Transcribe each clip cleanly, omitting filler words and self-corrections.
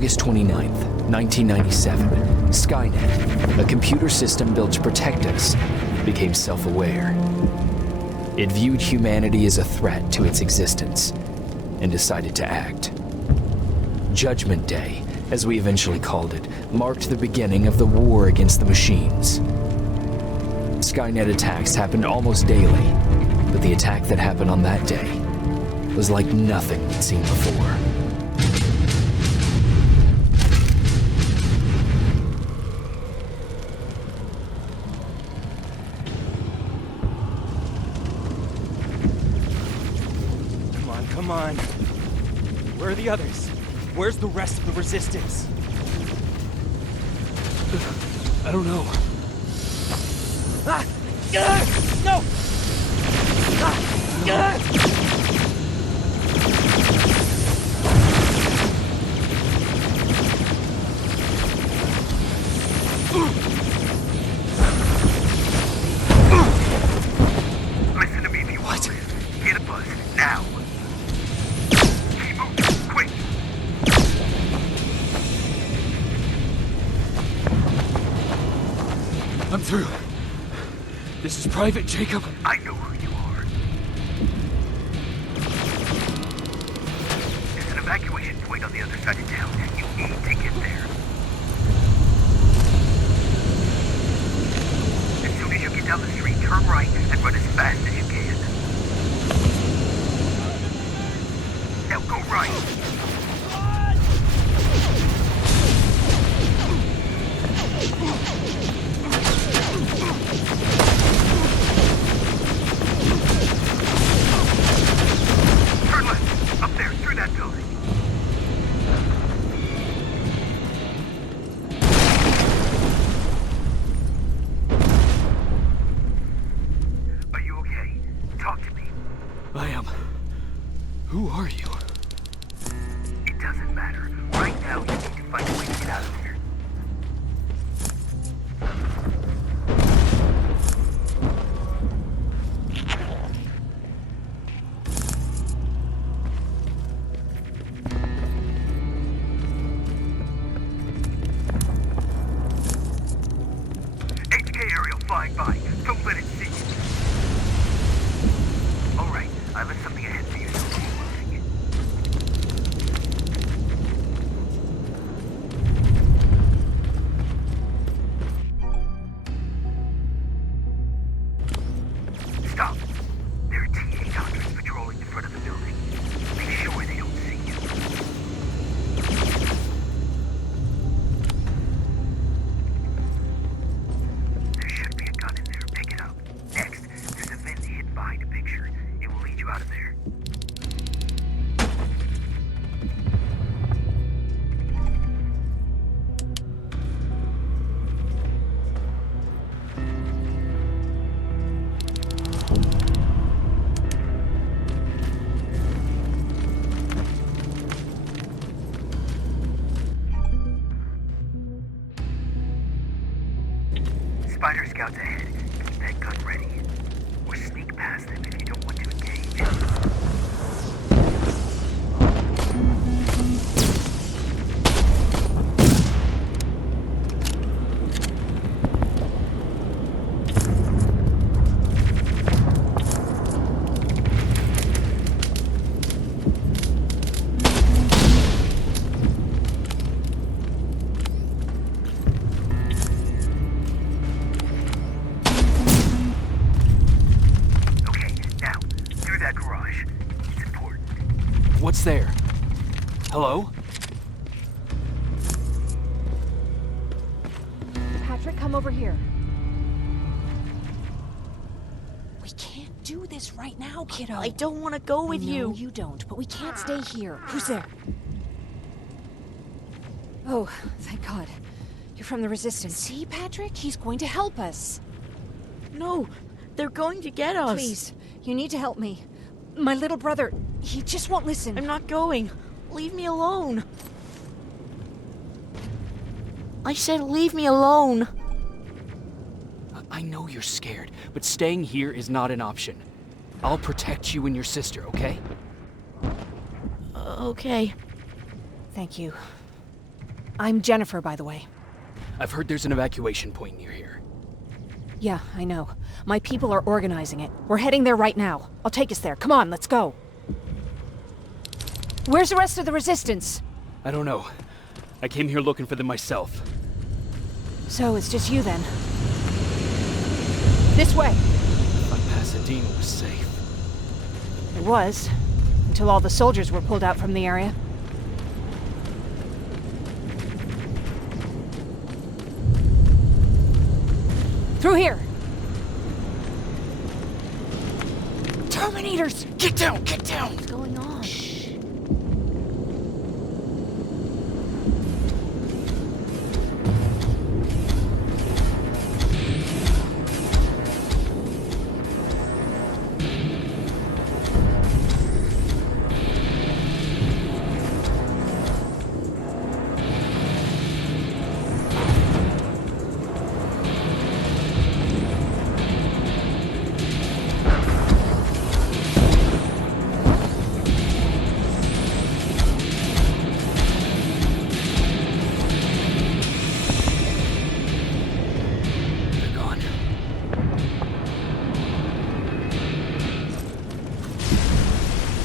August 29th, 1997, Skynet, a computer system built to protect us, became self-aware. It viewed humanity as a threat to its existence and decided to act. Judgment Day, as we eventually called it, marked the beginning of the war against the machines. Skynet attacks happened almost daily, but the attack that happened on that day was like nothing we'd seen before. Come on. Where are the others? Where's the rest of the resistance? I don't know. Ah! No! Listen to me if you want to live. Get a bus, now! Keep moving, quick! I'm through. This is Private Jacob. I know who you are. There's an evacuation point on the other side of town. You need to get there. As soon as you get down the street, turn right and run as fast as you can. Now go right. Turn left, up there, through that building. Are you okay? Talk to me. I am. Who are you? It doesn't matter. Right now, you need to find a way to get out of here. HK aerial flying by. Don't let it see you. All right, I left something ahead for you, so keep moving. Stop. There are TA doctors patrolling the front of the building. Make sure they don't see you. There should be a gun in there. Pick it up. Next, there's a vent hidden behind a picture. It will lead you out of there. Spider scouts ahead. Keep that gun ready. Or sneak past them if you don't want to engage. Okay, now, through that garage. It's important. What's there? Hello? Patrick, come over here. We can't do this right now, kiddo. I don't want to go with I know you. you don't, but we can't stay here. Who's there? Oh, thank God. You're from the Resistance. See, Patrick? He's going to help us. No, they're going to get us. Please, you need to help me. My little brother, he just won't listen. I'm not going. Leave me alone. I said leave me alone. I know you're scared, but staying here is not an option. I'll protect you and your sister, okay? Okay. Thank you. I'm Jennifer, by the way. I've heard there's an evacuation point near here. Yeah, I know. My people are organizing it. We're heading there right now. I'll take us there. Come on, let's go. Where's the rest of the Resistance? I don't know. I came here looking for them myself. So it's just you then. This way. I thought Pasadena was safe. It was. Until all the soldiers were pulled out from the area. Through here! Terminators! Get down! Get down! What's going on?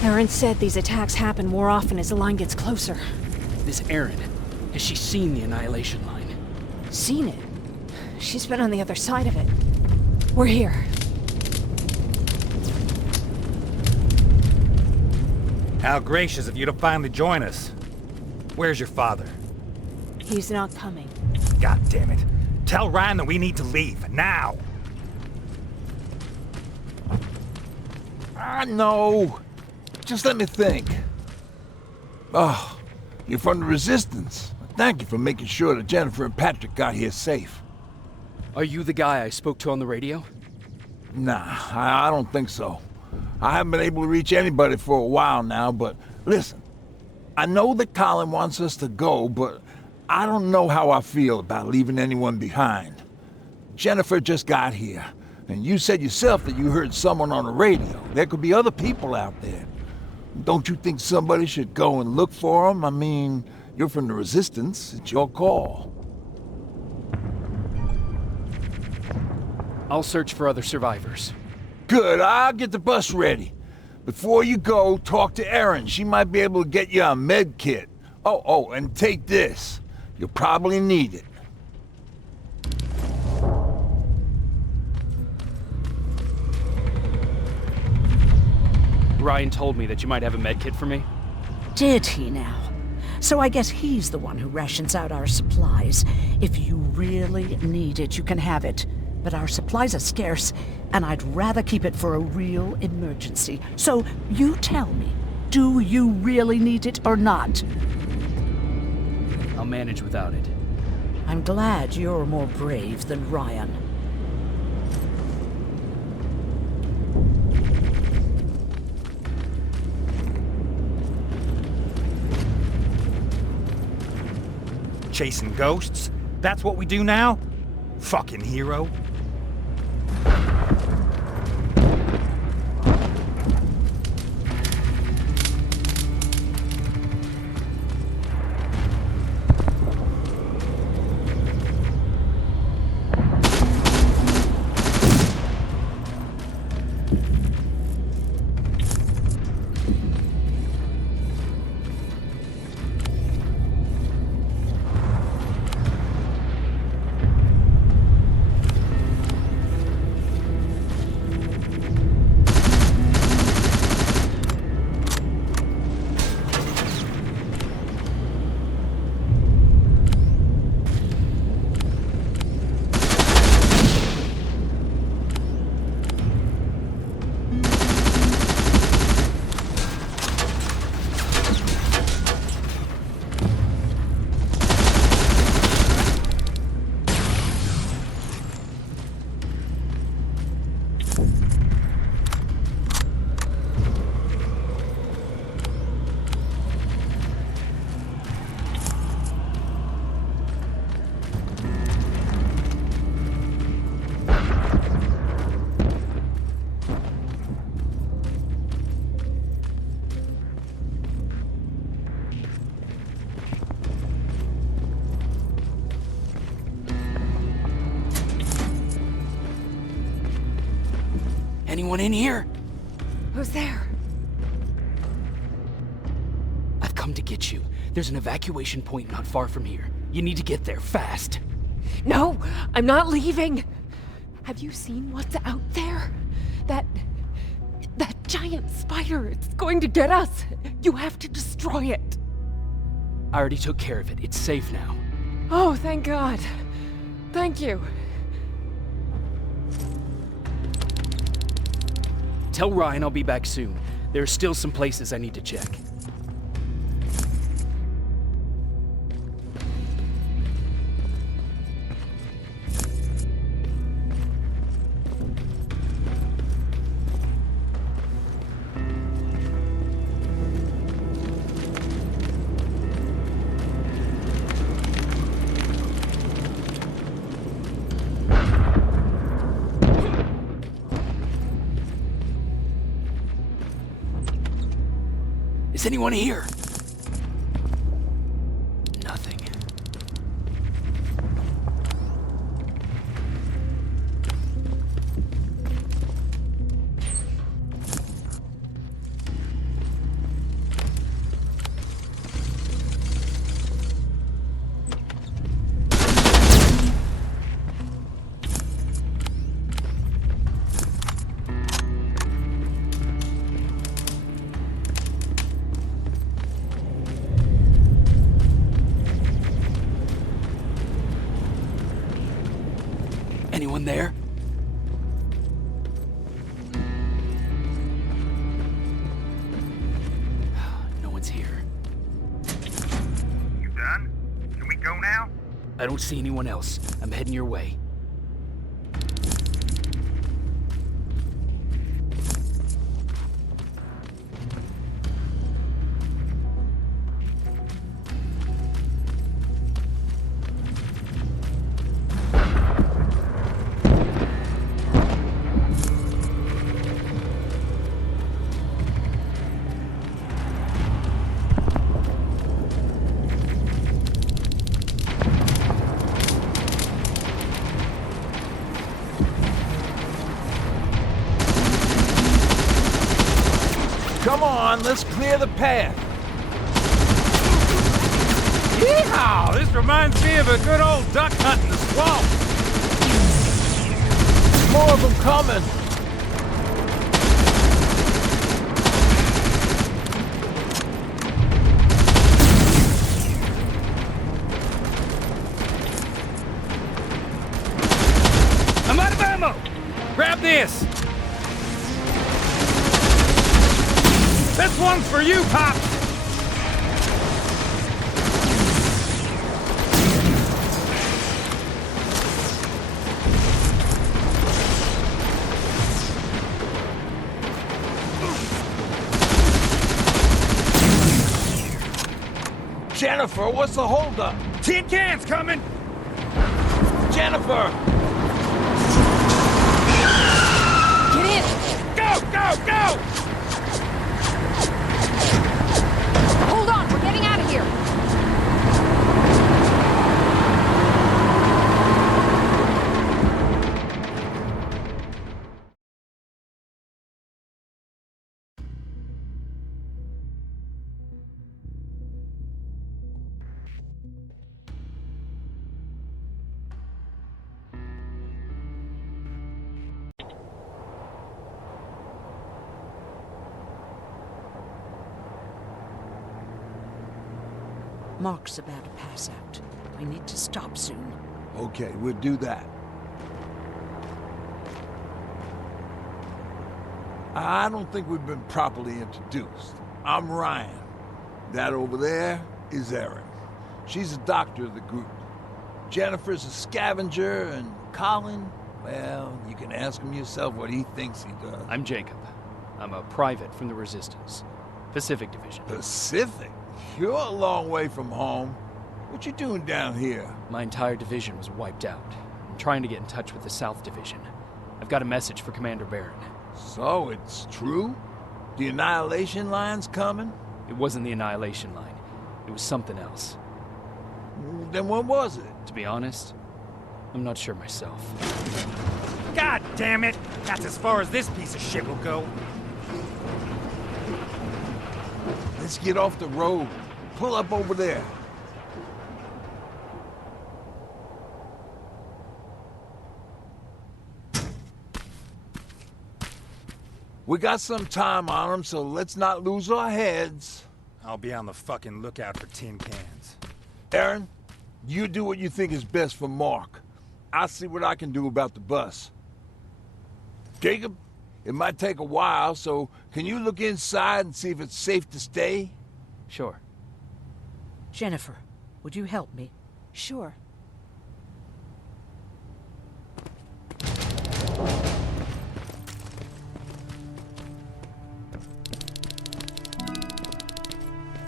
Aaron said these attacks happen more often as the line gets closer. This Erin, has she seen the Annihilation line? Seen it? She's been on the other side of it. We're here. How gracious of you to finally join us. Where's your father? He's not coming. God damn it. Tell Ryan that we need to leave, now! No. Just let me think. Oh, you're from the Resistance. Thank you for making sure that Jennifer and Patrick got here safe. Are you the guy I spoke to on the radio? Nah, I don't think so. I haven't been able to reach anybody for a while now, but listen. I know that Colin wants us to go, but I don't know how I feel about leaving anyone behind. Jennifer just got here, and you said yourself that you heard someone on the radio. There could be other people out there. Don't you think somebody should go and look for them? I mean, you're from the Resistance. It's your call. I'll search for other survivors. Good, I'll get the bus ready. Before you go, talk to Erin. She might be able to get you a med kit. Oh, and take this. You'll probably need it. Ryan told me that you might have a med kit for me. Did he now? So I guess he's the one who rations out our supplies. If you really need it, you can have it. But our supplies are scarce, and I'd rather keep it for a real emergency. So you tell me, do you really need it or not? I'll manage without it. I'm glad you're more brave than Ryan. Chasing ghosts? That's what we do now? Fucking hero. Anyone in here? Who's there? I've come to get you. There's an evacuation point not far from here. You need to get there fast. No, I'm not leaving. Have you seen what's out there? That giant spider. It's going to get us. You have to destroy it. I already took care of it. It's safe now. Oh, thank God. Thank you. Tell Ryan I'll be back soon. There are still some places I need to check. Is anyone here? Nothing. Anyone there? No one's here. You done? Can we go now? I don't see anyone else. I'm heading your way. Come on, let's clear the path. Yeehaw! This reminds me of a good old duck hunt in the swamp. More of them coming. I'm out of ammo! Grab this! This one's for you, Pops! Jennifer, what's the holdup? Tin cans coming! Jennifer! Get in! Go, go, go! Hold on, we're getting out of here. Mark's about to pass out. We need to stop soon. Okay, we'll do that. I don't think we've been properly introduced. I'm Ryan. That over there is Erin. She's the doctor of the group. Jennifer's a scavenger, and Colin, well, you can ask him yourself what he thinks he does. I'm Jacob. I'm a private from the Resistance. Pacific Division. Pacific? You're a long way from home. What you doing down here? My entire division was wiped out. I'm trying to get in touch with the South Division. I've got a message for Commander Barron. So, it's true? The Annihilation Line's coming? It wasn't the Annihilation Line. It was something else. Then what was it? To be honest, I'm not sure myself. God damn it! That's as far as this piece of shit will go. Let's get off the road. Pull up over there. We got some time on them, so let's not lose our heads. I'll be on the fucking lookout for tin cans. Aaron, you do what you think is best for Mark. I'll see what I can do about the bus. Jacob, it might take a while, so can you look inside and see if it's safe to stay? Sure. Jennifer, would you help me? Sure.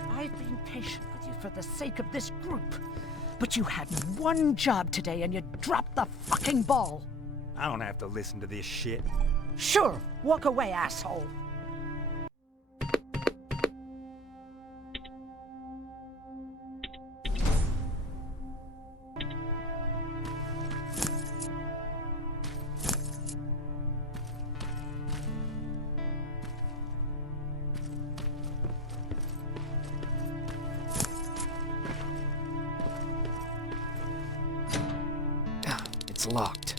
I've been patient with you for the sake of this group. But you had one job today and you dropped the fucking ball. I don't have to listen to this shit. Sure, walk away, asshole. It's locked.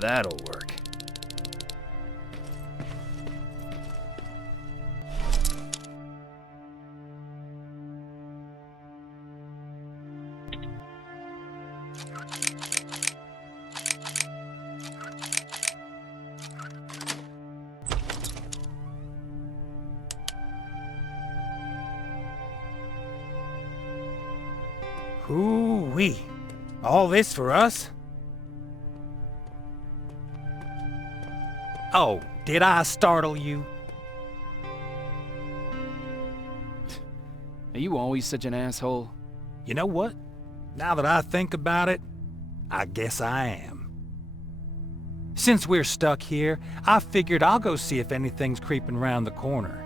That'll work. Hoo-wee. All this for us? Oh, did I startle you? Are you always such an asshole? You know what? Now that I think about it, I guess I am. Since we're stuck here, I figured I'll go see if anything's creeping around the corner.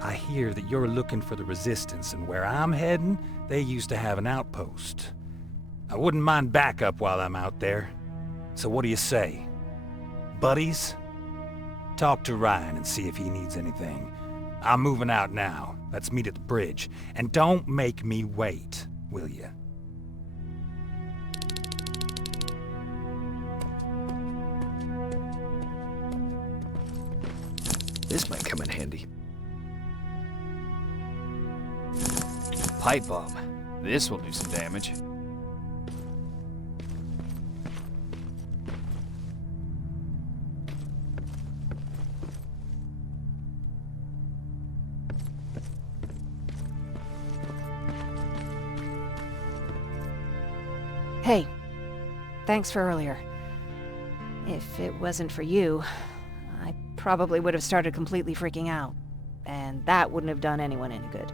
I hear that you're looking for the Resistance, and where I'm heading, they used to have an outpost. I wouldn't mind backup while I'm out there. So what do you say? Buddies? Talk to Ryan and see if he needs anything. I'm moving out now. Let's meet at the bridge. And don't make me wait, will you? This might come in handy. Pipe bomb. This will do some damage. Hey, thanks for earlier. If it wasn't for you, I probably would have started completely freaking out. And that wouldn't have done anyone any good.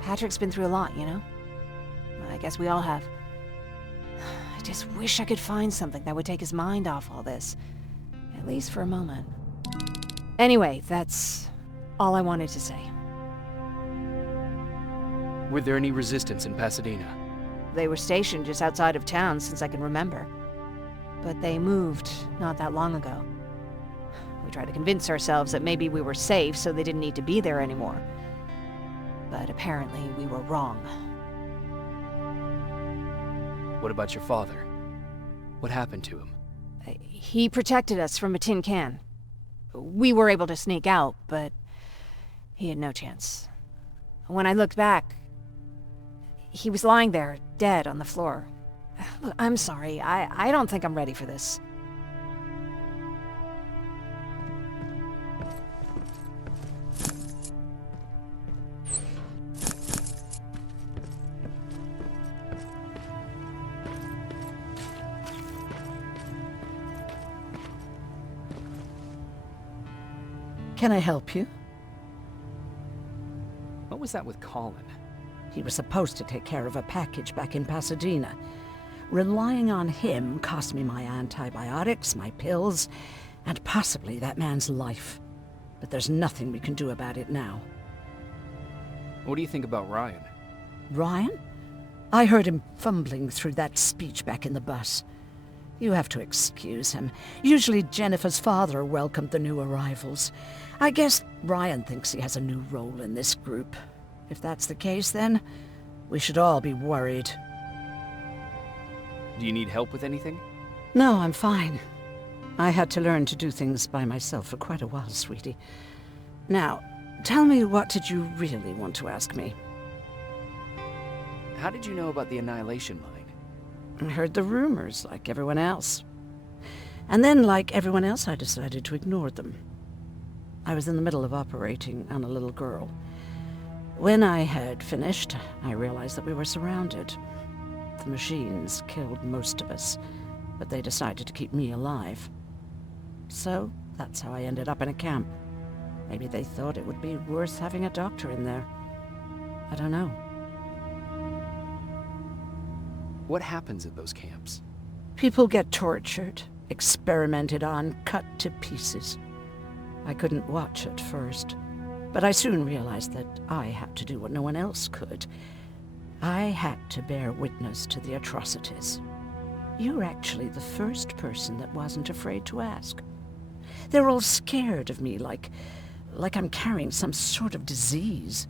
Patrick's been through a lot, you know? I guess we all have. I just wish I could find something that would take his mind off all this. At least for a moment. Anyway, that's all I wanted to say. Were there any resistance in Pasadena? They were stationed just outside of town since I can remember. But they moved not that long ago. We tried to convince ourselves that maybe we were safe so they didn't need to be there anymore. But apparently we were wrong. What about your father? What happened to him? He protected us from a tin can. We were able to sneak out, but he had no chance. When I looked back, he was lying there, dead on the floor. Look, I'm sorry. I don't think I'm ready for this. Can I help you? What was that with Colin? He was supposed to take care of a package back in Pasadena. Relying on him cost me my antibiotics, my pills, and possibly that man's life. But there's nothing we can do about it now. What do you think about Ryan? Ryan? I heard him fumbling through that speech back in the bus. You have to excuse him. Usually Jennifer's father welcomed the new arrivals. I guess Ryan thinks he has a new role in this group. If that's the case, then we should all be worried. Do you need help with anything? No, I'm fine. I had to learn to do things by myself for quite a while, sweetie. Now, tell me, what did you really want to ask me? How did you know about the Annihilation Mine? I heard the rumors, like everyone else. And then, like everyone else, I decided to ignore them. I was in the middle of operating on a little girl. When I had finished, I realized that we were surrounded. The machines killed most of us, but they decided to keep me alive. So, that's how I ended up in a camp. Maybe they thought it would be worth having a doctor in there. I don't know. What happens at those camps? People get tortured, experimented on, cut to pieces. I couldn't watch at first, but I soon realized that I had to do what no one else could. I had to bear witness to the atrocities. You're actually the first person that wasn't afraid to ask. They're all scared of me, like I'm carrying some sort of disease.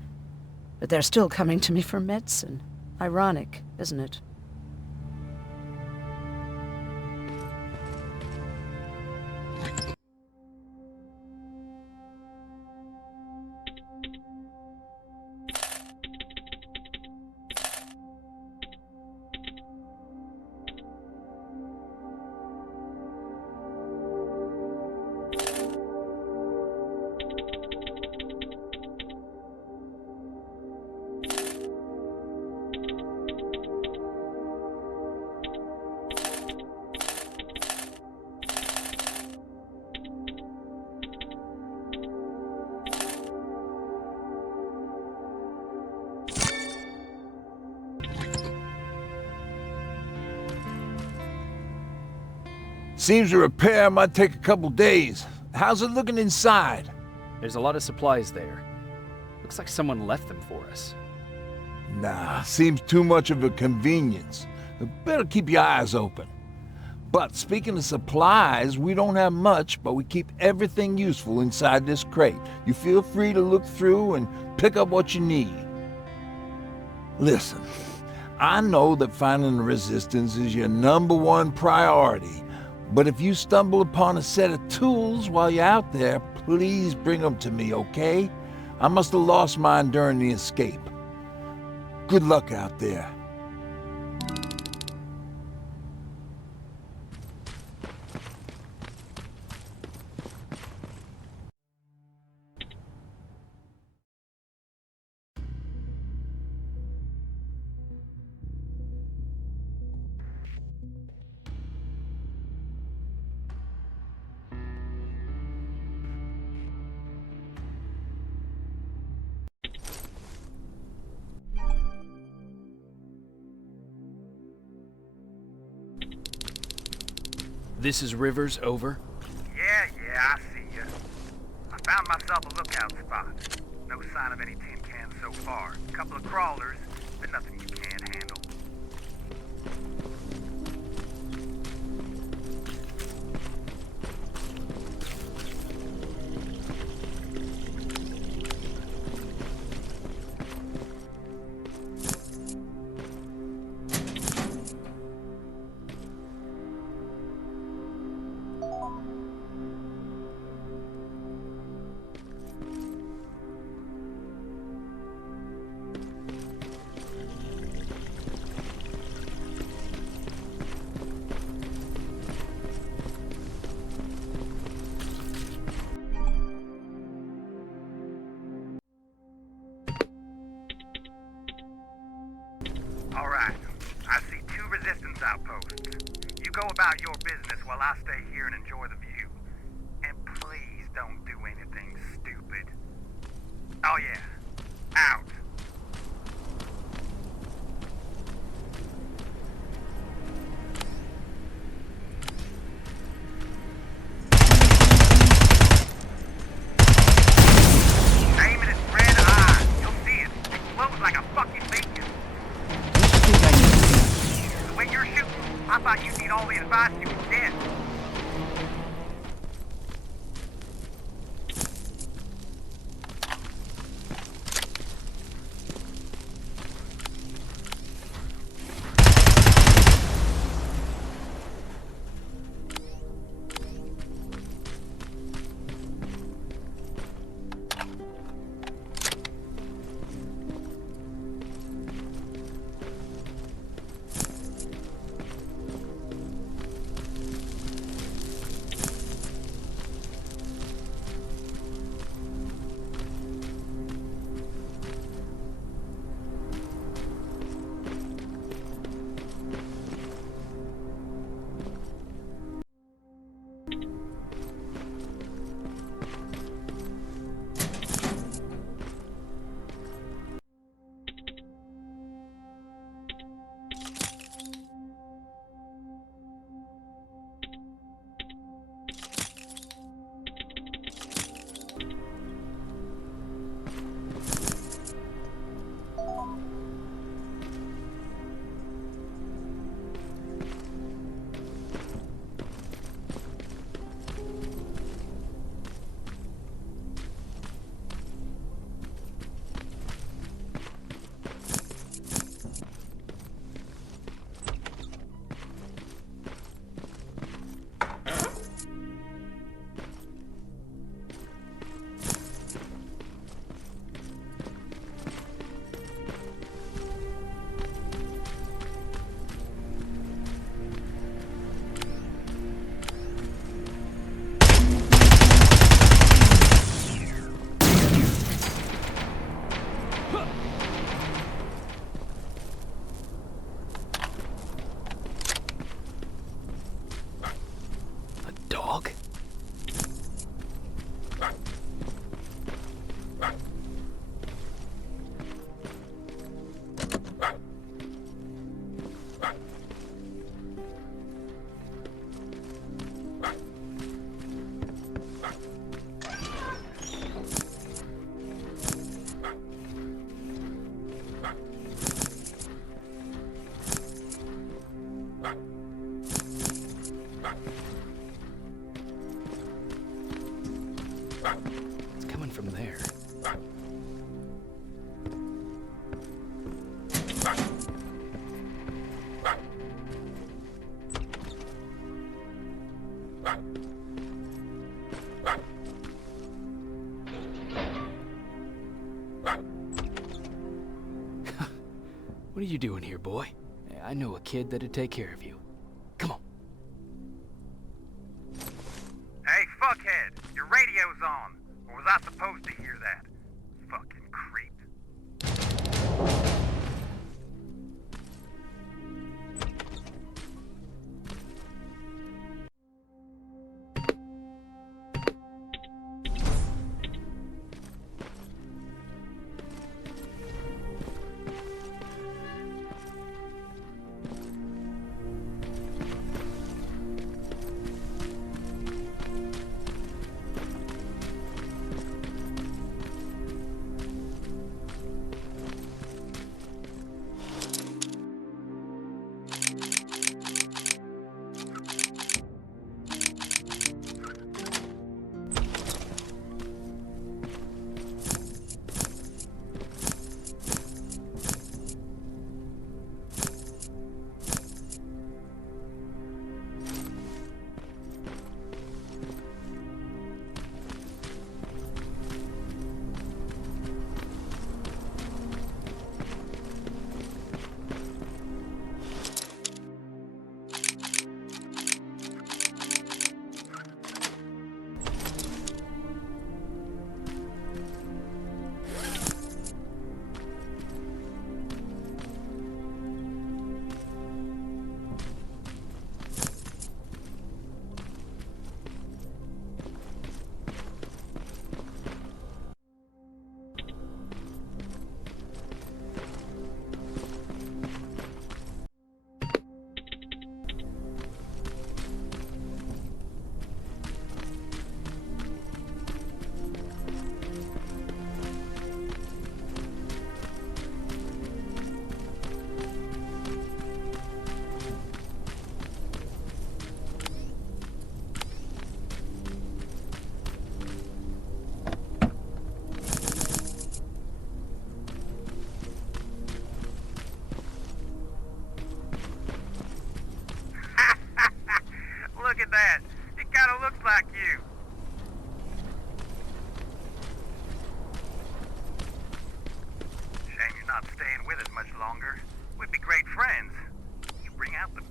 But they're still coming to me for medicine. Ironic, isn't it? Seems the repair might take a couple days. How's it looking inside? There's a lot of supplies there. Looks like someone left them for us. Nah, seems too much of a convenience. Better keep your eyes open. But speaking of supplies, we don't have much, but we keep everything useful inside this crate. You feel free to look through and pick up what you need. Listen, I know that finding the Resistance is your #1 priority, but if you stumble upon a set of tools while you're out there, please bring them to me, okay? I must have lost mine during the escape. Good luck out there. This is Rivers, over. Yeah, I see ya. I found myself a lookout spot. No sign of any tin cans so far. Couple of crawlers, but nothing you can't handle. All right, I see 2 resistance outposts. You go about your business while I stay here and enjoy the view. And please don't do anything stupid. Oh yeah, out. way you're shooting, I thought you'd need all the advice you could get. From there. What are you doing here, boy? I know a kid that'd take care of you. Come on. Hey, fuckhead, your radio's on. Or was I supposed to hear that? Fucking creep.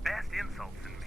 best insults in me.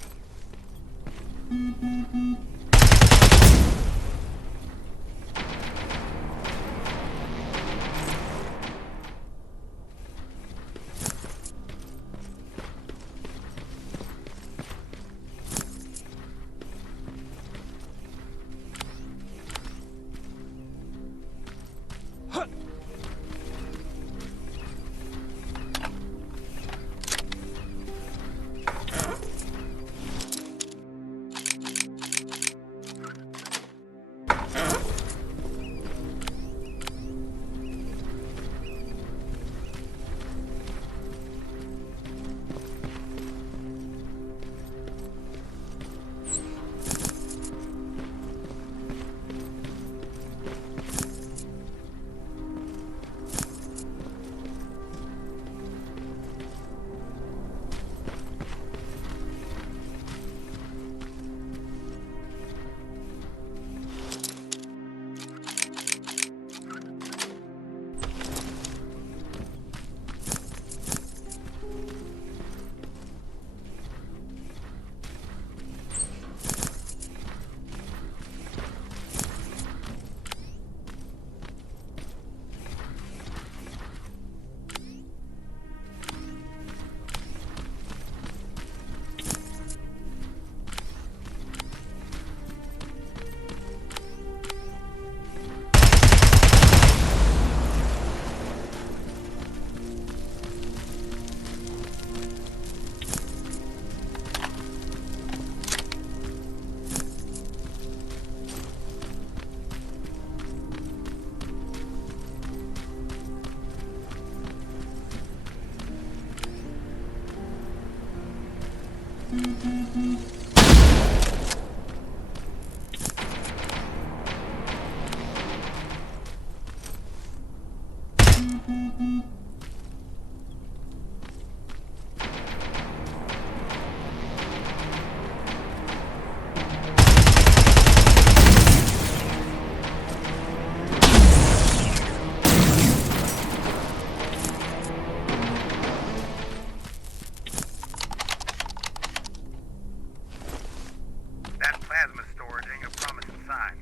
That plasma storage ain't a promising sign.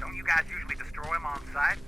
Don't you guys usually destroy them on sight?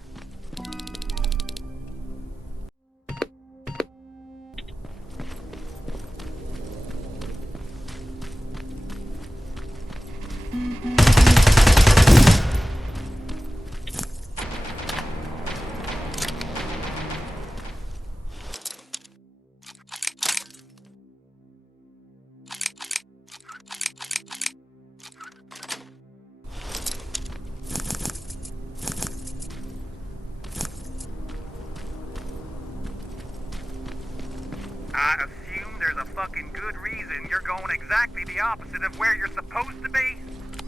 I assume there's a fucking good reason you're going exactly the opposite of where you're supposed to be?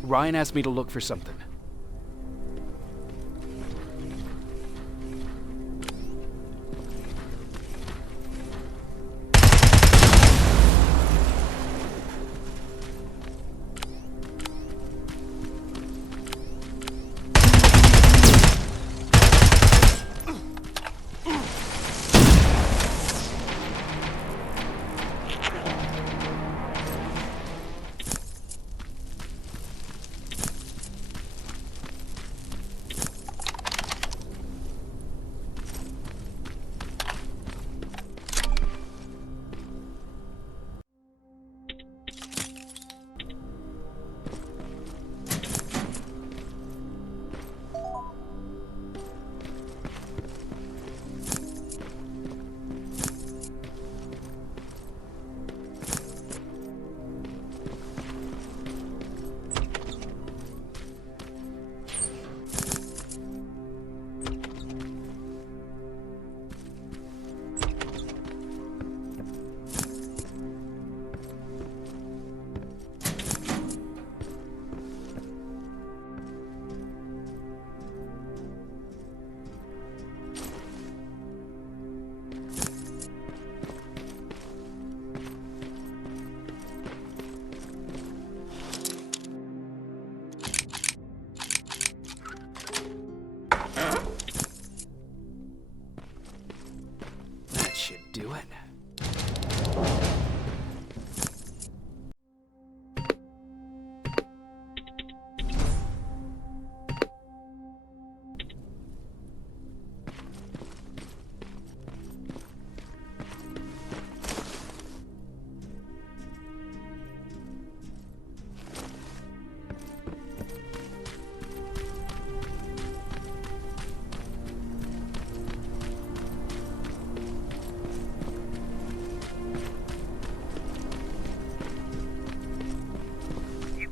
Ryan asked me to look for something.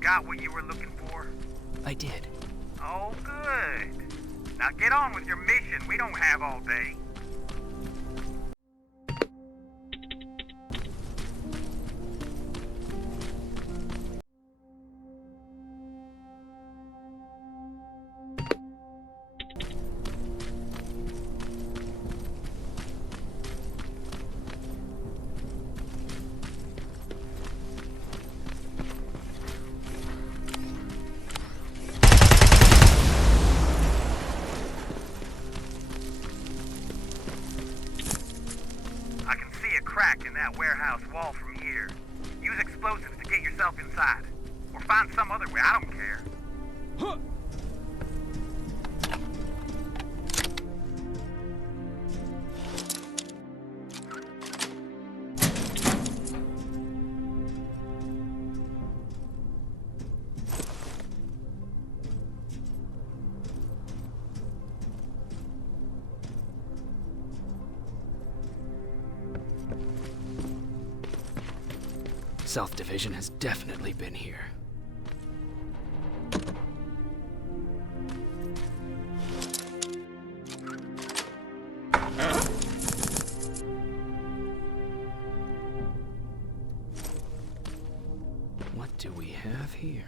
got what you were looking for? I did. Oh, good. Now get on with your mission. We don't have all day. I can see a crack in that warehouse wall from here. Use explosives to get yourself inside. Or find some other way, I don't care. South Division has definitely been here. What do we have here?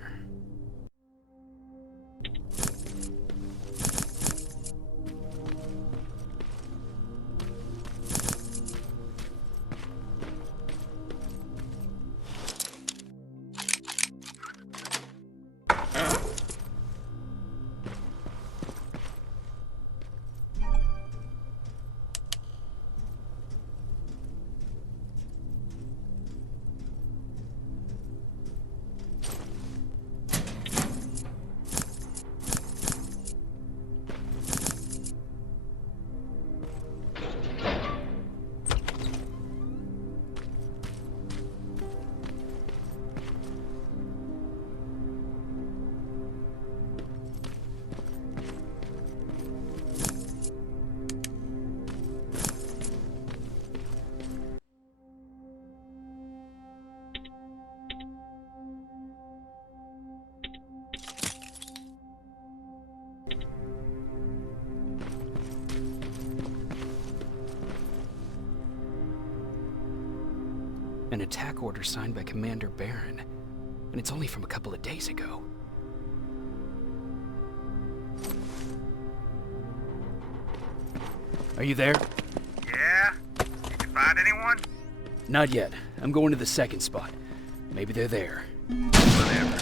An attack order signed by Commander Barron, and it's only from a couple of days ago. Are you there? Yeah? Did you find anyone? Not yet. I'm going to the second spot. Maybe they're there. Whatever.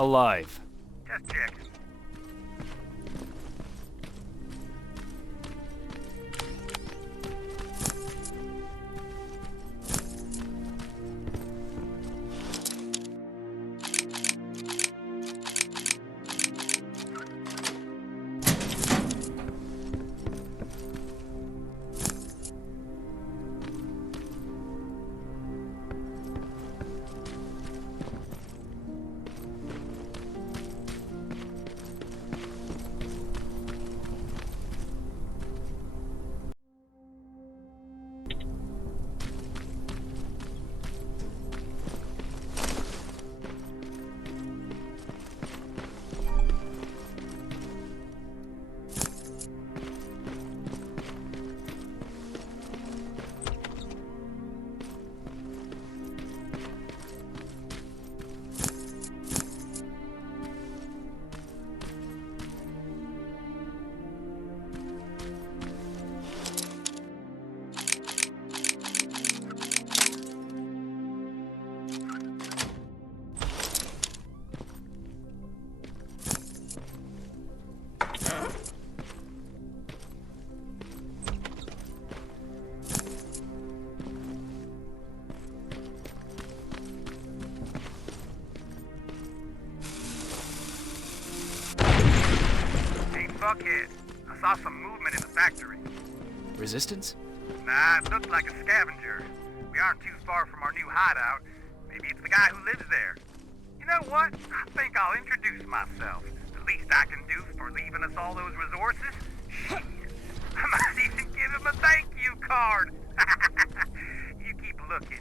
Alive. Just checking. Fuckhead. I saw some movement in the factory. Resistance? Nah, it looked like a scavenger. We aren't too far from our new hideout. Maybe it's the guy who lives there. You know what? I think I'll introduce myself. The least I can do for leaving us all those resources? Shit. I might even give him a thank you card. You keep looking.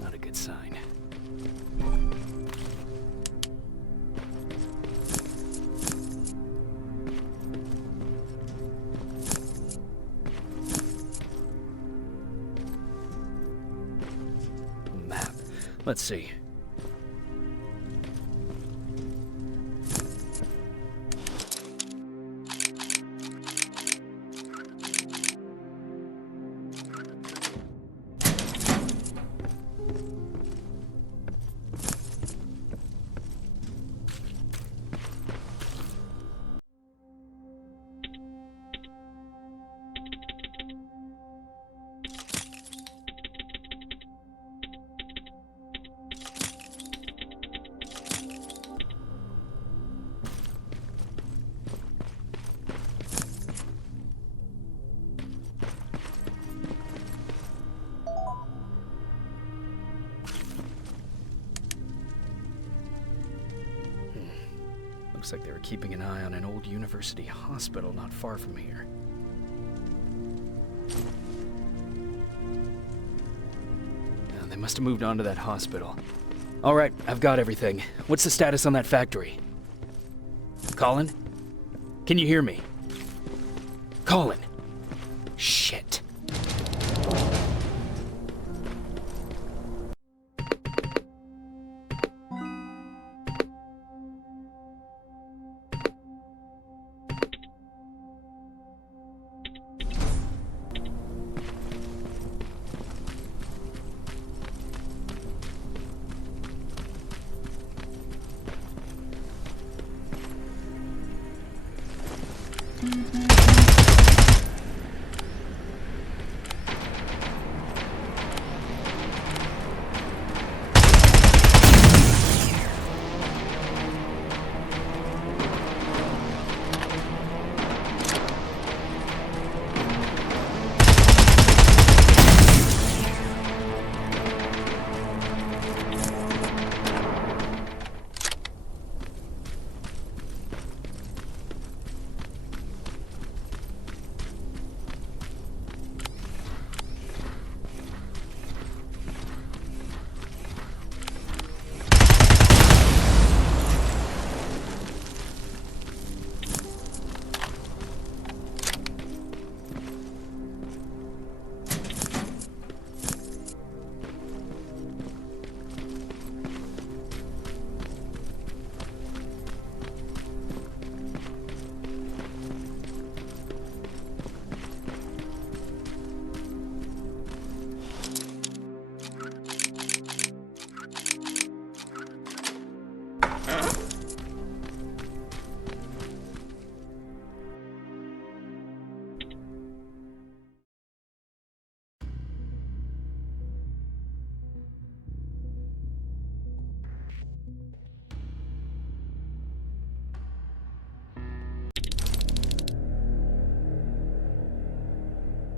Not a good sign. Map. Let's see. Looks like they were keeping an eye on an old university hospital not far from here. They must have moved on to that hospital. All right, I've got everything. What's the status on that factory? Colin? Can you hear me? Colin! Shit.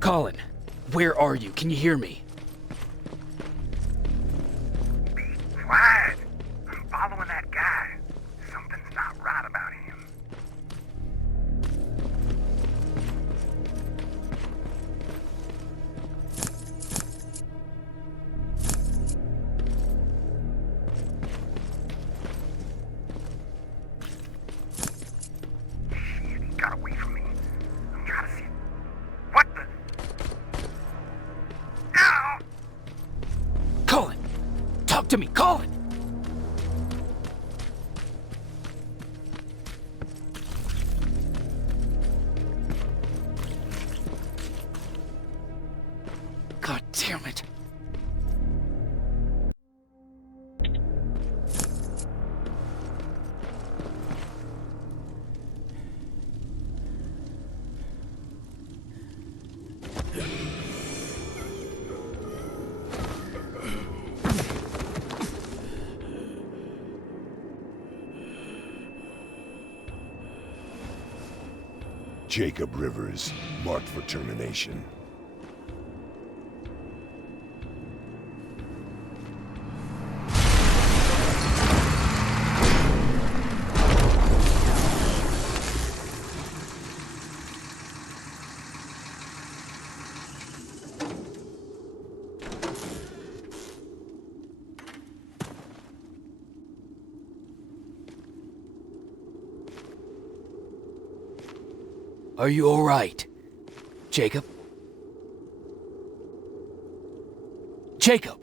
Colin, where are you? Can you hear me? Be quiet. I'm following that guy. Something's not right about him. Shit, he got away from me. I'm trying to see. What the? Ow! Colin! Talk to me, Colin! God damn it. Jacob Rivers, marked for termination. Are you all right? Jacob? Jacob!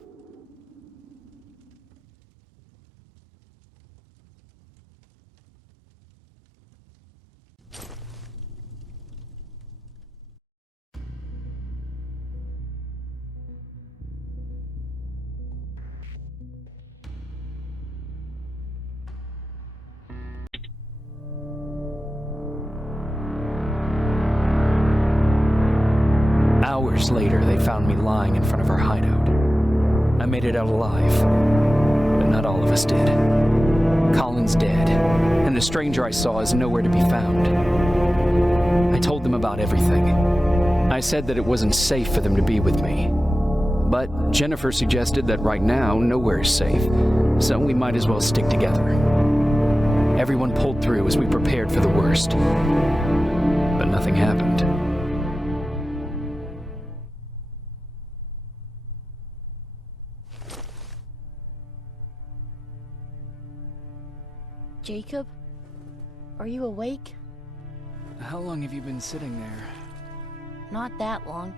Hours later, they found me lying in front of our hideout. I made it out alive, but not all of us did. Colin's dead, and the stranger I saw is nowhere to be found. I told them about everything. I said that it wasn't safe for them to be with me. But Jennifer suggested that right now, nowhere is safe, so we might as well stick together. Everyone pulled through as we prepared for the worst, but nothing happened. Jacob? Are you awake? How long have you been sitting there? Not that long.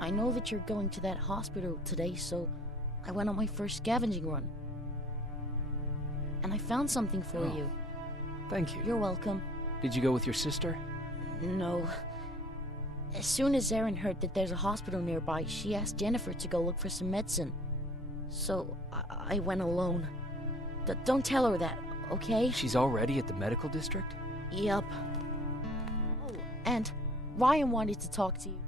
I know that you're going to that hospital today, so I went on my first scavenging run. And I found something for you. Thank you. You're welcome. Did you go with your sister? No. As soon as Erin heard that there's a hospital nearby, she asked Jennifer to go look for some medicine. So I went alone. Don't tell her that, okay? She's already at the medical district? Yup. Oh, and Ryan wanted to talk to you.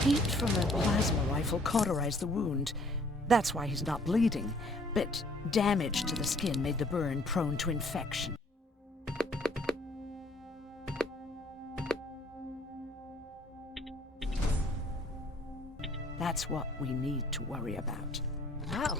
Heat from a plasma rifle cauterized the wound. That's why he's not bleeding. But damage to the skin made the burn prone to infection. That's what we need to worry about. Wow.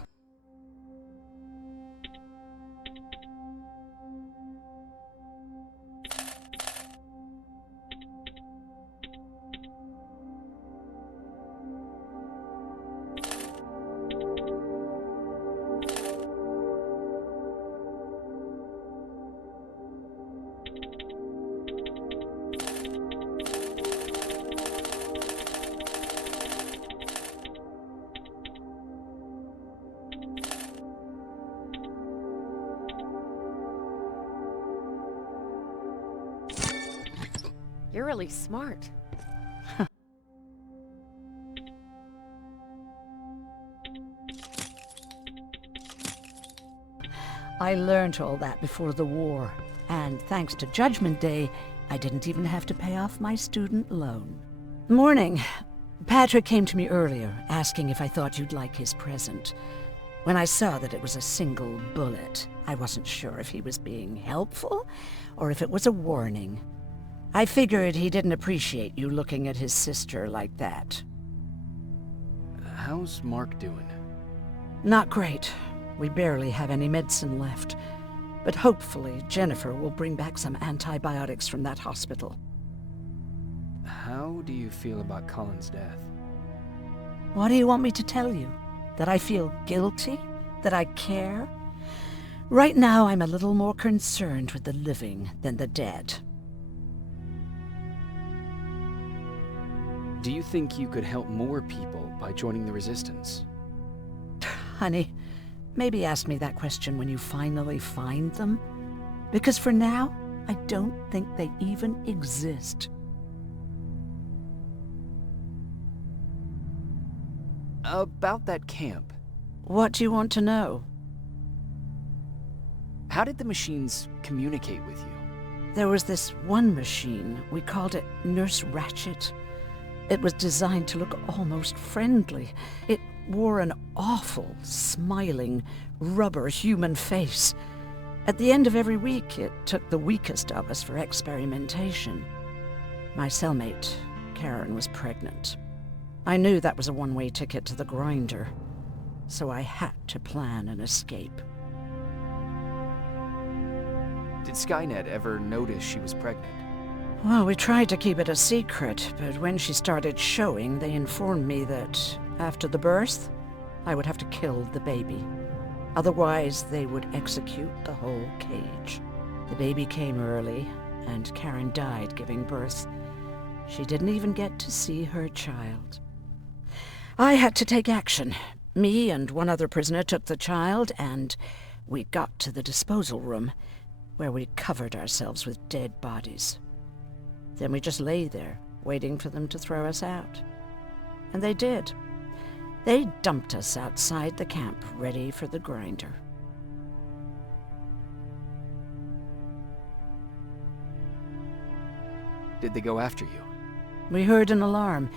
You're really smart. I learned all that before the war, and thanks to Judgment Day, I didn't even have to pay off my student loan. Morning. Patrick came to me earlier, asking if I thought you'd like his present. When I saw that it was a single bullet, I wasn't sure if he was being helpful, or if it was a warning. I figured he didn't appreciate you looking at his sister like that. How's Mark doing? Not great. We barely have any medicine left. But hopefully Jennifer will bring back some antibiotics from that hospital. How do you feel about Colin's death? What do you want me to tell you? That I feel guilty? That I care? Right now I'm a little more concerned with the living than the dead. Do you think you could help more people by joining the Resistance? Honey, maybe ask me that question when you finally find them. Because for now, I don't think they even exist. About that camp. What do you want to know? How did the machines communicate with you? There was this one machine. We called it Nurse Ratchet. It was designed to look almost friendly. It wore an awful, smiling, rubber human face. At the end of every week, it took the weakest of us for experimentation. My cellmate, Karen, was pregnant. I knew that was a one-way ticket to the grinder, so I had to plan an escape. Did Skynet ever notice she was pregnant? Well, we tried to keep it a secret, but when she started showing, they informed me that after the birth, I would have to kill the baby. Otherwise, they would execute the whole cage. The baby came early, and Karen died giving birth. She didn't even get to see her child. I had to take action. Me and one other prisoner took the child, and we got to the disposal room, where we covered ourselves with dead bodies. Then we just lay there, waiting for them to throw us out. And they did. They dumped us outside the camp, ready for the grinder. Did they go after you? We heard an alarm,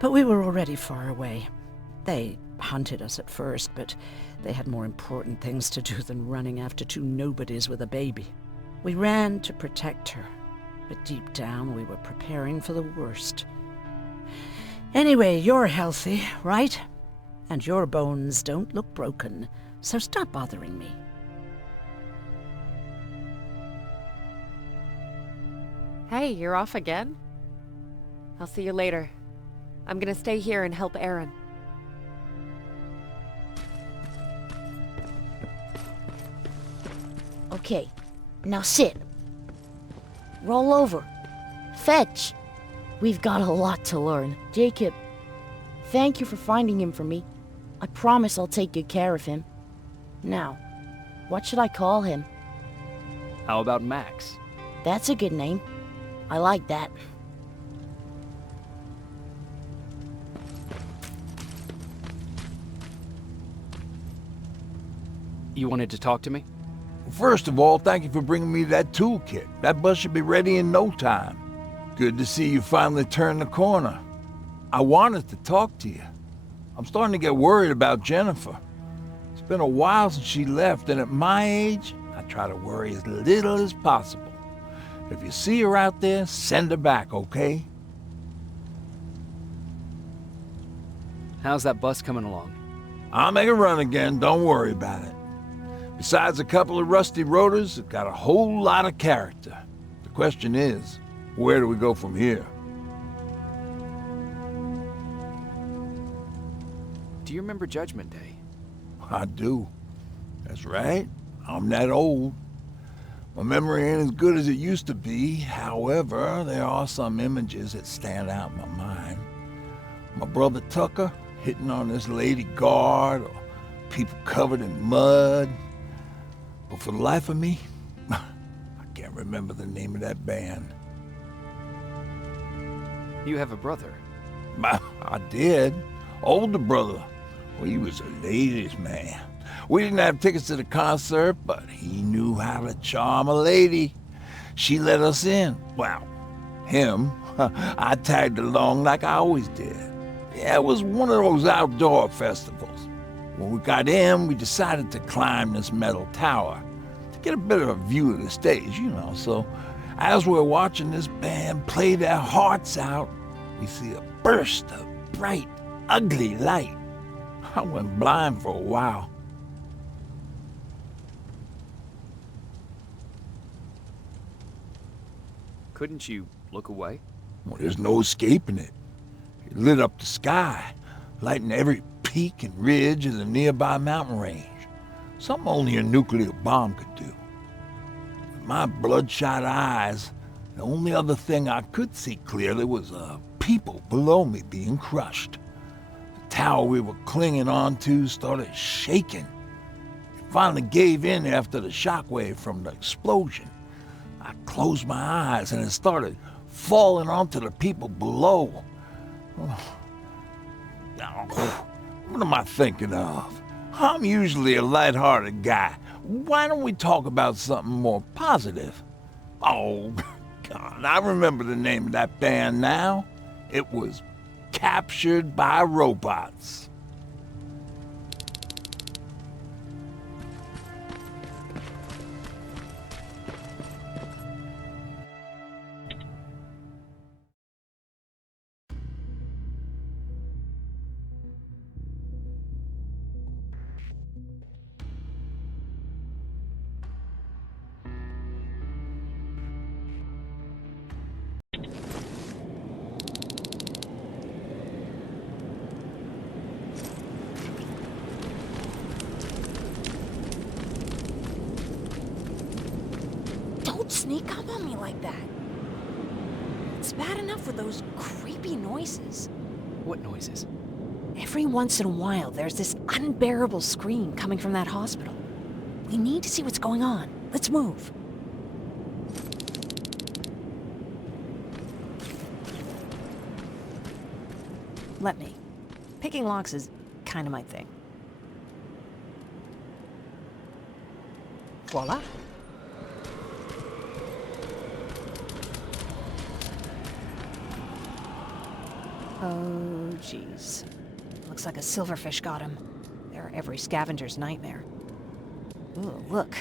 but we were already far away. They hunted us at first, but they had more important things to do than running after two nobodies with a baby. We ran to protect her, but deep down we were preparing for the worst. Anyway, you're healthy, right? And your bones don't look broken, so stop bothering me. Hey, you're off again? I'll see you later. I'm gonna stay here and help Aaron. Okay, now sit. Roll over. Fetch. We've got a lot to learn. Jacob, thank you for finding him for me. I promise I'll take good care of him. Now, what should I call him? How about Max? That's a good name. I like that. You wanted to talk to me? First of all, thank you for bringing me that toolkit. That bus should be ready in no time. Good to see you finally turned the corner. I wanted to talk to you. I'm starting to get worried about Jennifer. It's been a while since she left, and at my age, I try to worry as little as possible. If you see her out there, send her back, okay? How's that bus coming along? I'll make a run again, don't worry about it. Besides a couple of rusty rotors, it got a whole lot of character. The question is, where do we go from here? Do you remember Judgment Day? I do. That's right. I'm that old. My memory ain't as good as it used to be. However, there are some images that stand out in my mind. My brother Tucker hitting on this lady guard, or people covered in mud. But for the life of me, I can't remember the name of that band. You have a brother? I did. Older brother. Well, he was a ladies' man. We didn't have tickets to the concert, but he knew how to charm a lady. She let us in. Well, him. I tagged along like I always did. Yeah, it was one of those outdoor festivals. When we got in, we decided to climb this metal tower to get a bit of a view of the stage, you know. So as we're watching this band play their hearts out, we see a burst of bright, ugly light. I went blind for a while. Couldn't you look away? Well, there's no escaping it. It lit up the sky, lighting every peak and ridge of the nearby mountain range. Something only a nuclear bomb could do. With my bloodshot eyes, the only other thing I could see clearly was people below me being crushed. The tower we were clinging onto started shaking. It finally gave in after the shockwave from the explosion. I closed my eyes and it started falling onto the people below. What am I thinking of? I'm usually a lighthearted guy. Why don't we talk about something more positive? Oh, God, I remember the name of that band now. It was Captured by Robots. Sneak up on me like that. It's bad enough with those creepy noises. What noises? Every once in a while, there's this unbearable scream coming from that hospital. We need to see what's going on. Let's move. Let me. Picking locks is kind of my thing. Voila. Oh, jeez. Looks like a silverfish got him. They're every scavenger's nightmare. Ooh, look.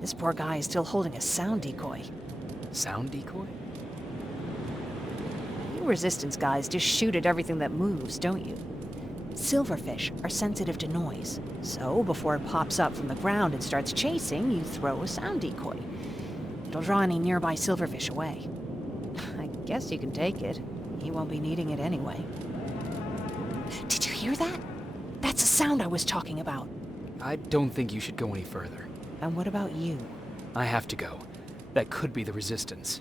This poor guy is still holding a sound decoy. Sound decoy? You resistance guys just shoot at everything that moves, don't you? Silverfish are sensitive to noise. So, before it pops up from the ground and starts chasing, you throw a sound decoy. It'll draw any nearby silverfish away. I guess you can take it. He won't be needing it anyway. Did you hear that? That's the sound I was talking about. I don't think you should go any further. And what about you? I have to go. That could be the Resistance.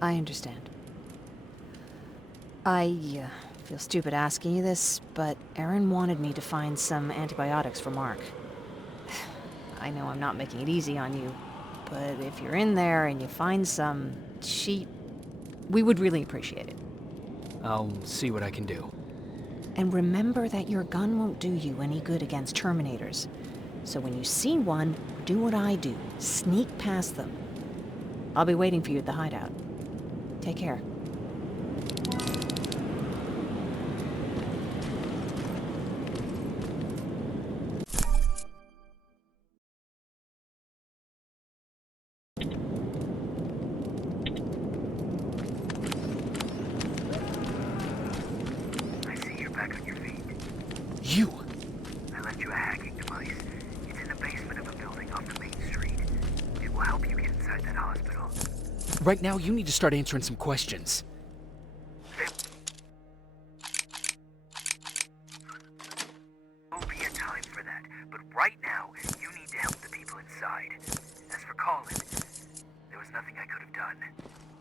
I understand. I feel stupid asking you this, but Aaron wanted me to find some antibiotics for Mark. I know I'm not making it easy on you, but if you're in there and you find some, we would really appreciate it. I'll see what I can do. And remember that your gun won't do you any good against Terminators. So when you see one, do what I do. Sneak past them. I'll be waiting for you at the hideout. Take care. I see you're back on your feet. You! I left you a hacking device. It's in the basement of a building off the main street. It will help you get inside that hospital. Right now, you need to start answering some questions. There'll be a time for that, but right now, you need to help the people inside. As for Colin, there was nothing I could have done.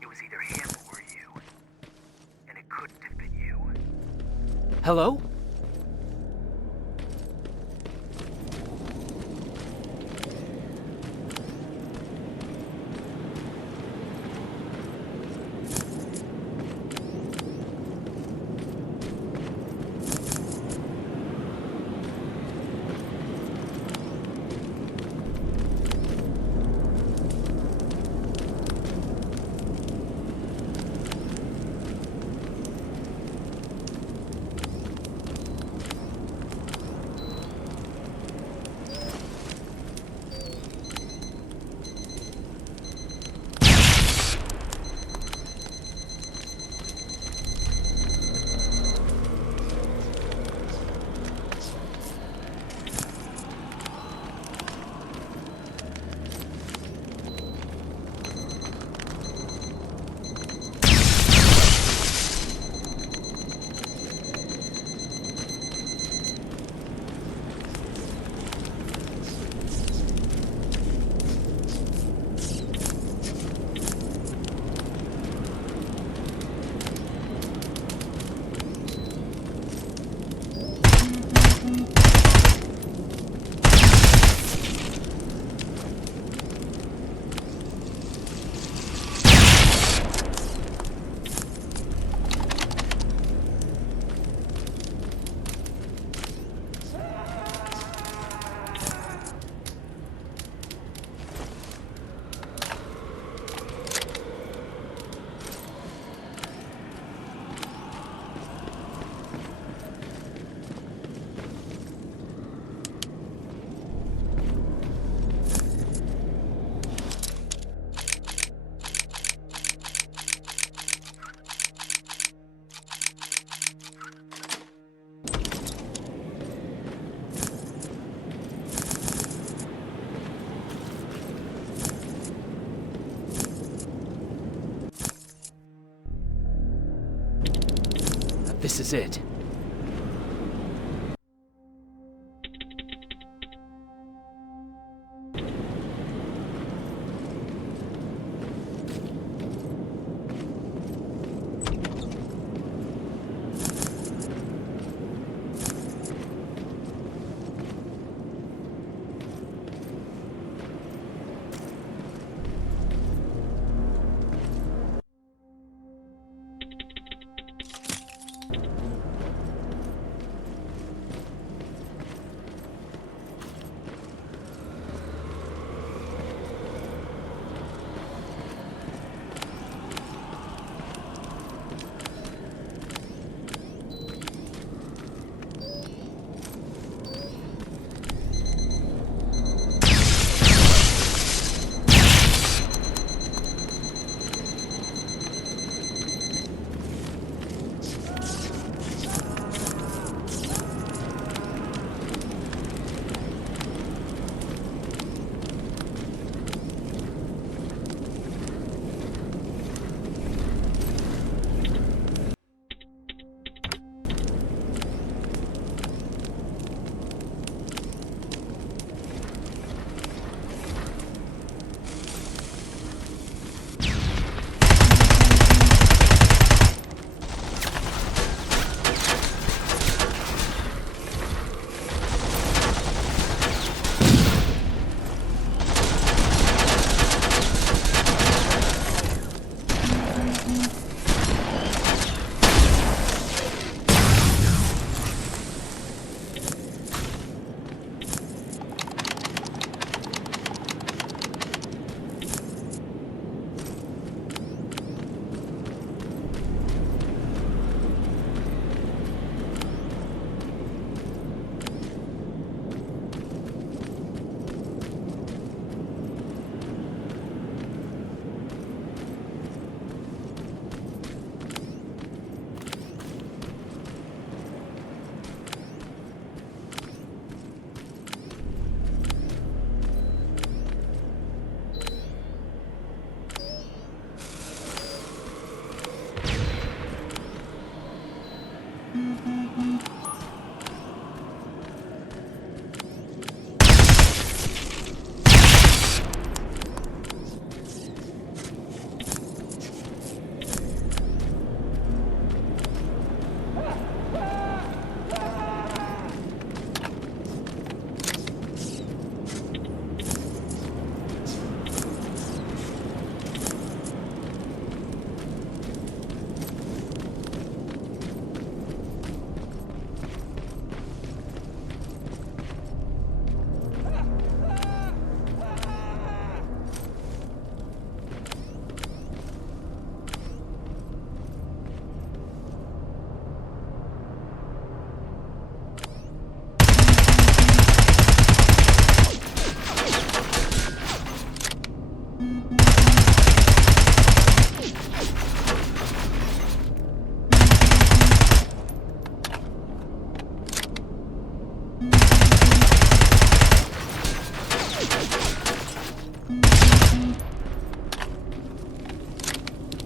It was either him or you. And it couldn't have been you. Hello? This is it.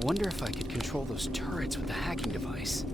wonder if I could control those turrets with the hacking device.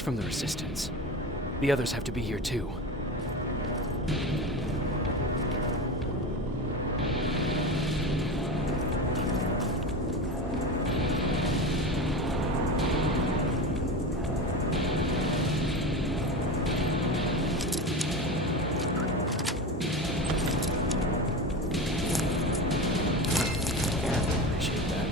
He's from the Resistance. The others have to be here too. Appreciate that.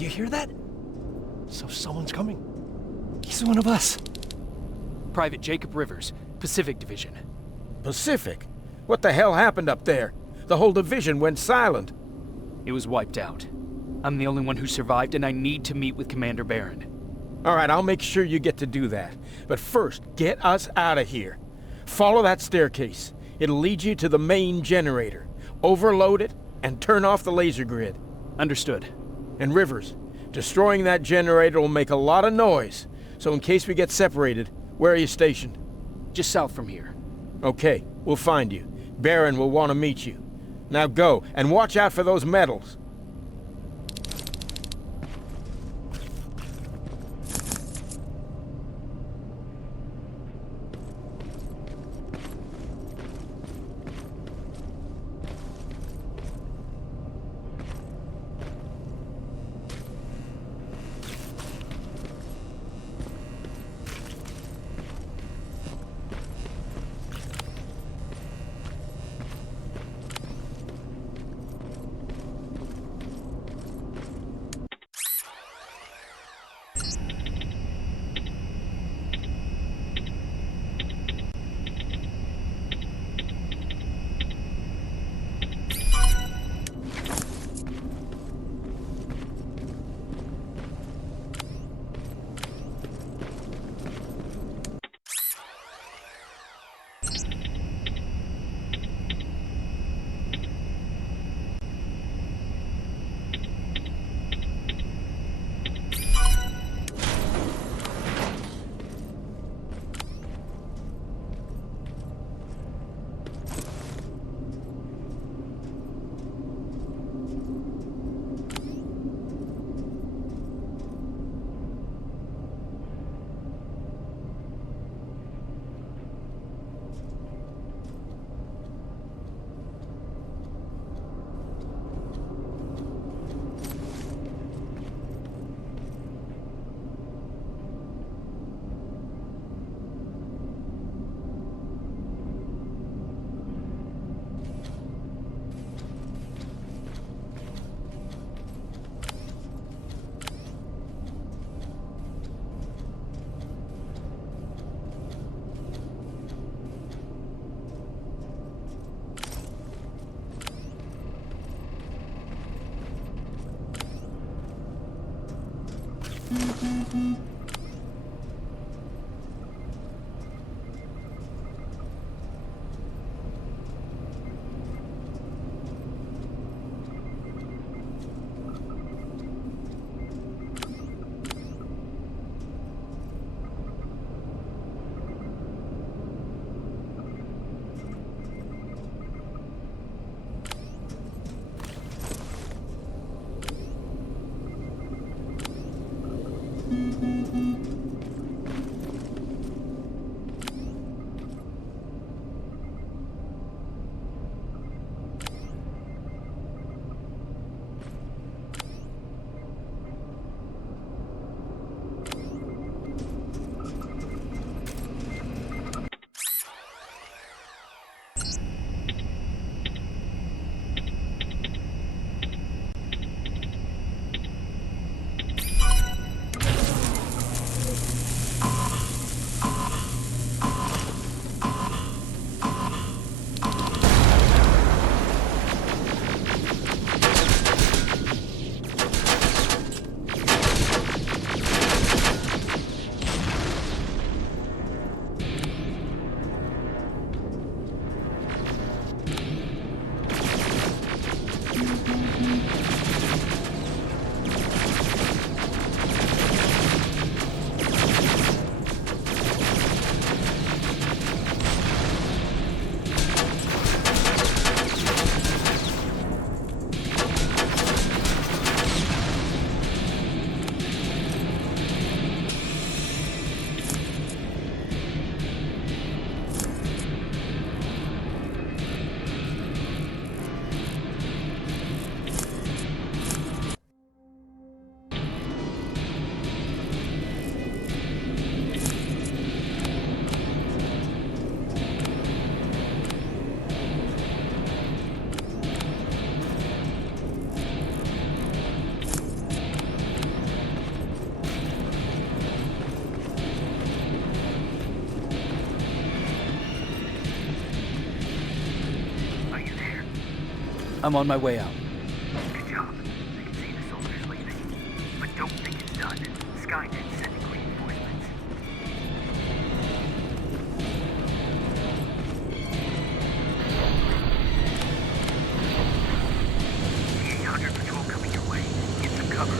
Do you hear that? So someone's coming. He's one of us. Private Jacob Rivers, Pacific Division. Pacific? What the hell happened up there? The whole division went silent. It was wiped out. I'm the only one who survived, and I need to meet with Commander Barron. All right, I'll make sure you get to do that. But first, get us out of here. Follow that staircase. It'll lead you to the main generator. Overload it and turn off the laser grid. Understood. And Rivers, destroying that generator will make a lot of noise. So in case we get separated, where are you stationed? Just south from here. Okay, we'll find you. Barron will want to meet you. Now go, and watch out for those medals. I'm on my way out. Good job. I can see the soldiers leaving. But don't think it's done. Skynet's sending reinforcements. The 800 patrol coming your way. Get some cover.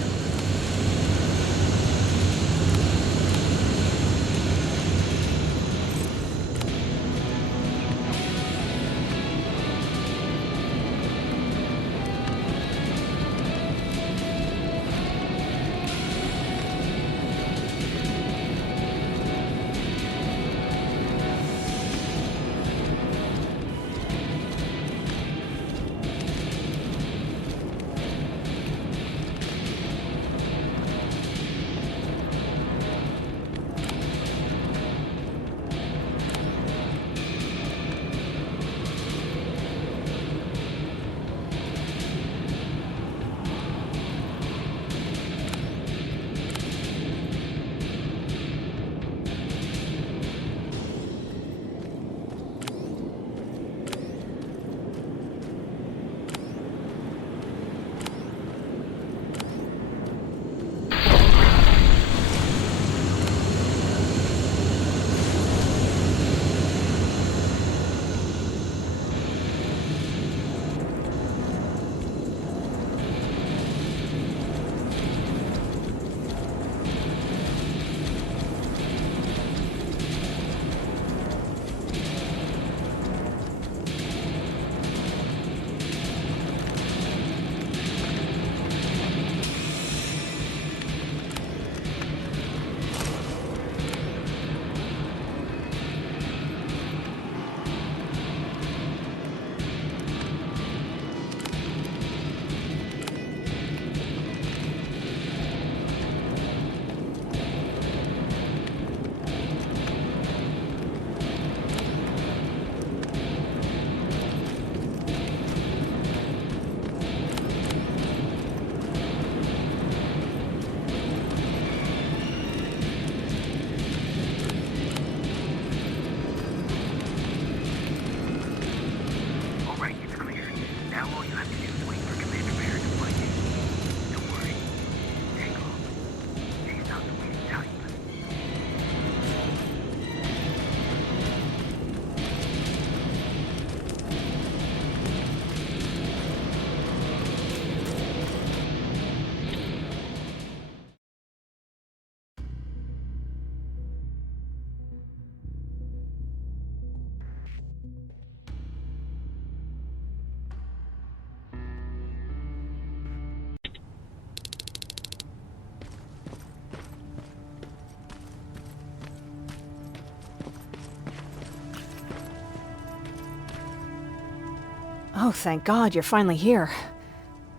Oh, thank God, you're finally here.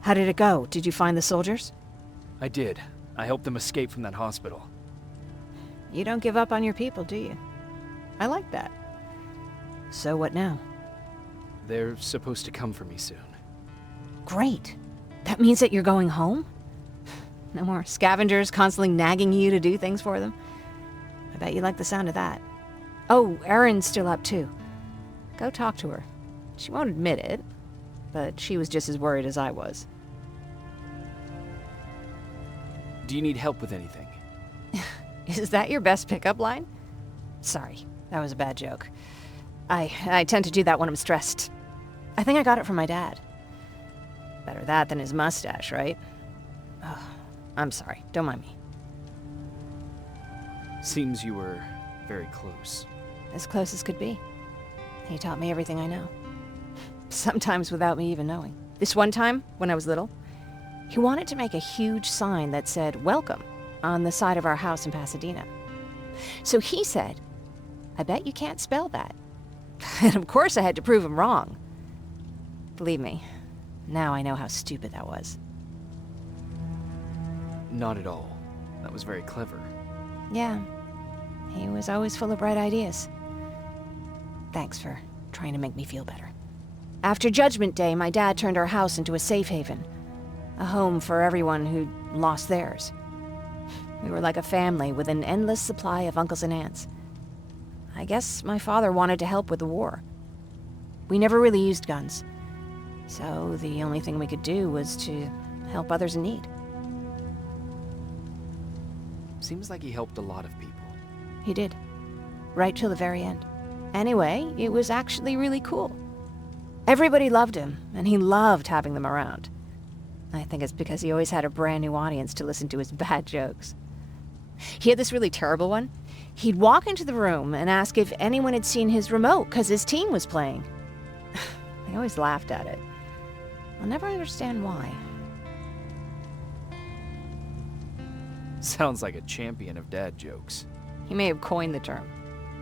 How did it go? Did you find the soldiers? I did. I helped them escape from that hospital. You don't give up on your people, do you? I like that. So what now? They're supposed to come for me soon. Great. That means that you're going home? No more scavengers constantly nagging you to do things for them? I bet you like the sound of that. Oh, Erin's still up too. Go talk to her. She won't admit it, but she was just as worried as I was. Do you need help with anything? Is that your best pickup line? Sorry, that was a bad joke. I tend to do that when I'm stressed. I think I got it from my dad. Better that than his mustache, right? Oh, I'm sorry, don't mind me. Seems you were very close. As close as could be. He taught me everything I know. Sometimes without me even knowing. This one time, when I was little, he wanted to make a huge sign that said, "Welcome," on the side of our house in Pasadena. So he said, "I bet you can't spell that." And of course I had to prove him wrong. Believe me, now I know how stupid that was. Not at all. That was very clever. Yeah, he was always full of bright ideas. Thanks for trying to make me feel better. After Judgment Day, my dad turned our house into a safe haven. A home for everyone who'd lost theirs. We were like a family with an endless supply of uncles and aunts. I guess my father wanted to help with the war. We never really used guns. So the only thing we could do was to help others in need. Seems like he helped a lot of people. He did. Right till the very end. Anyway, it was actually really cool. Everybody loved him, and he loved having them around. I think it's because he always had a brand new audience to listen to his bad jokes. He had this really terrible one. He'd walk into the room and ask if anyone had seen his remote because his team was playing. I always laughed at it. I'll never understand why. Sounds like a champion of dad jokes. He may have coined the term.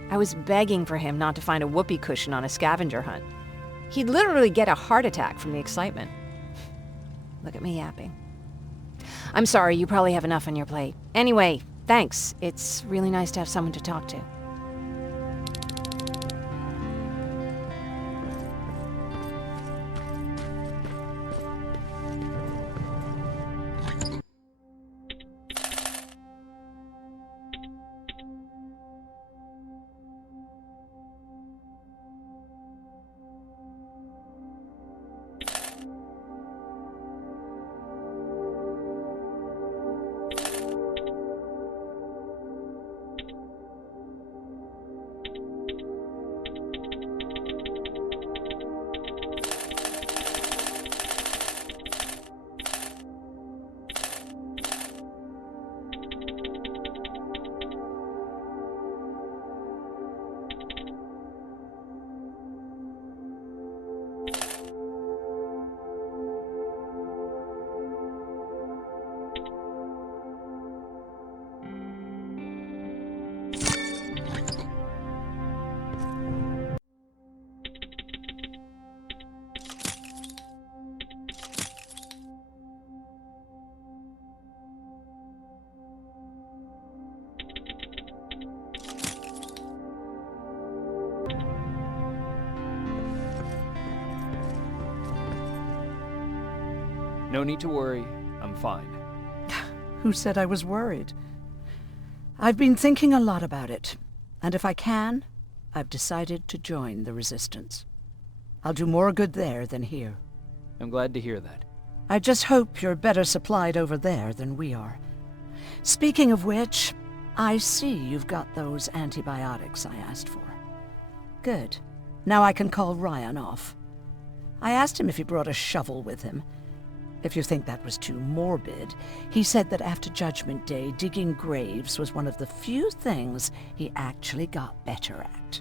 I was begging for him not to find a whoopee cushion on a scavenger hunt. He'd literally get a heart attack from the excitement. Look at me yapping. I'm sorry, you probably have enough on your plate. Anyway, thanks. It's really nice to have someone to talk to. No need to worry. I'm fine. Who said I was worried? I've been thinking a lot about it, and if I can, I've decided to join the Resistance. I'll do more good there than here. I'm glad to hear that. I just hope you're better supplied over there than we are. Speaking of which, I see you've got those antibiotics I asked for. Good. Now I can call Ryan off. I asked him if he brought a shovel with him. If you think that was too morbid, he said that after Judgment Day, digging graves was one of the few things he actually got better at.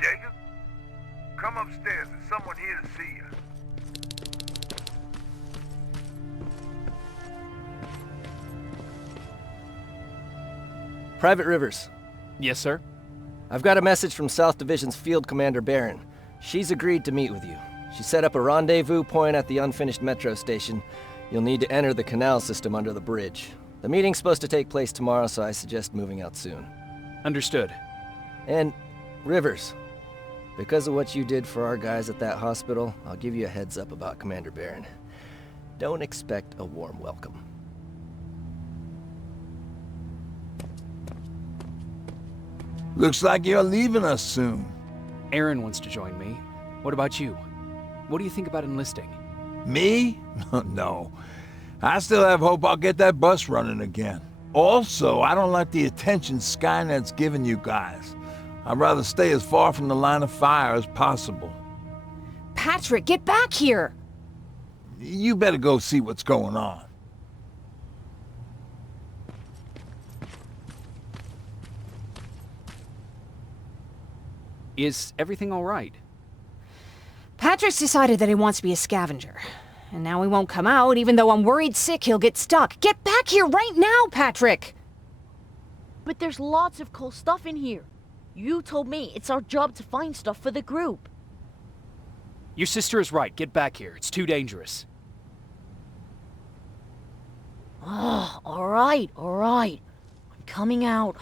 Jacob? Come upstairs. There's someone here to see you. Private Rivers. Yes, sir? I've got a message from South Division's Field Commander Barron. She's agreed to meet with you. She set up a rendezvous point at the unfinished metro station. You'll need to enter the canal system under the bridge. The meeting's supposed to take place tomorrow, so I suggest moving out soon. Understood. And, Rivers, because of what you did for our guys at that hospital, I'll give you a heads up about Commander Barron. Don't expect a warm welcome. Looks like you're leaving us soon. Aaron wants to join me. What about you? What do you think about enlisting? Me? No. I still have hope I'll get that bus running again. Also, I don't like the attention Skynet's giving you guys. I'd rather stay as far from the line of fire as possible. Patrick, get back here! You better go see what's going on. Is everything all right? Patrick's decided that he wants to be a scavenger. And now he won't come out, even though I'm worried sick he'll get stuck. Get back here right now, Patrick! But there's lots of cool stuff in here. You told me it's our job to find stuff for the group. Your sister is right. Get back here. It's too dangerous. Oh, alright. I'm coming out.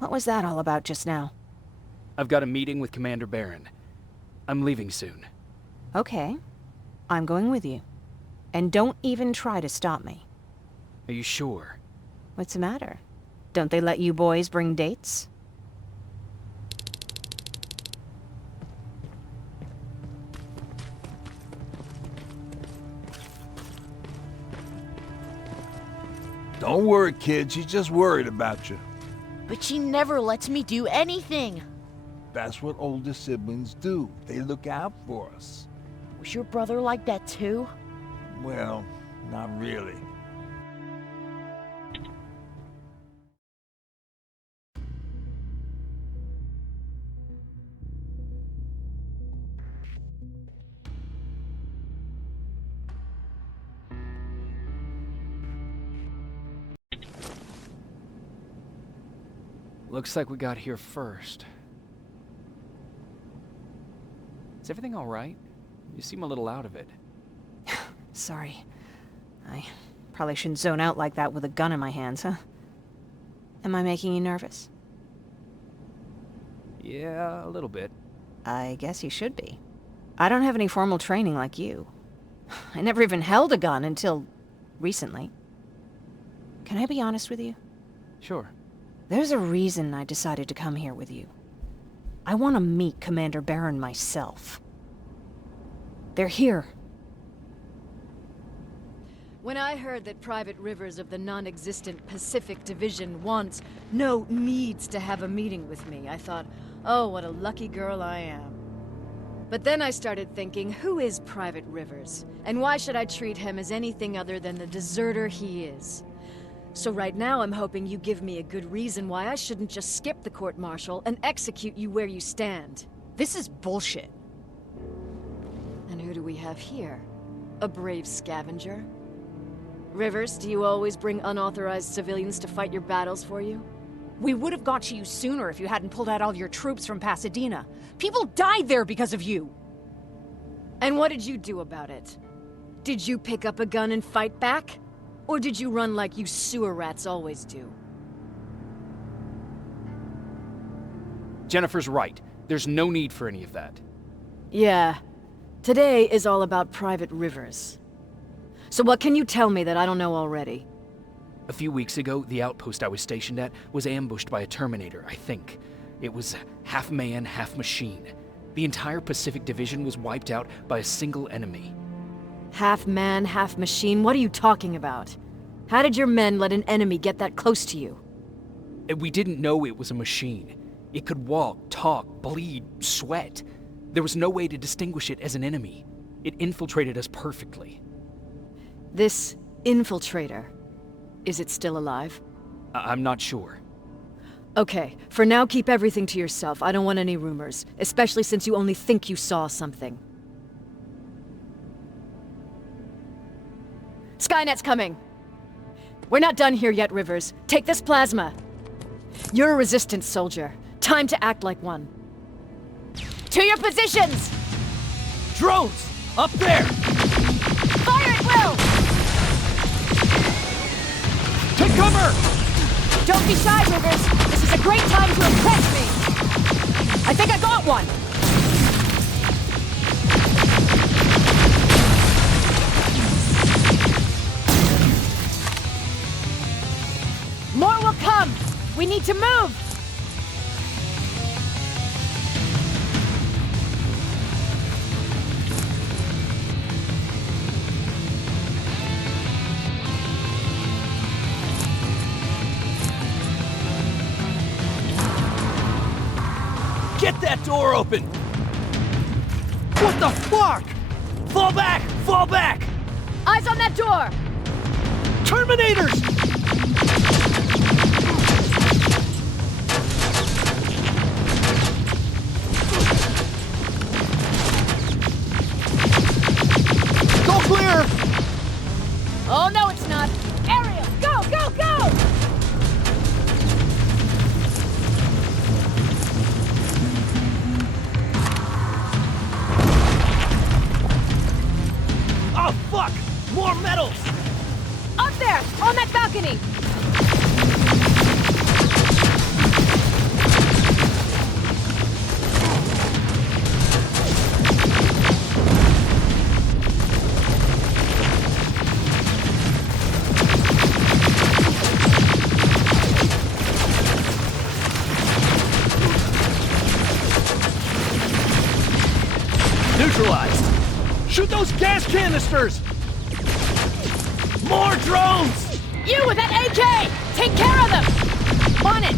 What was that all about just now? I've got a meeting with Commander Barron. I'm leaving soon. Okay. I'm going with you. And don't even try to stop me. Are you sure? What's the matter? Don't they let you boys bring dates? Don't worry, kid. She's just worried about you. But she never lets me do anything. That's what older siblings do. They look out for us. Was your brother like that too? Well, not really. Looks like we got here first. Is everything all right? You seem a little out of it. Sorry. I probably shouldn't zone out like that with a gun in my hands, huh? Am I making you nervous? Yeah, a little bit. I guess you should be. I don't have any formal training like you. I never even held a gun until recently. Can I be honest with you? Sure. There's a reason I decided to come here with you. I want to meet Commander Barron myself. They're here. When I heard that Private Rivers of the non-existent Pacific Division needs to have a meeting with me, I thought, oh, what a lucky girl I am. But then I started thinking, who is Private Rivers? And why should I treat him as anything other than the deserter he is? So right now I'm hoping you give me a good reason why I shouldn't just skip the court-martial and execute you where you stand. This is bullshit. And who do we have here? A brave scavenger? Rivers, do you always bring unauthorized civilians to fight your battles for you? We would have got to you sooner if you hadn't pulled out all your troops from Pasadena. People died there because of you! And what did you do about it? Did you pick up a gun and fight back? Or did you run like you sewer rats always do? Jennifer's right. There's no need for any of that. Yeah. Today is all about Private Rivers. So what can you tell me that I don't know already? A few weeks ago, the outpost I was stationed at was ambushed by a Terminator, I think. It was half man, half machine. The entire Pacific Division was wiped out by a single enemy. Half man, half machine? What are you talking about? How did your men let an enemy get that close to you? We didn't know it was a machine. It could walk, talk, bleed, sweat. There was no way to distinguish it as an enemy. It infiltrated us perfectly. This infiltrator, is it still alive? I'm not sure. Okay, for now keep everything to yourself. I don't want any rumors, especially since you only think you saw something. Skynet's coming! We're not done here yet, Rivers. Take this plasma. You're a resistance soldier. Time to act like one. To your positions! Drones! Up there! Fire at will! Take cover! Don't be shy, Rivers. This is a great time to impress me. I think I got one! More will come! We need to move! Get that door open! What the fuck? Fall back! Fall back! Eyes on that door! Terminators! Oh, no, it's not. Ariel, go, go, go! Oh, fuck! More metals! Up there, on that balcony! Neutralized! Shoot those gas canisters! More drones! You with that AK! Take care of them! On it!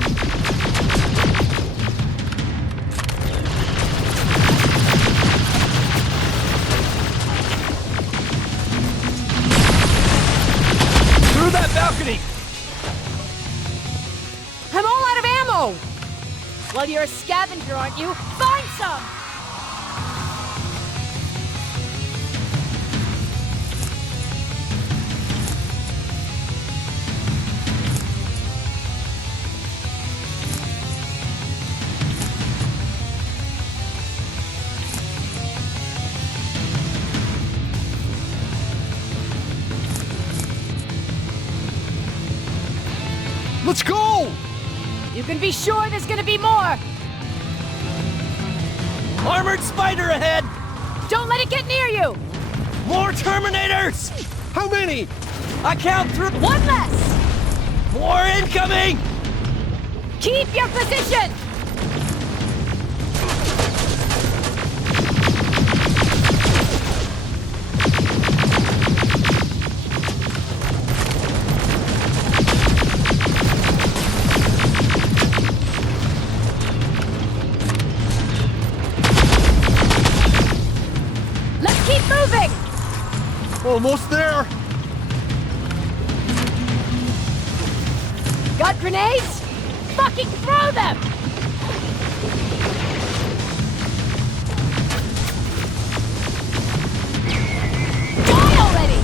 Through that balcony! I'm all out of ammo! Well, you're a scavenger, aren't you? Find some! Let's go! You can be sure there's gonna be more! Armored spider ahead! Don't let it get near you! More Terminators! How many? I count through. One less! More incoming! Keep your position! Almost there! Got grenades? Fucking throw them! Die already!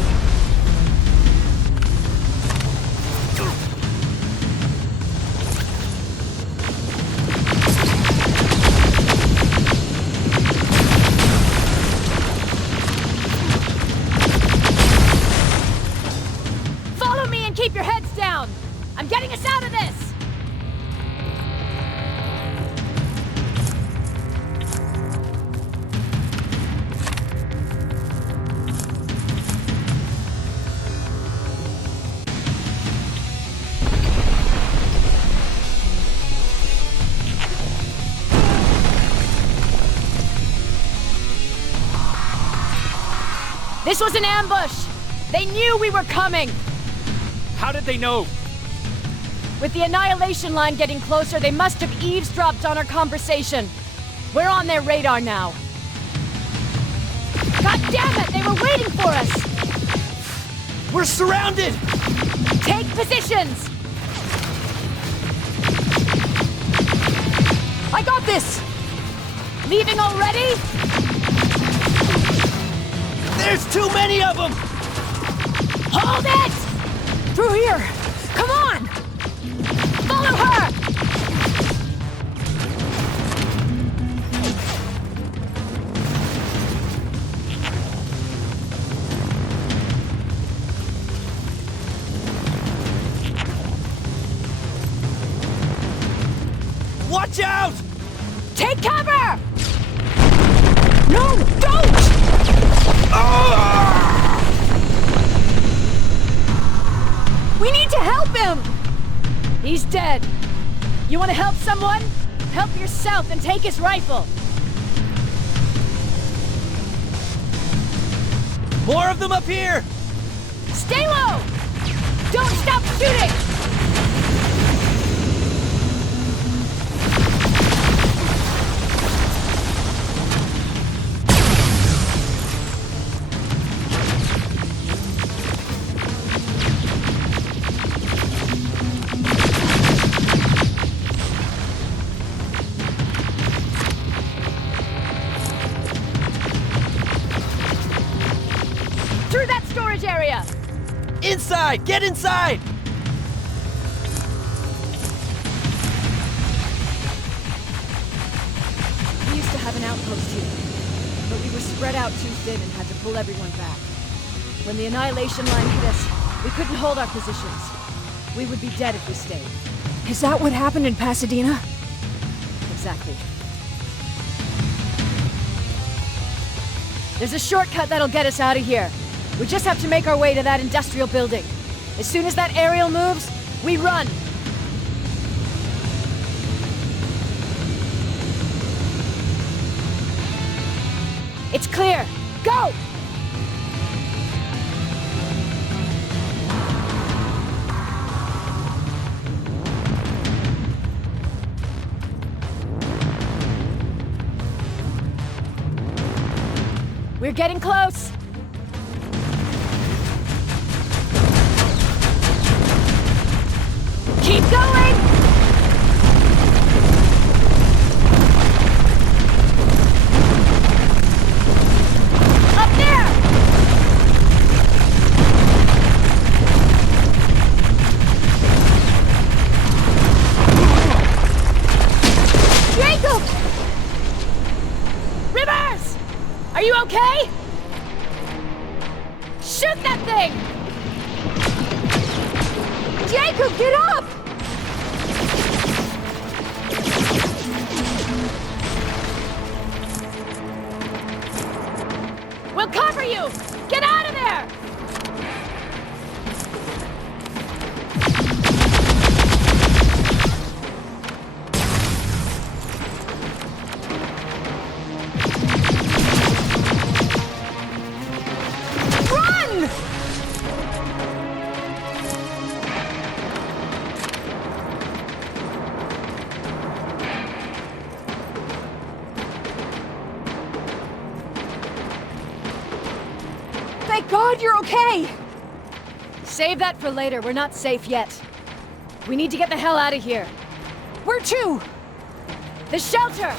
Keep your heads down! I'm getting us out of this! This was an ambush! They knew we were coming! How did they know? With the annihilation line getting closer, they must have eavesdropped on our conversation. We're on their radar now. God damn it! They were waiting for us! We're surrounded! Take positions! I got this! Leaving already? There's too many of them! Hold it! Through here! Come on! Follow her! Watch out! Take cover! No, don't! We need to help him! He's dead. You want to help someone? Help yourself and take his rifle. More of them up here! Stay low! Don't stop shooting! Inside! Get inside! We used to have an outpost here, but we were spread out too thin and had to pull everyone back. When the Annihilation line hit us, we couldn't hold our positions. We would be dead if we stayed. Is that what happened in Pasadena? Exactly. There's a shortcut that'll get us out of here. We just have to make our way to that industrial building. As soon as that aerial moves, we run! It's clear! Go! We're getting close! Keep going! Up there! Jacob! Rivers! Are you okay? Shoot that thing! Jacob, get up! We'll cover you! Get out of there! Run! Thank God you're okay! Save that for later. We're not safe yet. We need to get the hell out of here. Where to? The shelter!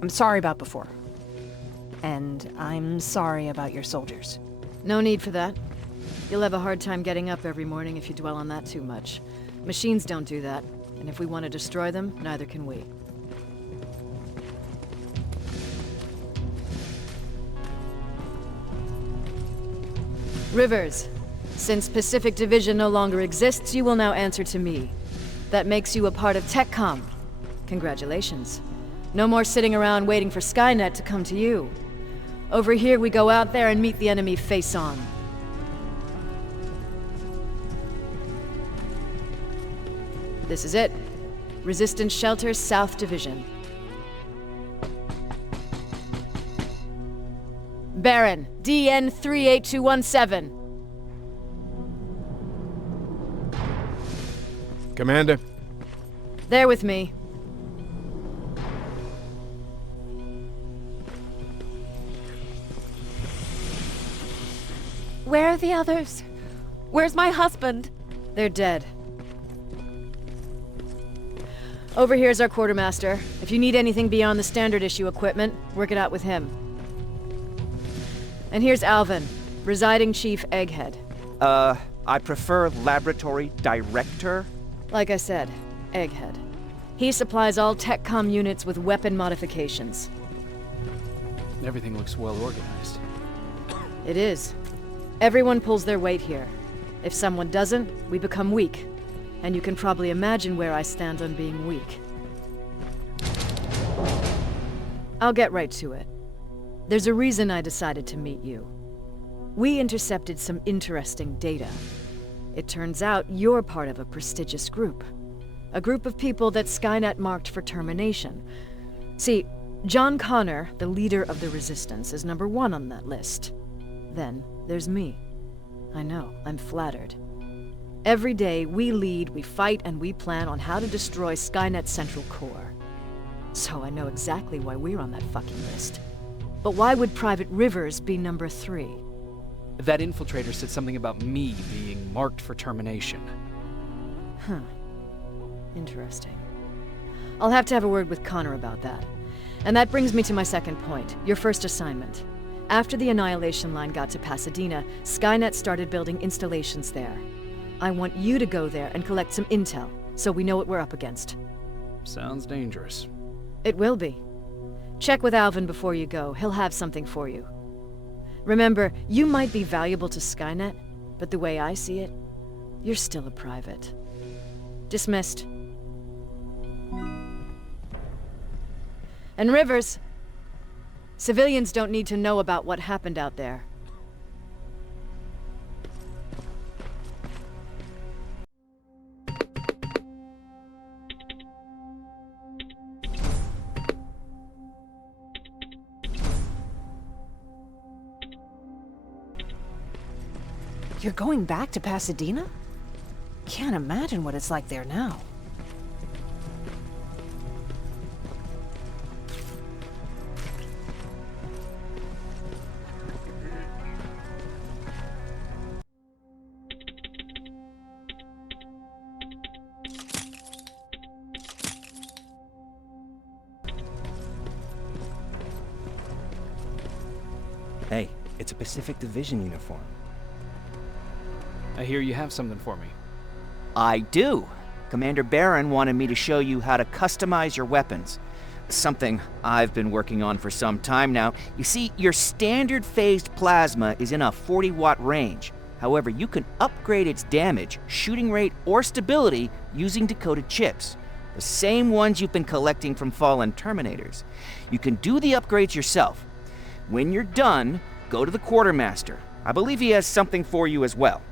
I'm sorry about before. And I'm sorry about your soldiers. No need for that. You'll have a hard time getting up every morning if you dwell on that too much. Machines don't do that, and if we want to destroy them, neither can we. Rivers, since Pacific Division no longer exists, you will now answer to me. That makes you a part of TechCom. Congratulations. No more sitting around waiting for Skynet to come to you. Over here, we go out there and meet the enemy face on. This is it. Resistance Shelter, South Division. Baron, DN 38217. Commander. They're with me. Where are the others? Where's my husband? They're dead. Over here's our quartermaster. If you need anything beyond the standard issue equipment, work it out with him. And here's Alvin, Presiding Chief Egghead. I prefer Laboratory Director. Like I said, Egghead. He supplies all TechCom units with weapon modifications. Everything looks well organized. It is. Everyone pulls their weight here. If someone doesn't, we become weak. And you can probably imagine where I stand on being weak. I'll get right to it. There's a reason I decided to meet you. We intercepted some interesting data. It turns out you're part of a prestigious group. A group of people that Skynet marked for termination. See, John Connor, the leader of the Resistance, is #1 on that list. Then there's me. I know, I'm flattered. Every day, we lead, we fight, and we plan on how to destroy Skynet's central core. So I know exactly why we're on that fucking list. But why would Private Rivers be number 3? That infiltrator said something about me being marked for termination. Huh. Interesting. I'll have to have a word with Connor about that. And that brings me to my second point, your first assignment. After the Annihilation Line got to Pasadena, Skynet started building installations there. I want you to go there and collect some intel, so we know what we're up against. Sounds dangerous. It will be. Check with Alvin before you go. He'll have something for you. Remember, you might be valuable to Skynet, but the way I see it, you're still a private. Dismissed. And Rivers, civilians don't need to know about what happened out there. You're going back to Pasadena? Can't imagine what it's like there now. Hey, it's a Pacific Division uniform. I hear you have something for me. I do. Commander Barron wanted me to show you how to customize your weapons. Something I've been working on for some time now. You see, your standard phased plasma is in a 40-watt range. However, you can upgrade its damage, shooting rate, or stability using decoded chips. The same ones you've been collecting from fallen Terminators. You can do the upgrades yourself. When you're done, go to the Quartermaster. I believe he has something for you as well.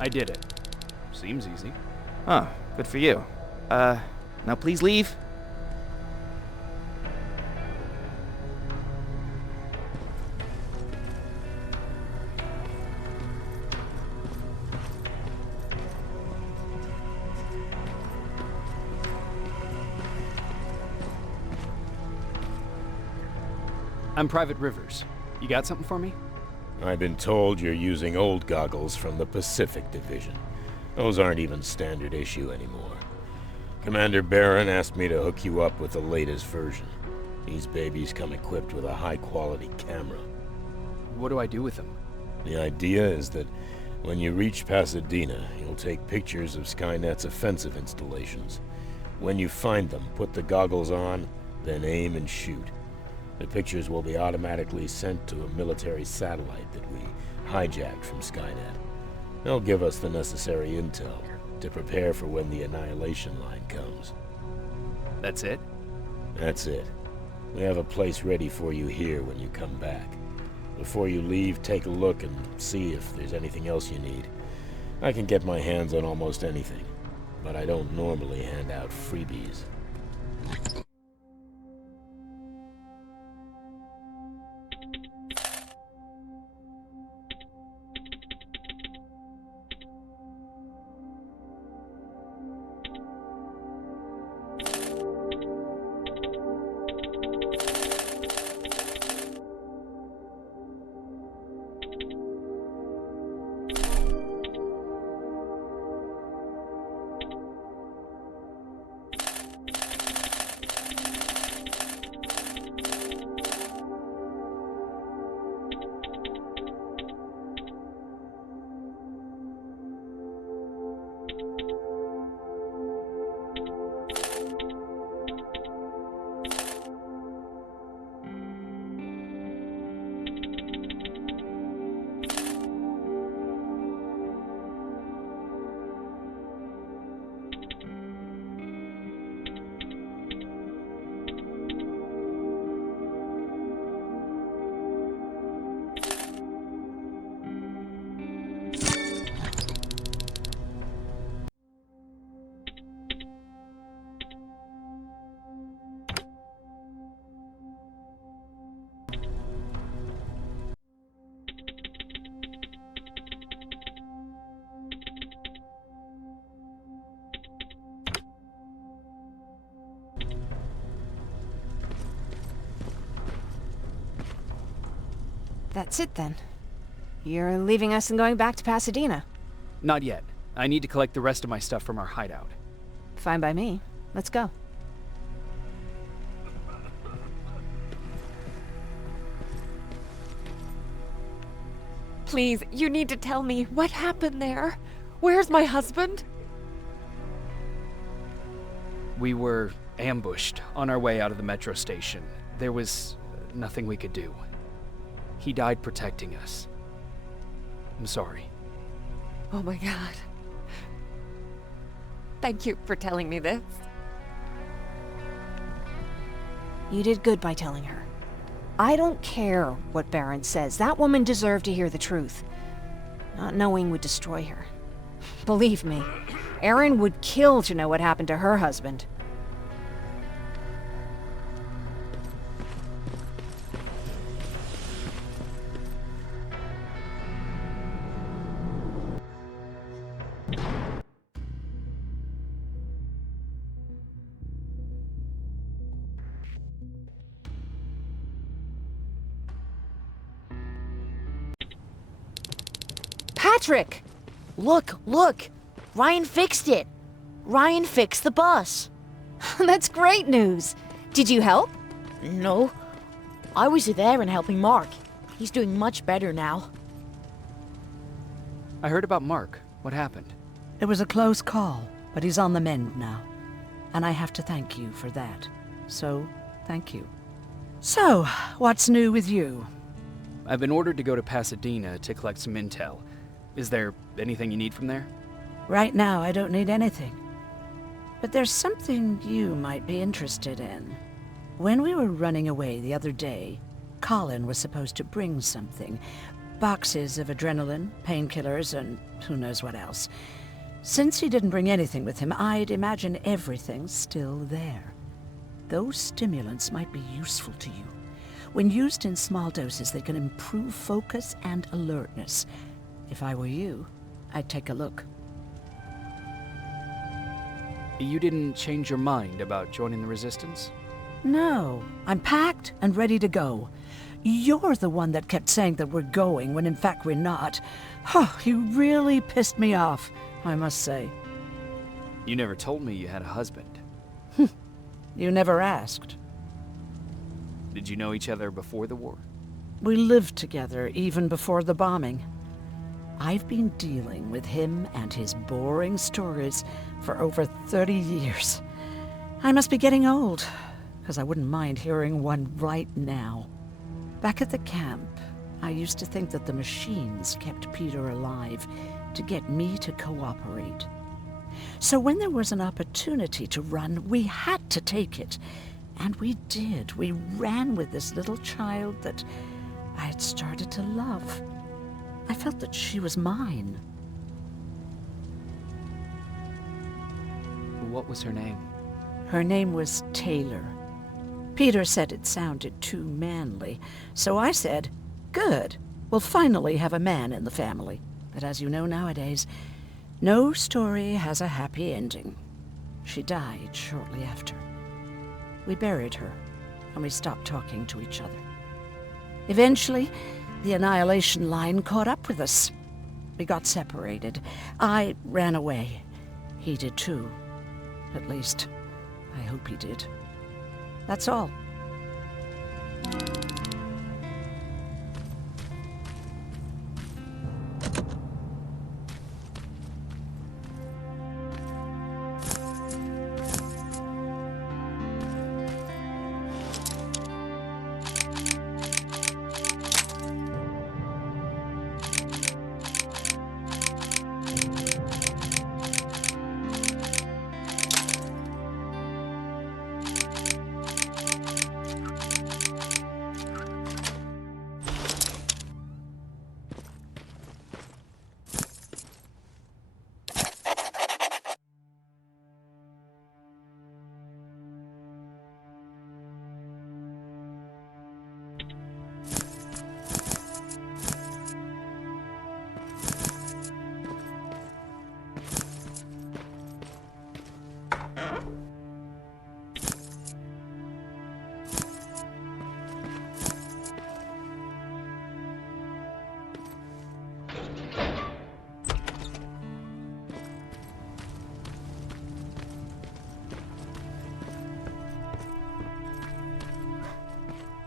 I did it. Seems easy. Huh, good for you. Now please leave. I'm Private Rivers. You got something for me? I've been told you're using old goggles from the Pacific Division. Those aren't even standard issue anymore. Commander Barron asked me to hook you up with the latest version. These babies come equipped with a high-quality camera. What do I do with them? The idea is that when you reach Pasadena, you'll take pictures of Skynet's offensive installations. When you find them, put the goggles on, then aim and shoot. The pictures will be automatically sent to a military satellite that we hijacked from Skynet. They'll give us the necessary intel, to prepare for when the annihilation line comes. That's it? That's it. We have a place ready for you here when you come back. Before you leave, take a look and see if there's anything else you need. I can get my hands on almost anything, but I don't normally hand out freebies. That's it then. You're leaving us and going back to Pasadena. Not yet. I need to collect the rest of my stuff from our hideout. Fine by me. Let's go. Please, you need to tell me what happened there. Where's my husband? We were ambushed on our way out of the metro station. There was nothing we could do. He died protecting us. I'm sorry. Oh my God. Thank you for telling me this. You did good by telling her. I don't care what Baron says. That woman deserved to hear the truth. Not knowing would destroy her. Believe me, Erin would kill to know what happened to her husband. Patrick! Look! Ryan fixed it! Ryan fixed the bus! That's great news! Did you help? No. I was there and helping Mark. He's doing much better now. I heard about Mark. What happened? It was a close call, but he's on the mend now. And I have to thank you for that. So, thank you. So, what's new with you? I've been ordered to go to Pasadena to collect some intel. Is there anything you need from there? Right now, I don't need anything. But there's something you might be interested in. When we were running away the other day, Colin was supposed to bring something. Boxes of adrenaline, painkillers, and who knows what else. Since he didn't bring anything with him, I'd imagine everything's still there. Those stimulants might be useful to you. When used in small doses, they can improve focus and alertness. If I were you, I'd take a look. You didn't change your mind about joining the Resistance? No, I'm packed and ready to go. You're the one that kept saying that we're going when in fact we're not. Oh, you really pissed me off, I must say. You never told me you had a husband. You never asked. Did you know each other before the war? We lived together even before the bombing. I've been dealing with him and his boring stories for over 30 years. I must be getting old, because I wouldn't mind hearing one right now. Back at the camp, I used to think that the machines kept Peter alive to get me to cooperate. So when there was an opportunity to run, we had to take it. And we did. We ran with this little child that I had started to love. I felt that she was mine. What was her name? Her name was Taylor. Peter said it sounded too manly, so I said, good, we'll finally have a man in the family. But as you know nowadays, no story has a happy ending. She died shortly after. We buried her, and we stopped talking to each other. Eventually, the Annihilation Line caught up with us. We got separated. I ran away. He did too. At least, I hope he did. That's all.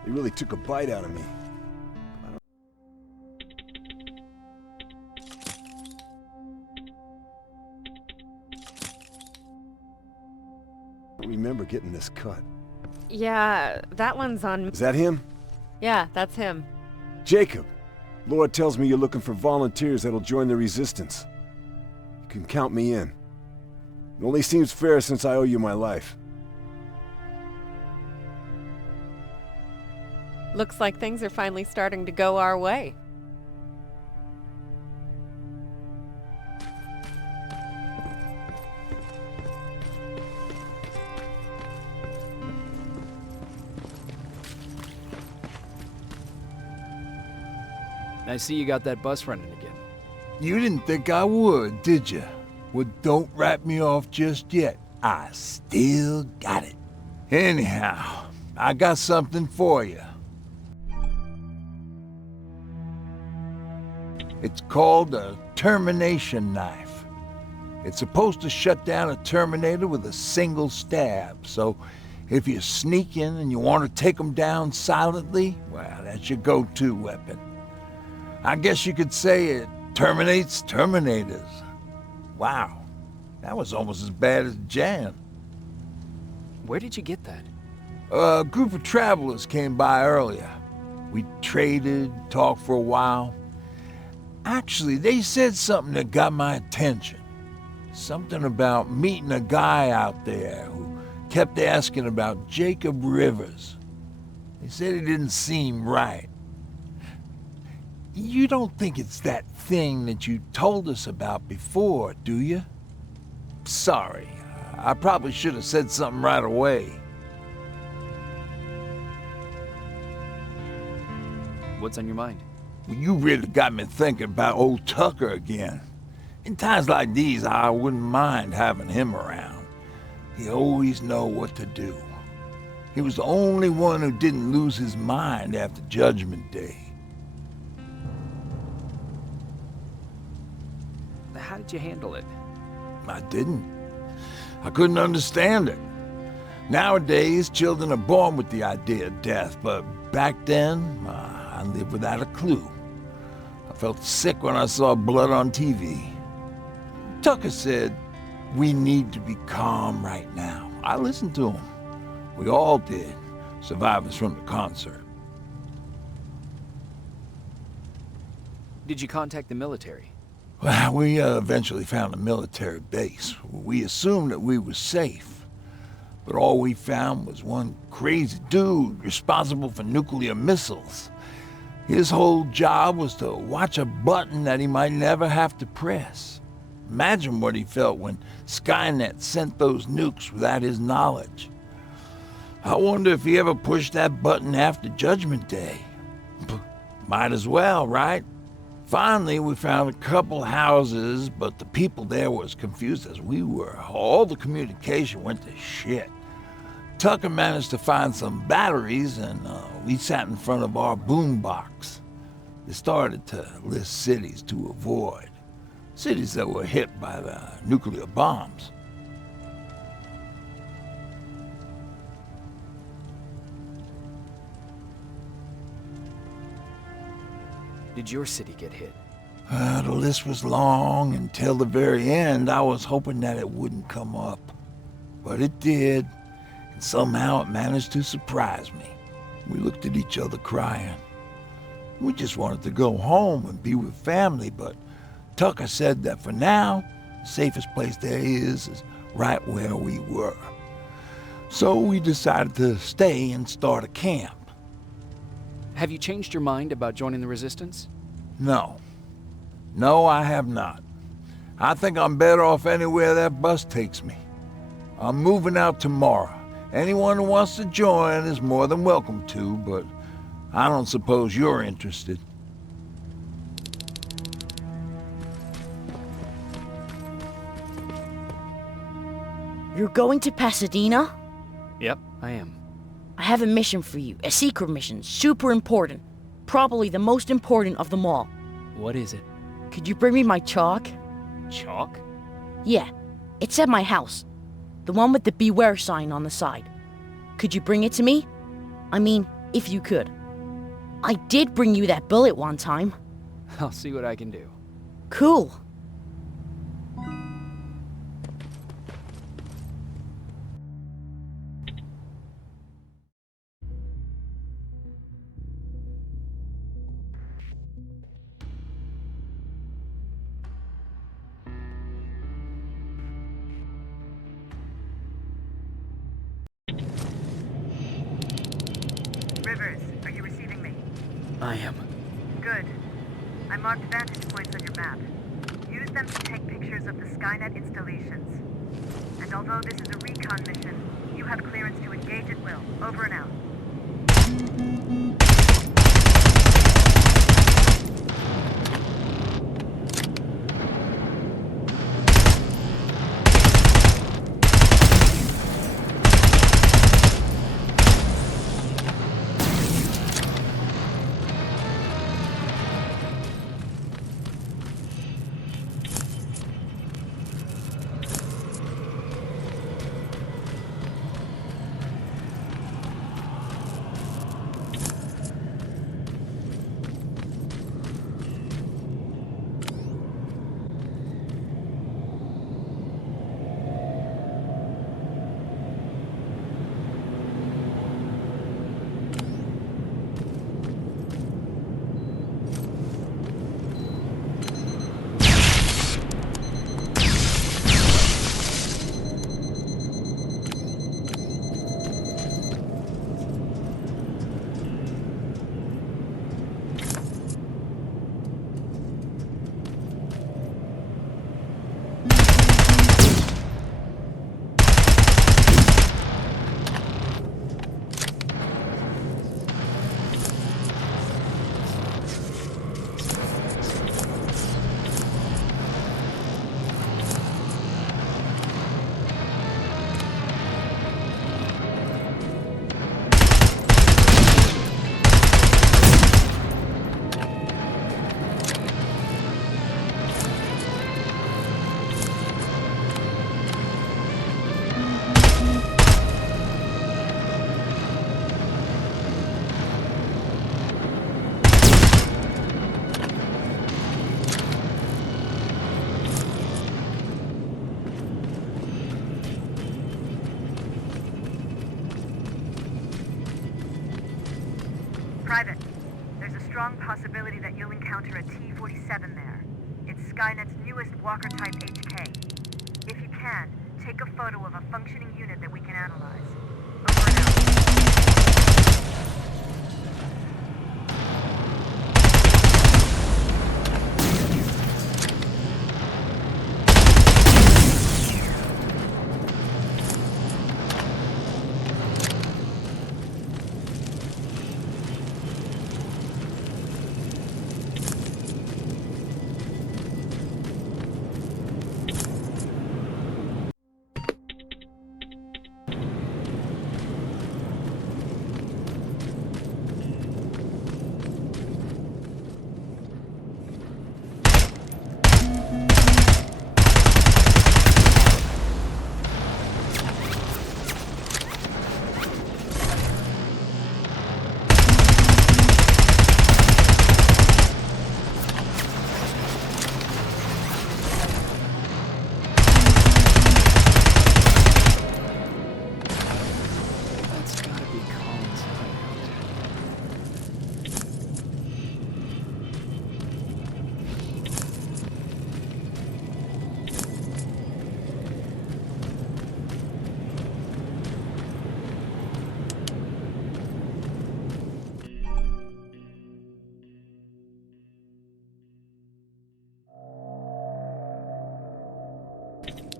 They really took a bite out of me. I don't remember getting this cut. Yeah, that one's on... Is that him? Yeah, that's him. Jacob! Laura tells me you're looking for volunteers that'll join the Resistance. You can count me in. It only seems fair since I owe you my life. Looks like things are finally starting to go our way. I see you got that bus running again. You didn't think I would, did you? Well, don't wrap me off just yet. I still got it. Anyhow, I got something for you. It's called a termination knife. It's supposed to shut down a Terminator with a single stab, so if you sneak in and you want to take them down silently, well, that's your go-to weapon. I guess you could say it terminates Terminators. Wow, that was almost as bad as Jan. Where did you get that? A group of travelers came by earlier. We traded, talked for a while. Actually, they said something that got my attention. Something about meeting a guy out there who kept asking about Jacob Rivers. They said it didn't seem right. You don't think it's that thing that you told us about before, do you? Sorry, I probably should have said something right away. What's on your mind? Well, you really got me thinking about old Tucker again. In times like these, I wouldn't mind having him around. He always know what to do. He was the only one who didn't lose his mind after Judgment Day. How did you handle it? I didn't. I couldn't understand it. Nowadays, children are born with the idea of death, but back then, I lived without a clue. I felt sick when I saw blood on TV. Tucker said, we need to be calm right now. I listened to him. We all did, survivors from the concert. Did you contact the military? Well, we eventually found a military base. We assumed that we were safe. But all we found was one crazy dude responsible for nuclear missiles. His whole job was to watch a button that he might never have to press. Imagine what he felt when Skynet sent those nukes without his knowledge. I wonder if he ever pushed that button after Judgment Day. Might as well, right? Finally, we found a couple houses, but the people there were as confused as we were. All the communication went to shit. Tucker managed to find some batteries, and we sat in front of our boombox. They started to list cities to avoid. Cities that were hit by the nuclear bombs. Did your city get hit? The list was long. Until the very end, I was hoping that it wouldn't come up. But it did, and somehow it managed to surprise me. We looked at each other crying. We just wanted to go home and be with family, but Tucker said that for now, the safest place there is right where we were. So we decided to stay and start a camp. Have you changed your mind about joining the Resistance? No. No, I have not. I think I'm better off anywhere that bus takes me. I'm moving out tomorrow. Anyone who wants to join is more than welcome to, but I don't suppose you're interested. You're going to Pasadena? Yep, I am. I have a mission for you. A secret mission. Super important. Probably the most important of them all. What is it? Could you bring me my chalk? Chalk? Yeah. It's at my house. The one with the beware sign on the side. Could you bring it to me? I mean, if you could. I did bring you that bullet one time. I'll see what I can do. Cool. Rivers, are you receiving me? I am. Good. I marked vantage points on your map. Use them to take pictures of the Skynet installations. And although this is a recon mission, you have clearance to engage at will. Over and out. Private, there's a strong possibility that you'll encounter a T-47 there. It's Skynet's newest Walker-type HK. If you can, take a photo of a functioning unit that we can analyze. Over and out.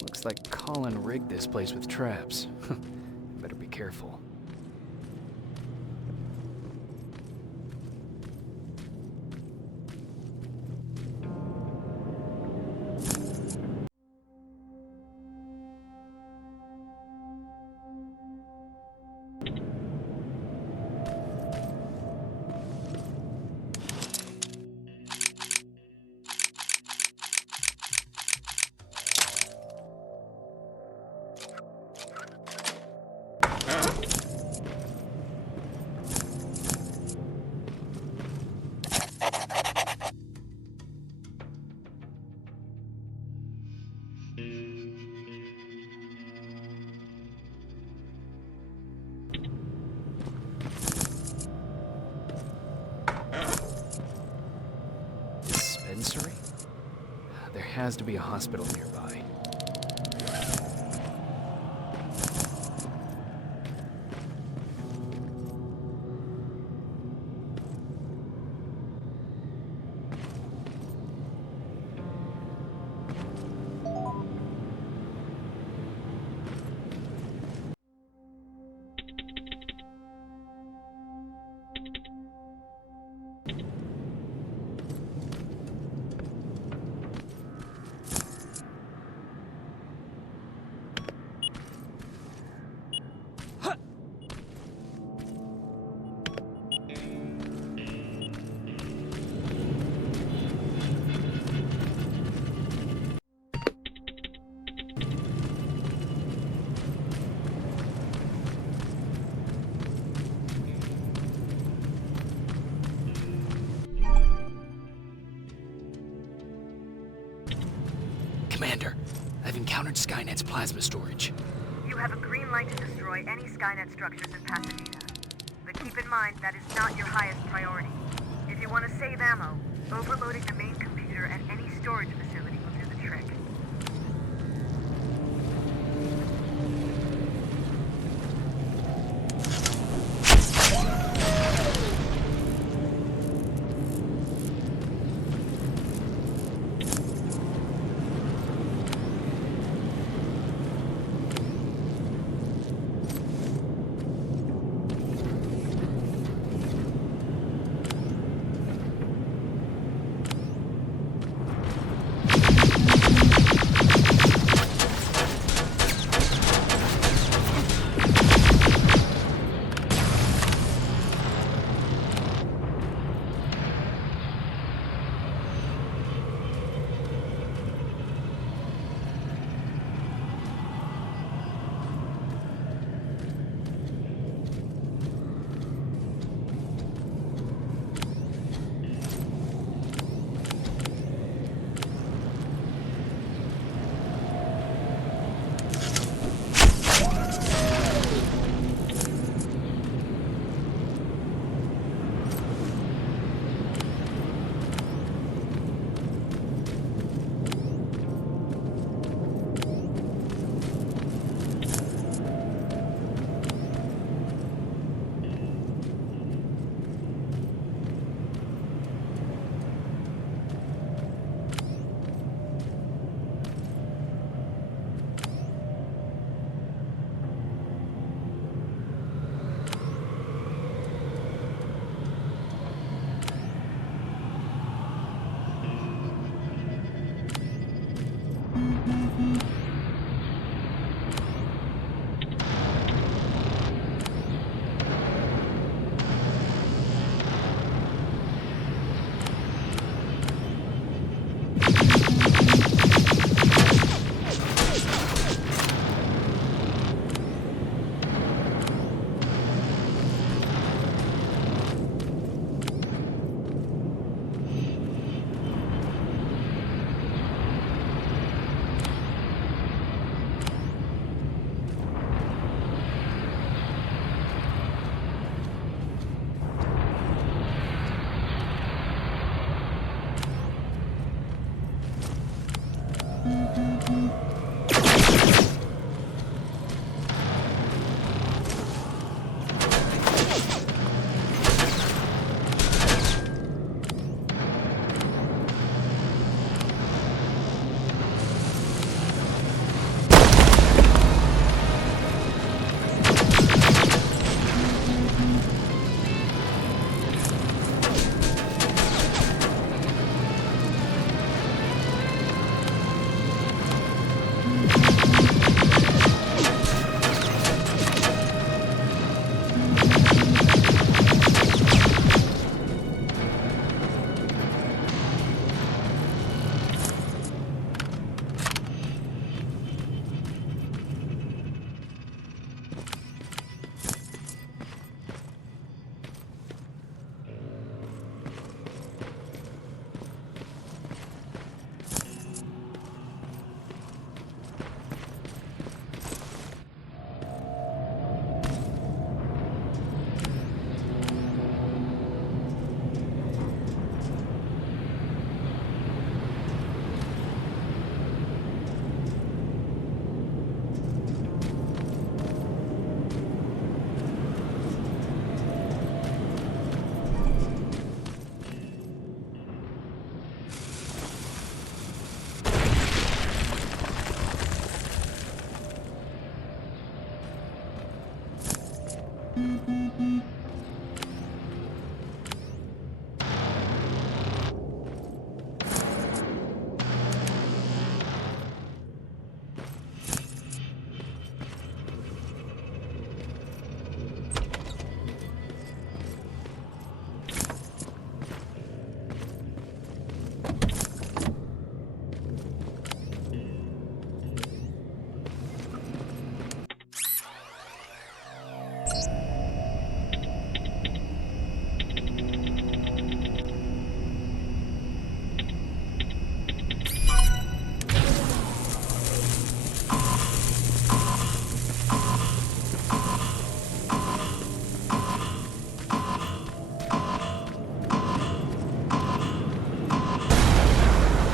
Looks like Colin rigged this place with traps. Better be careful. Dispensary? There has to be a hospital nearby. Commander, I've encountered Skynet's plasma storage. You have a green light to destroy any Skynet structures in Pasadena. But keep in mind that is not your highest priority. If you want to save ammo, overloading the main computer at any storage facility will do the trick.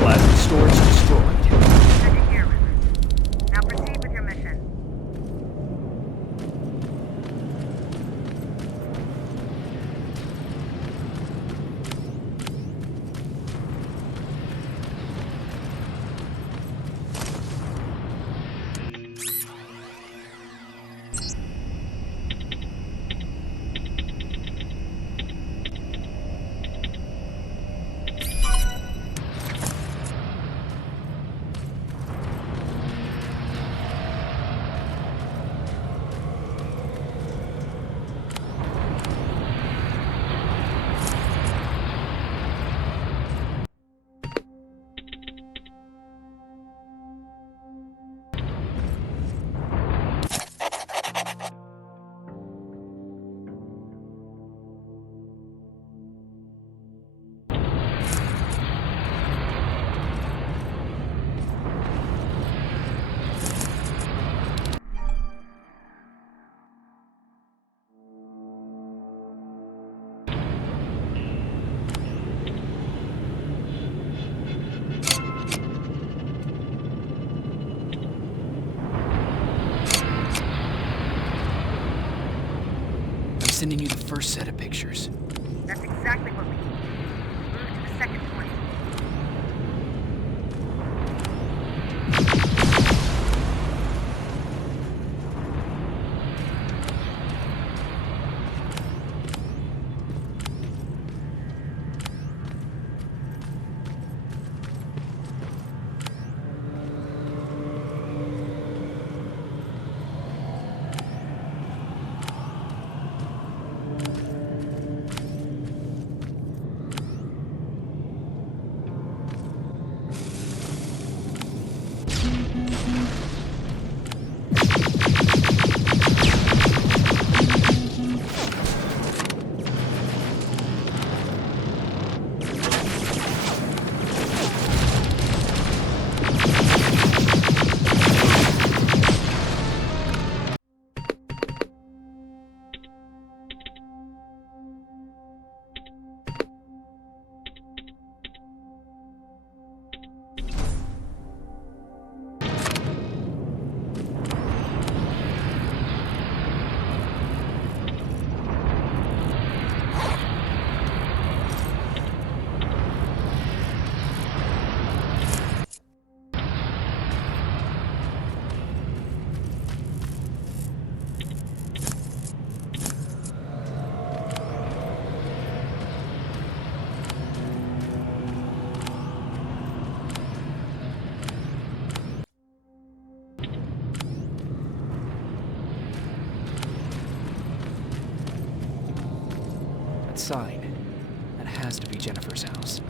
Plasma storage destroyed. Good to hear, River. Now proceed with your mission. Sending you the first set of pictures. That's exactly what we need. Move to the second point. That sign. That has to be Jennifer's house.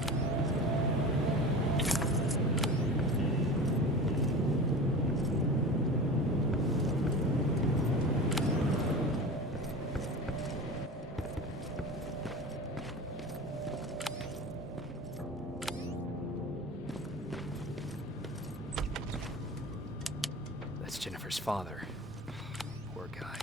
That's Jennifer's father. Poor guy.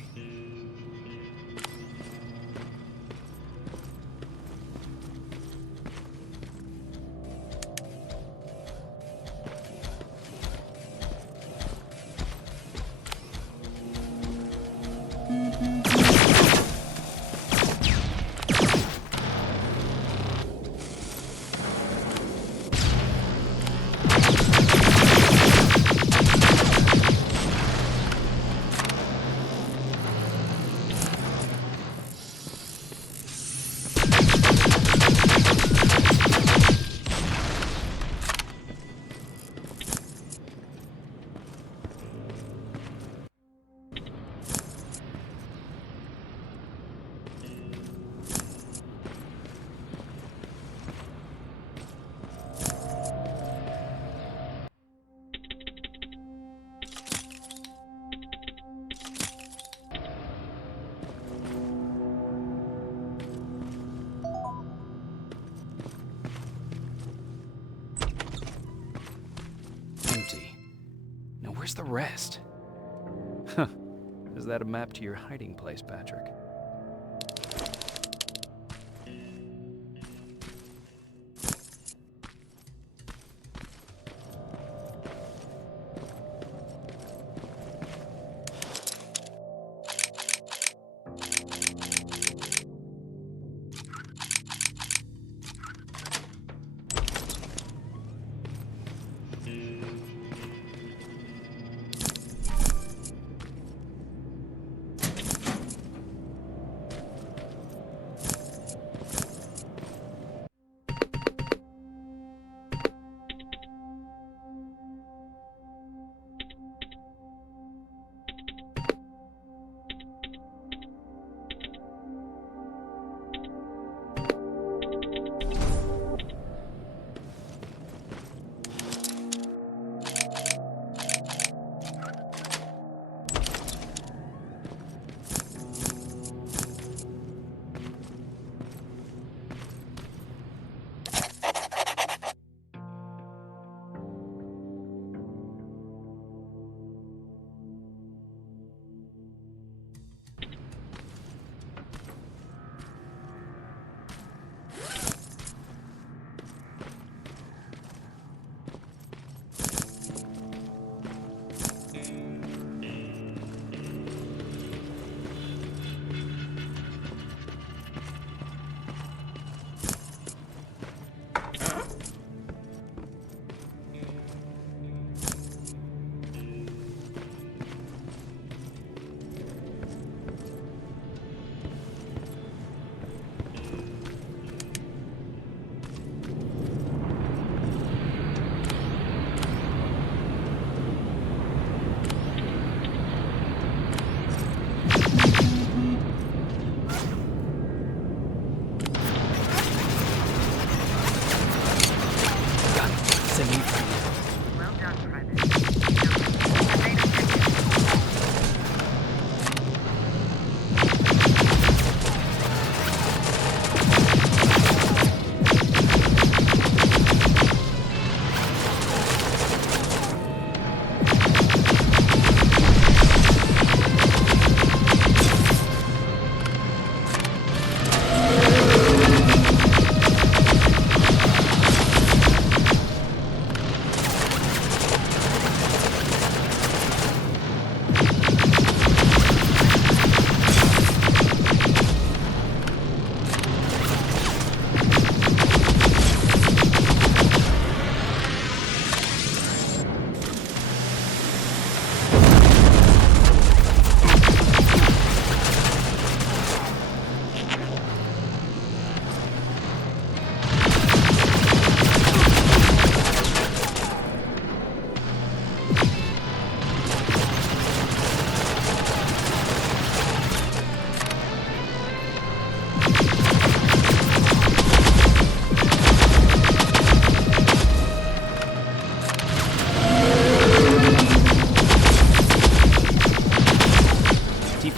the rest? Huh. Is that a map to your hiding place, Patrick?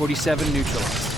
T-47 neutralized.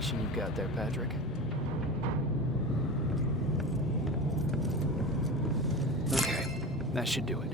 information you've got there, Patrick. Okay, that should do it.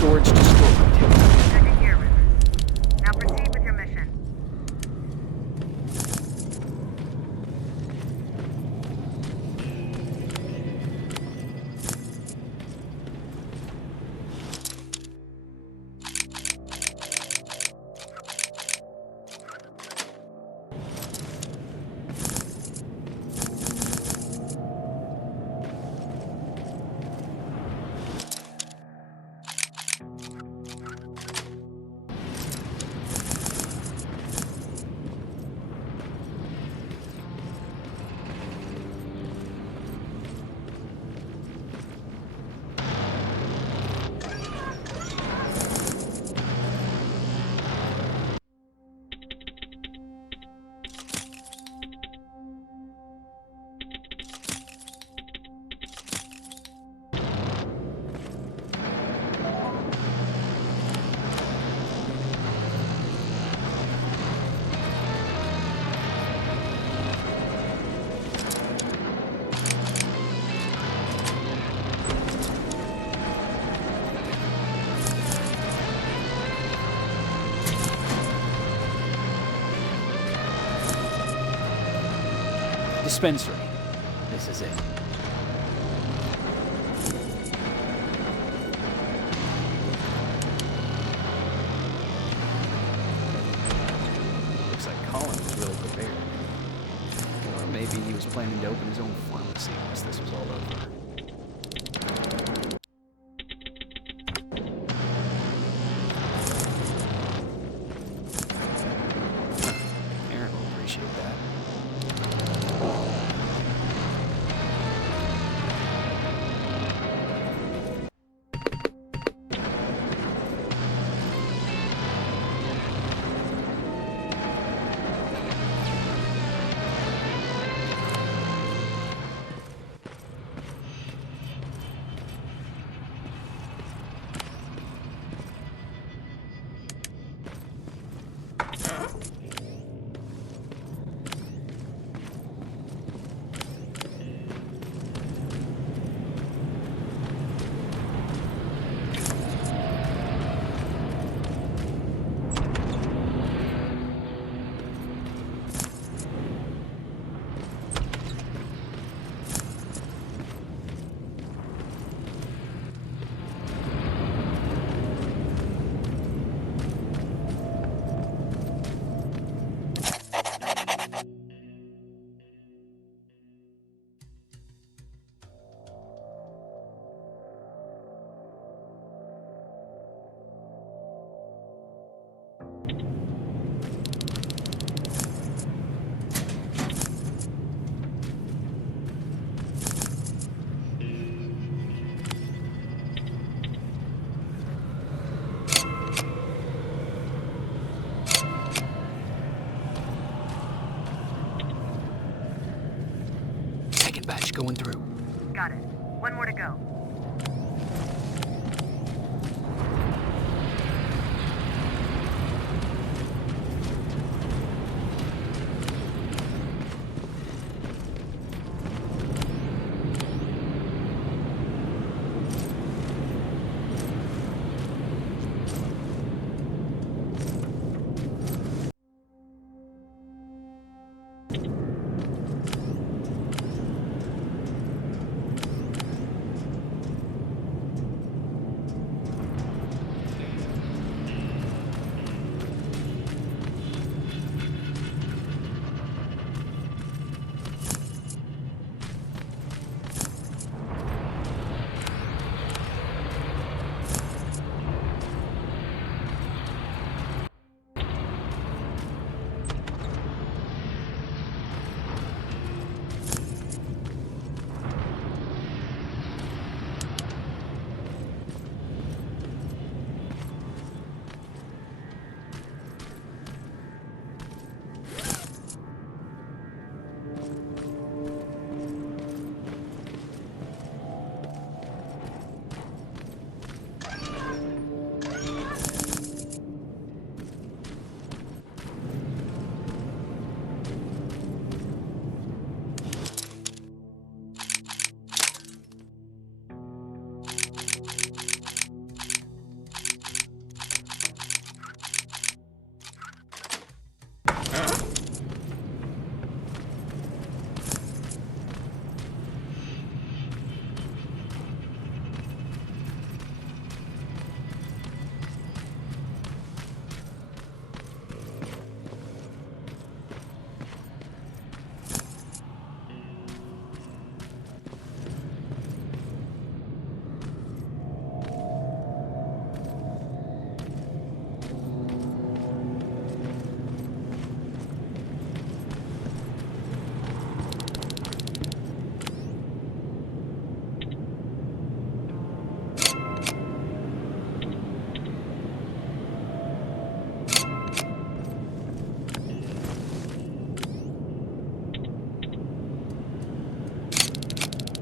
Storage destroyed. Good to hear, Rivers. Now proceed with your mission. Dispensary. This is it. Looks like Colin was really prepared. Or maybe he was planning to open his own pharmacy once this was all over. Aaron will appreciate that. Batch going through. Got it. One more to go.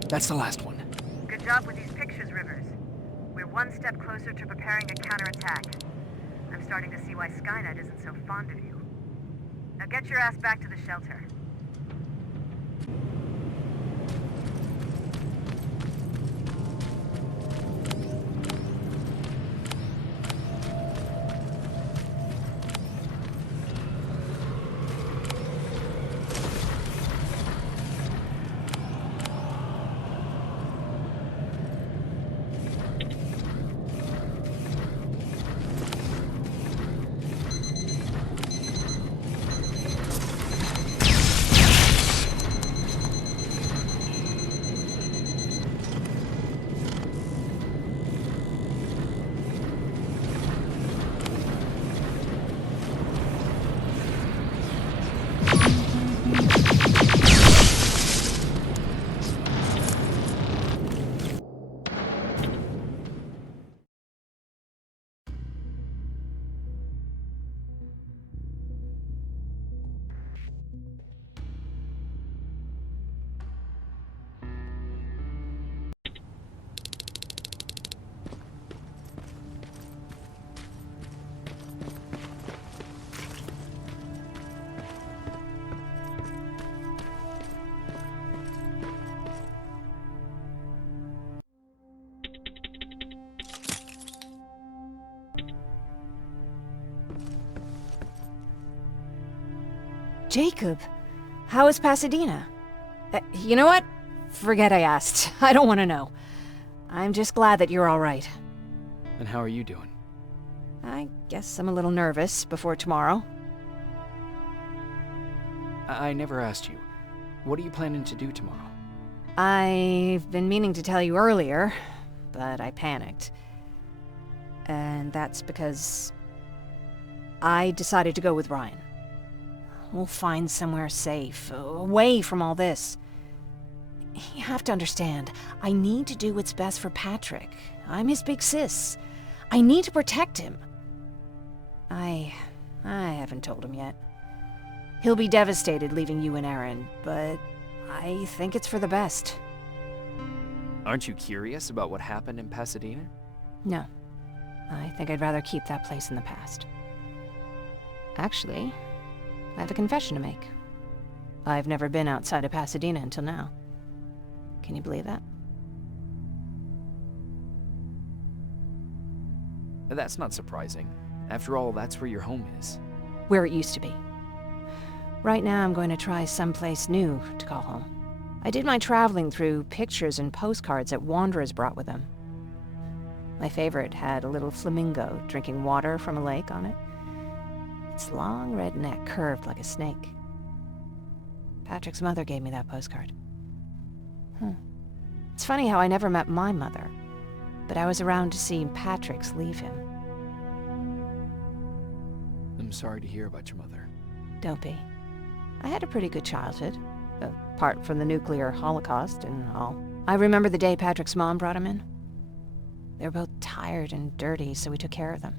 That's the last one. Good job with these pictures, Rivers. We're one step closer to preparing a counterattack. I'm starting to see why Skynet isn't so fond of you. Now get your ass back to the shelter. Jacob, how is Pasadena? You know what? Forget I asked. I don't want to know. I'm just glad that you're all right. And how are you doing? I guess I'm a little nervous before tomorrow. I never asked you. What are you planning to do tomorrow? I've been meaning to tell you earlier, but I panicked. And that's because I decided to go with Ryan. We'll find somewhere safe, away from all this. You have to understand, I need to do what's best for Patrick. I'm his big sis. I need to protect him. I haven't told him yet. He'll be devastated leaving you and Aaron, but I think it's for the best. Aren't you curious about what happened in Pasadena? No. I think I'd rather keep that place in the past. Actually, I have a confession to make. I've never been outside of Pasadena until now. Can you believe that? That's not surprising. After all, that's where your home is. Where it used to be. Right now, I'm going to try someplace new to call home. I did my traveling through pictures and postcards that wanderers brought with them. My favorite had a little flamingo drinking water from a lake on it. Its long red neck curved like a snake. Patrick's mother gave me that postcard. It's funny how I never met my mother, but I was around to see Patrick's leave him. I'm sorry to hear about your mother. Don't be. I had a pretty good childhood, apart from the nuclear holocaust and all. I remember the day Patrick's mom brought him in. They were both tired and dirty, so we took care of them.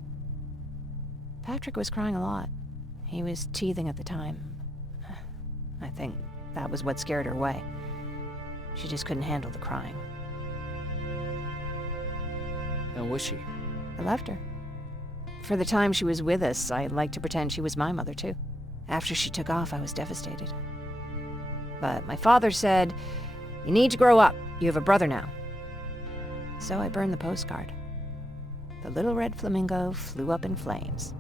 Patrick was crying a lot. He was teething at the time. I think that was what scared her away. She just couldn't handle the crying. How was she? I loved her. For the time she was with us, I liked to pretend she was my mother, too. After she took off, I was devastated. But my father said, "You need to grow up. You have a brother now." So I burned the postcard. The little red flamingo flew up in flames.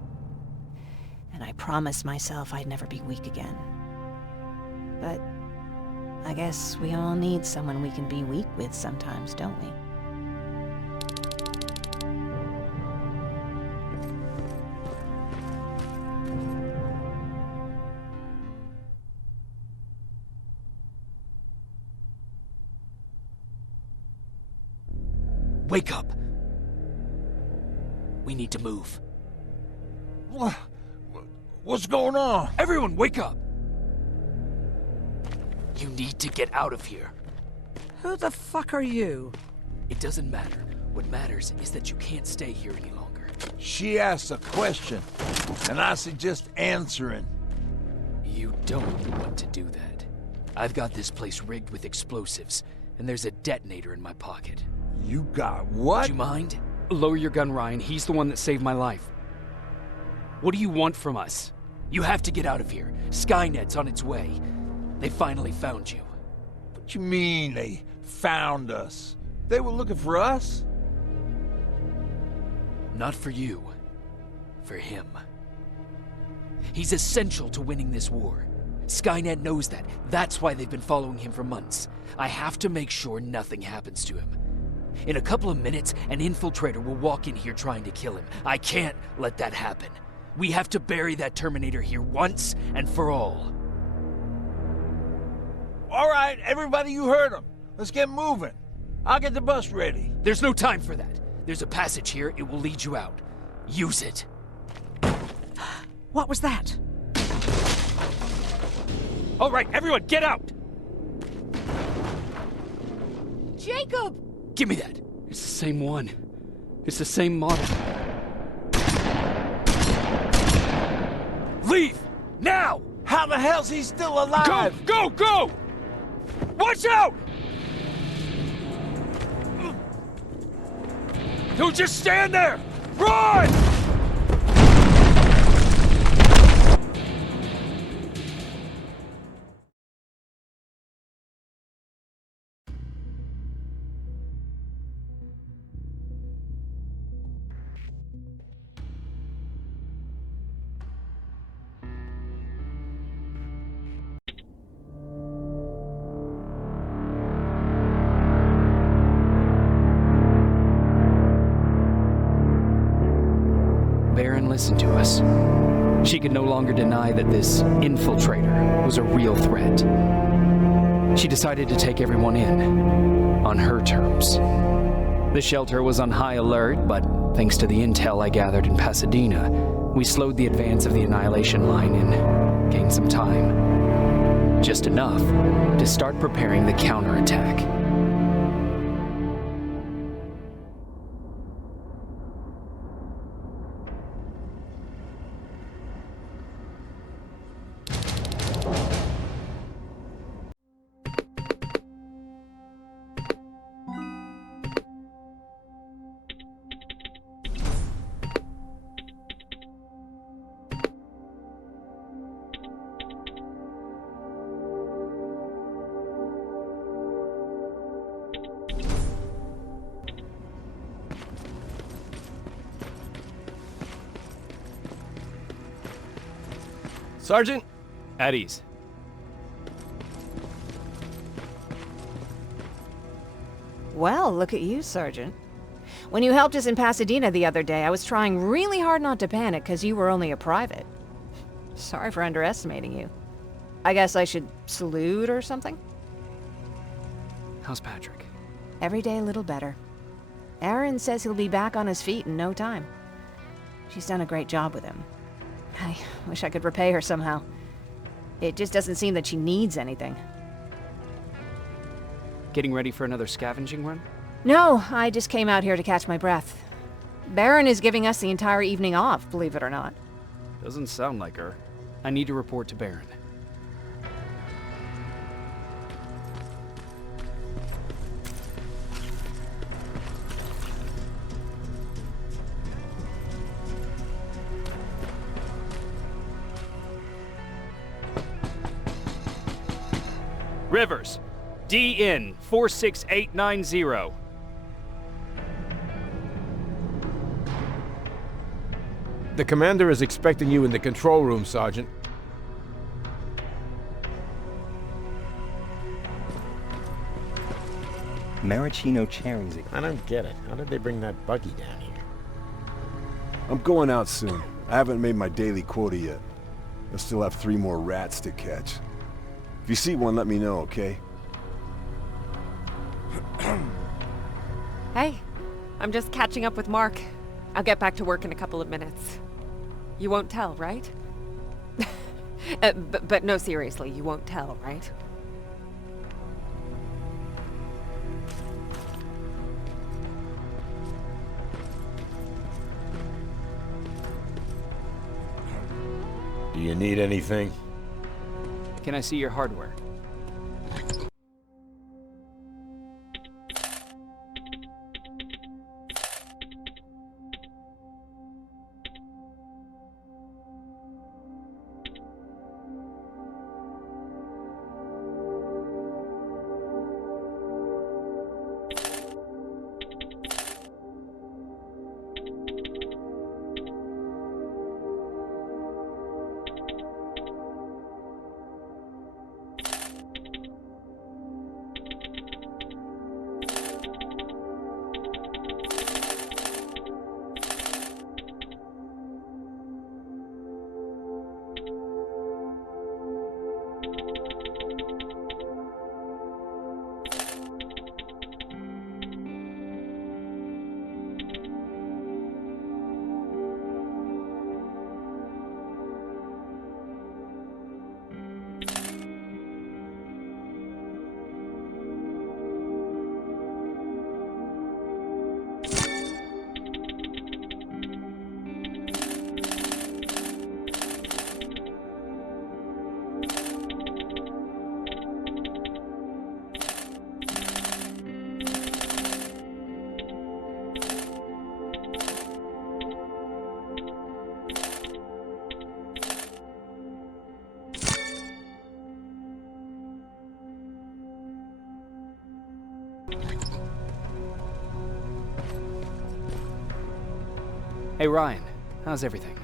And I promised myself I'd never be weak again. But I guess we all need someone we can be weak with sometimes, don't we? Wake up! We need to move. What's going on? Everyone, wake up! You need to get out of here. Who the fuck are you? It doesn't matter. What matters is that you can't stay here any longer. She asked a question, and I suggest answering. You don't want to do that. I've got this place rigged with explosives, and there's a detonator in my pocket. You got what? Do you mind? Lower your gun, Ryan. He's the one that saved my life. What do you want from us? You have to get out of here. Skynet's on its way. They finally found you. What you mean they found us? They were looking for us? Not for you. For him. He's essential to winning this war. Skynet knows that. That's why they've been following him for months. I have to make sure nothing happens to him. In a couple of minutes, an infiltrator will walk in here trying to kill him. I can't let that happen. We have to bury that Terminator here once and for all. All right, everybody, you heard him. Let's get moving. I'll get the bus ready. There's no time for that. There's a passage here. It will lead you out. Use it. What was that? All right, everyone, get out! Jacob! Give me that. It's the same one. It's the same model. Leave! Now! How the hell's he still alive? Go! Go! Watch out! Don't just stand there! Run! Baron listened to us. She could no longer deny that this infiltrator was a real threat. She decided to take everyone in, on her terms. The shelter was on high alert, but thanks to the intel I gathered in Pasadena, we slowed the advance of the Annihilation line and gained some time. Just enough to start preparing the counterattack. Sergeant? At ease. Well, look at you, Sergeant. When you helped us in Pasadena the other day, I was trying really hard not to panic because you were only a private. Sorry for underestimating you. I guess I should salute or something? How's Patrick? Every day a little better. Aaron says he'll be back on his feet in no time. She's done a great job with him. I wish I could repay her somehow. It just doesn't seem that she needs anything. Getting ready for another scavenging run? No, I just came out here to catch my breath. Baron is giving us the entire evening off, believe it or not. Doesn't sound like her. I need to report to Baron. Rivers, DN 46890. The commander is expecting you in the control room, Sergeant. Maraschino cherries. I don't get it. How did they bring that buggy down here? I'm going out soon. I haven't made my daily quota yet. I still have 3 more rats to catch. If you see one, let me know, okay? Hey, I'm just catching up with Mark. I'll get back to work in a couple of minutes. You won't tell, right? But no, seriously, you won't tell, right? Do you need anything? Can I see your hardware? Hey Ryan, how's everything?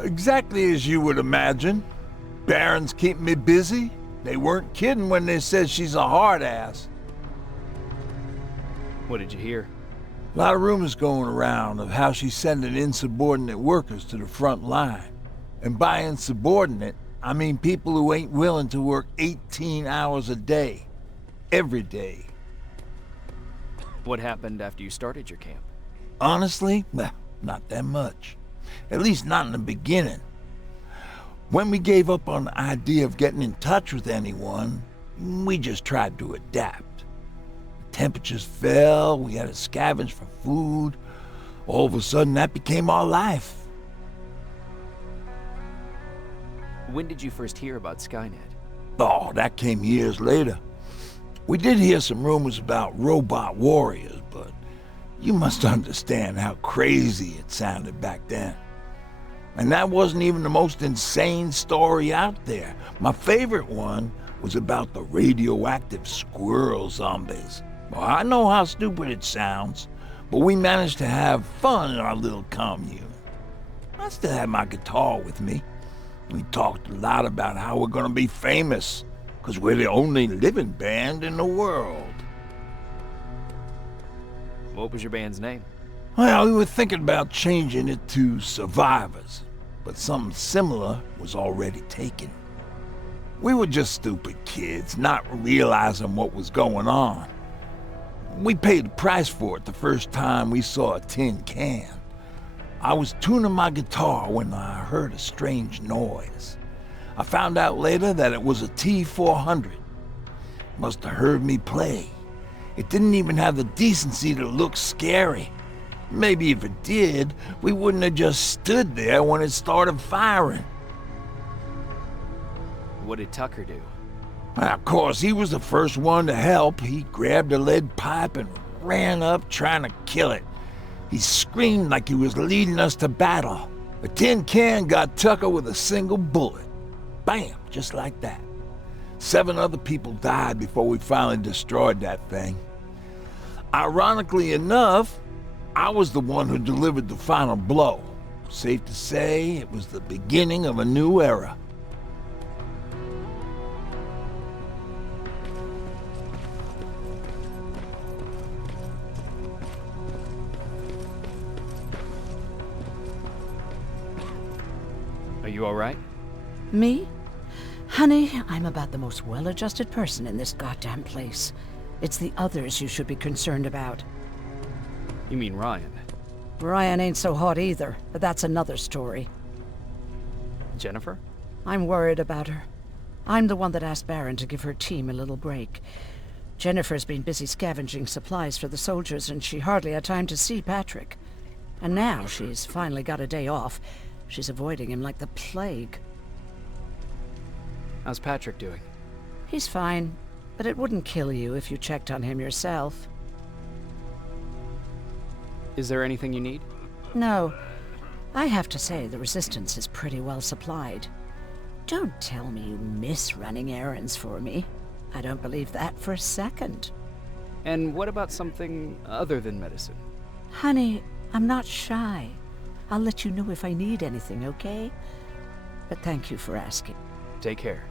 Exactly as you would imagine. Baron's keeping me busy. They weren't kidding when they said she's a hard ass. What did you hear? A lot of rumors going around of how she's sending insubordinate workers to the front line. And by insubordinate, I mean people who ain't willing to work 18 hours a day. Every day. What happened after you started your camp? Honestly, well, not that much. At least not in the beginning. When we gave up on the idea of getting in touch with anyone, we just tried to adapt. The temperatures fell, we had to scavenge for food. All of a sudden, that became our life. When did you first hear about Skynet? Oh, that came years later. We did hear some rumors about robot warriors, but you must understand how crazy it sounded back then. And that wasn't even the most insane story out there. My favorite one was about the radioactive squirrel zombies. Well, I know how stupid it sounds, but we managed to have fun in our little commune. I still had my guitar with me. We talked a lot about how we're gonna be famous, because we're the only living band in the world. What was your band's name? Well, we were thinking about changing it to Survivors, but something similar was already taken. We were just stupid kids, not realizing what was going on. We paid the price for it the first time we saw a tin can. I was tuning my guitar when I heard a strange noise. I found out later that it was a T-400. Must have heard me play. It didn't even have the decency to look scary. Maybe if it did, we wouldn't have just stood there when it started firing. What did Tucker do? Well, of course, he was the first one to help. He grabbed a lead pipe and ran up trying to kill it. He screamed like he was leading us to battle. The tin can got Tucker with a single bullet. Bam, just like that. 7 other people died before we finally destroyed that thing. Ironically enough, I was the one who delivered the final blow. Safe to say, it was the beginning of a new era. Are you all right? Me? Honey, I'm about the most well-adjusted person in this goddamn place. It's the others you should be concerned about. You mean Ryan? Ryan ain't so hot either, but that's another story. Jennifer? I'm worried about her. I'm the one that asked Baron to give her team a little break. Jennifer's been busy scavenging supplies for the soldiers, and she hardly had time to see Patrick. And now she's finally got a day off. She's avoiding him like the plague. How's Patrick doing? He's fine, but it wouldn't kill you if you checked on him yourself. Is there anything you need? No. I have to say the Resistance is pretty well supplied. Don't tell me you miss running errands for me. I don't believe that for a second. And what about something other than medicine? Honey, I'm not shy. I'll let you know if I need anything, okay? But thank you for asking. Take care.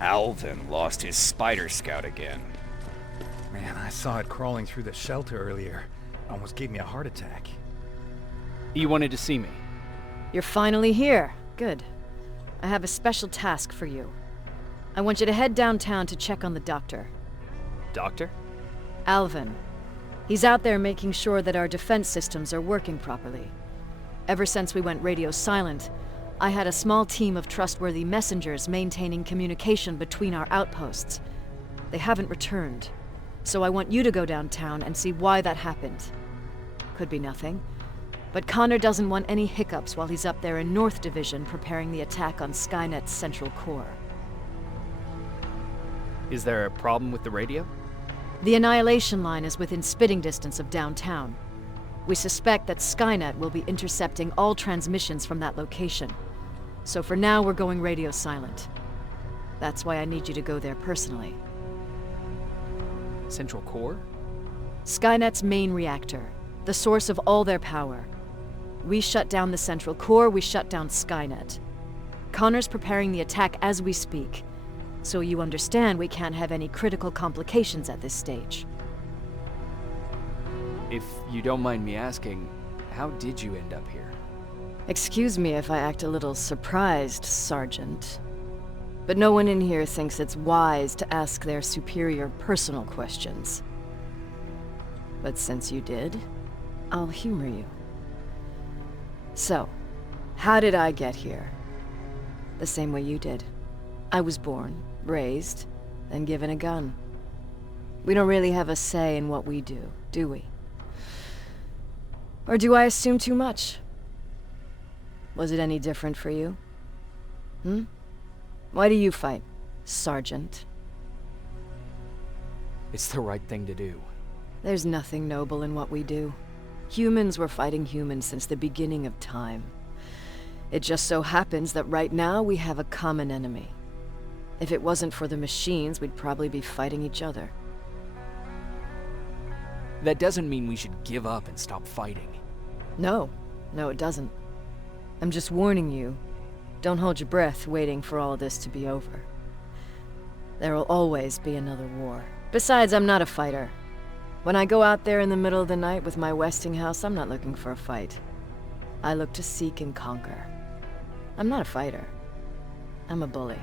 Alvin lost his spider scout again. Man, I saw it crawling through the shelter earlier. Almost gave me a heart attack. You wanted to see me? You're finally here. Good. I have a special task for you. I want you to head downtown to check on the doctor. Doctor? Alvin. He's out there making sure that our defense systems are working properly. Ever since we went radio silent, I had a small team of trustworthy messengers maintaining communication between our outposts. They haven't returned, so I want you to go downtown and see why that happened. Could be nothing, but Connor doesn't want any hiccups while he's up there in North Division preparing the attack on Skynet's central core. Is there a problem with the radio? The Annihilation Line is within spitting distance of downtown. We suspect that Skynet will be intercepting all transmissions from that location. So for now, we're going radio silent. That's why I need you to go there personally. Central Core? Skynet's main reactor, the source of all their power. We shut down the Central Core, we shut down Skynet. Connor's preparing the attack as we speak, so you understand we can't have any critical complications at this stage. If you don't mind me asking, how did you end up here? Excuse me if I act a little surprised, Sergeant. But no one in here thinks it's wise to ask their superior personal questions. But since you did, I'll humor you. So, how did I get here? The same way you did. I was born, raised, then given a gun. We don't really have a say in what we do we? Or do I assume too much? Was it any different for you? Why do you fight, Sergeant? It's the right thing to do. There's nothing noble in what we do. Humans were fighting humans since the beginning of time. It just so happens that right now we have a common enemy. If it wasn't for the machines, we'd probably be fighting each other. That doesn't mean we should give up and stop fighting. No, it doesn't. I'm just warning you. Don't hold your breath waiting for all this to be over. There will always be another war. Besides, I'm not a fighter. When I go out there in the middle of the night with my Westinghouse, I'm not looking for a fight. I look to seek and conquer. I'm not a fighter. I'm a bully.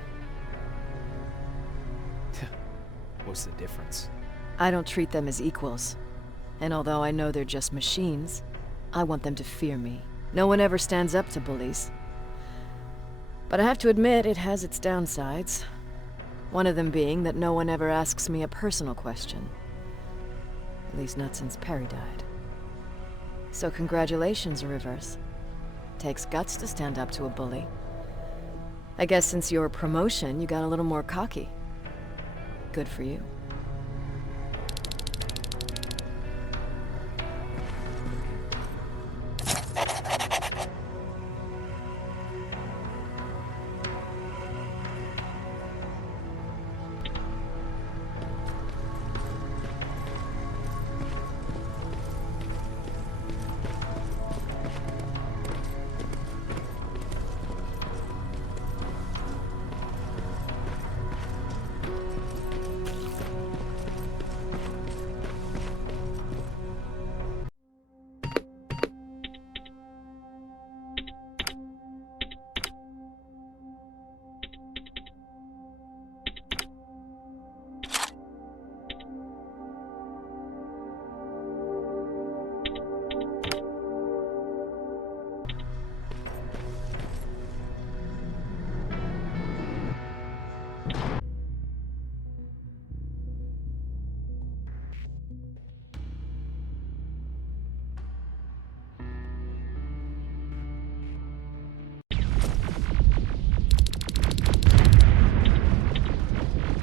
What's the difference? I don't treat them as equals. And although I know they're just machines, I want them to fear me. No one ever stands up to bullies. But I have to admit, it has its downsides. One of them being that no one ever asks me a personal question. At least not since Perry died. So congratulations, Rivers. Takes guts to stand up to a bully. I guess since your promotion, you got a little more cocky. Good for you.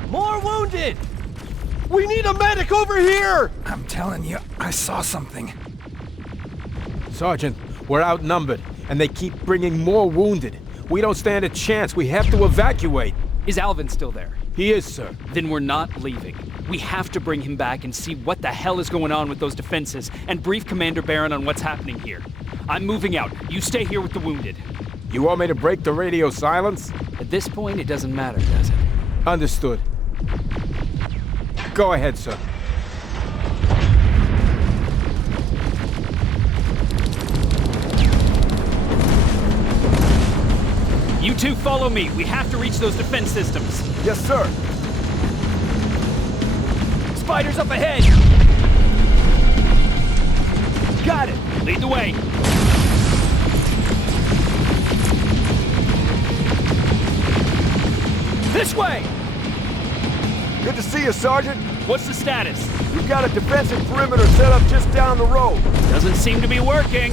More wounded! We need a medic over here! I'm telling you, I saw something. Sergeant, we're outnumbered, and they keep bringing more wounded. We don't stand a chance. We have to evacuate. Is Alvin still there? He is, sir. Then we're not leaving. We have to bring him back and see what the hell is going on with those defenses, and brief Commander Barron on what's happening here. I'm moving out. You stay here with the wounded. You want me to break the radio silence? At this point, it doesn't matter, does it? Understood. Go ahead, sir. You two follow me. We have to reach those defense systems. Yes, sir. Spiders up ahead! Got it! Lead the way. This way! Good to see you, Sergeant. What's the status? We've got a defensive perimeter set up just down the road. Doesn't seem to be working.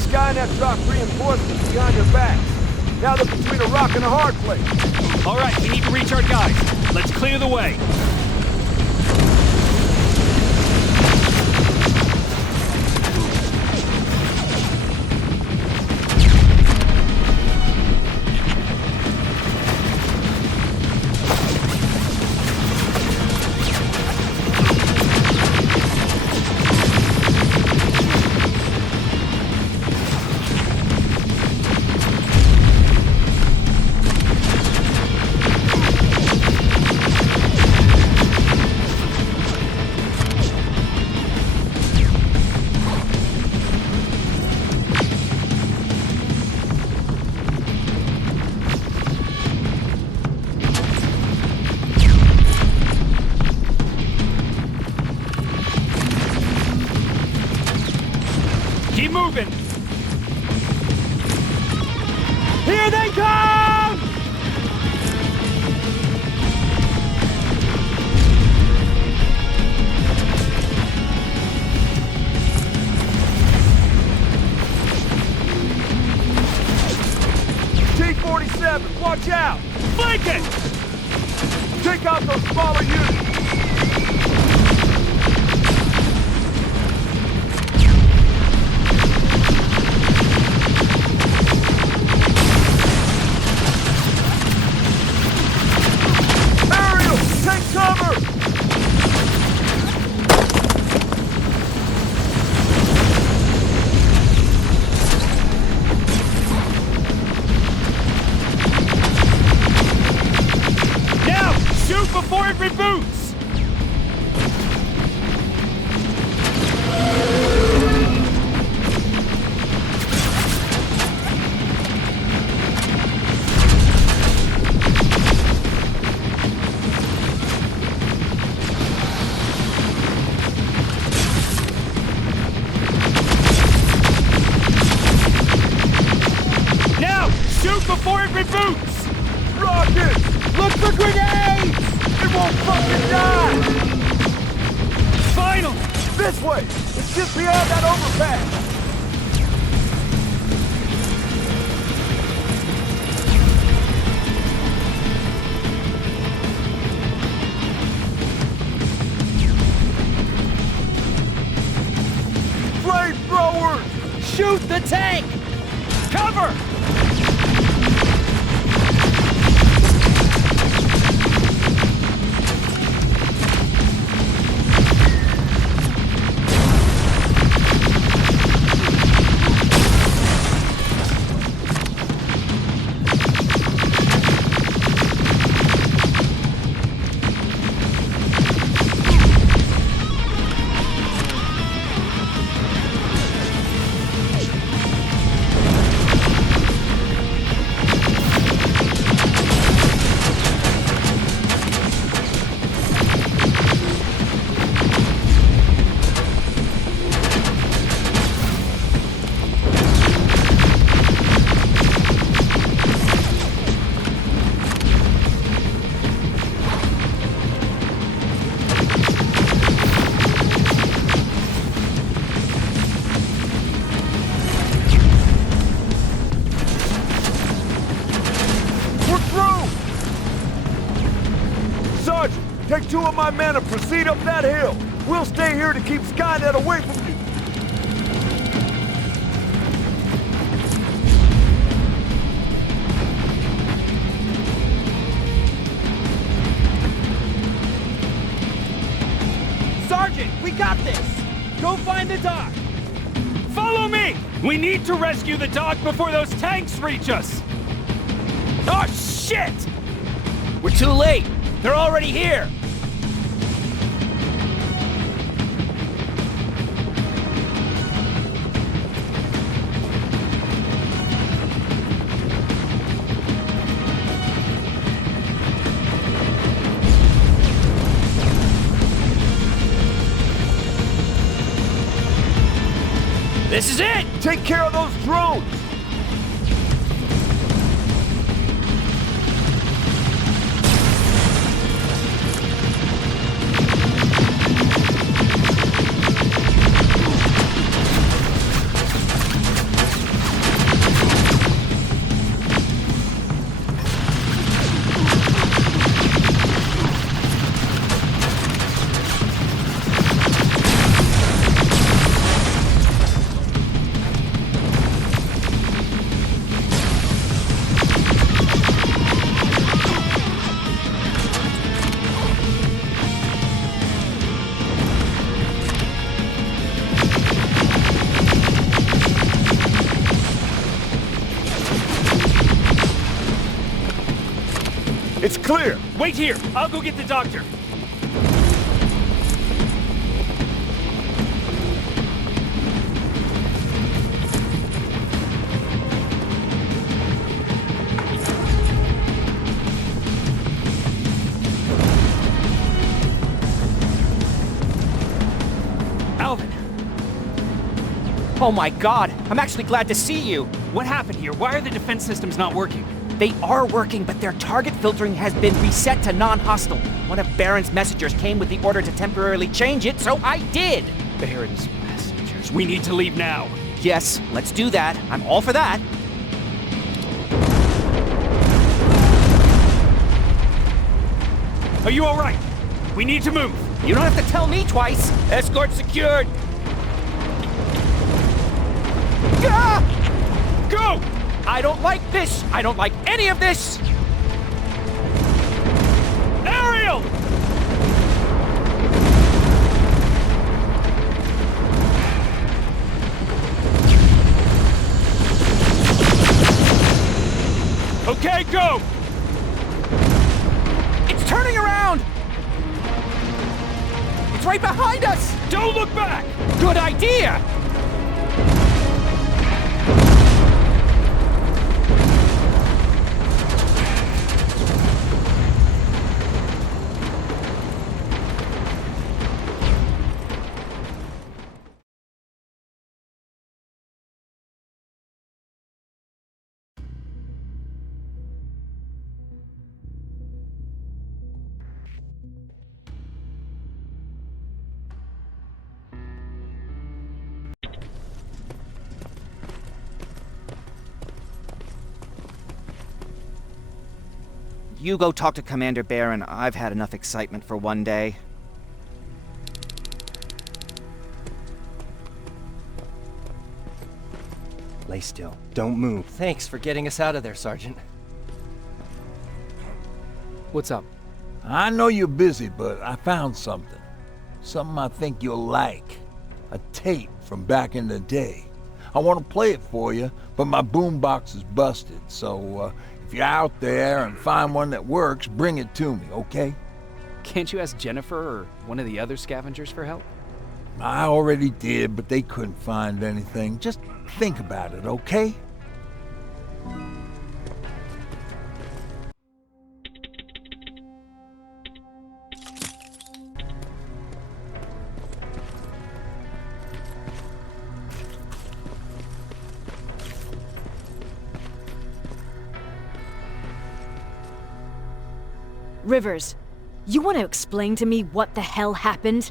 Skynet dropped reinforcements behind your backs. Now they're between a rock and a hard place. All right, we need to reach our guys. Let's clear the way. Watch out! Flank it! Take out those smaller units! Take cover! Now! Shoot before it reboots! Before it reboots! Rockets! Look for grenades! It won't fucking die! Finally! This way! It's just beyond that overpass! Flamethrowers! Shoot the tank! Cover! Take 2 of my men and proceed up that hill. We'll stay here to keep Skynet away from you. Sergeant, we got this. Go find the dock. Follow me. We need to rescue the dock before those tanks reach us. Oh, shit! We're too late. They're already here. This is it! Take care of those drones! It's clear! Wait here! I'll go get the doctor! Alvin! Oh my god! I'm actually glad to see you! What happened here? Why are the defense systems not working? They are working, but their target filtering has been reset to non-hostile. One of Baron's messengers came with the order to temporarily change it, so I did! Baron's messengers. We need to leave now. Yes, let's do that. I'm all for that. Are you alright? We need to move. You don't have to tell me twice. Escort secured. Ah! Go! I don't like this. I don't like any of this. Ariel! Okay, go! It's turning around! It's right behind us! Don't look back! Good idea! You go talk to Commander Barron. I've had enough excitement for one day. Lay still. Don't move. Thanks for getting us out of there, Sergeant. What's up? I know you're busy, but I found something. Something I think you'll like. A tape from back in the day. I want to play it for you, but my boombox is busted, so if you're out there and find one that works, bring it to me, okay? Can't you ask Jennifer or one of the other scavengers for help? I already did, but they couldn't find anything. Just think about it, okay? Rivers, you want to explain to me what the hell happened?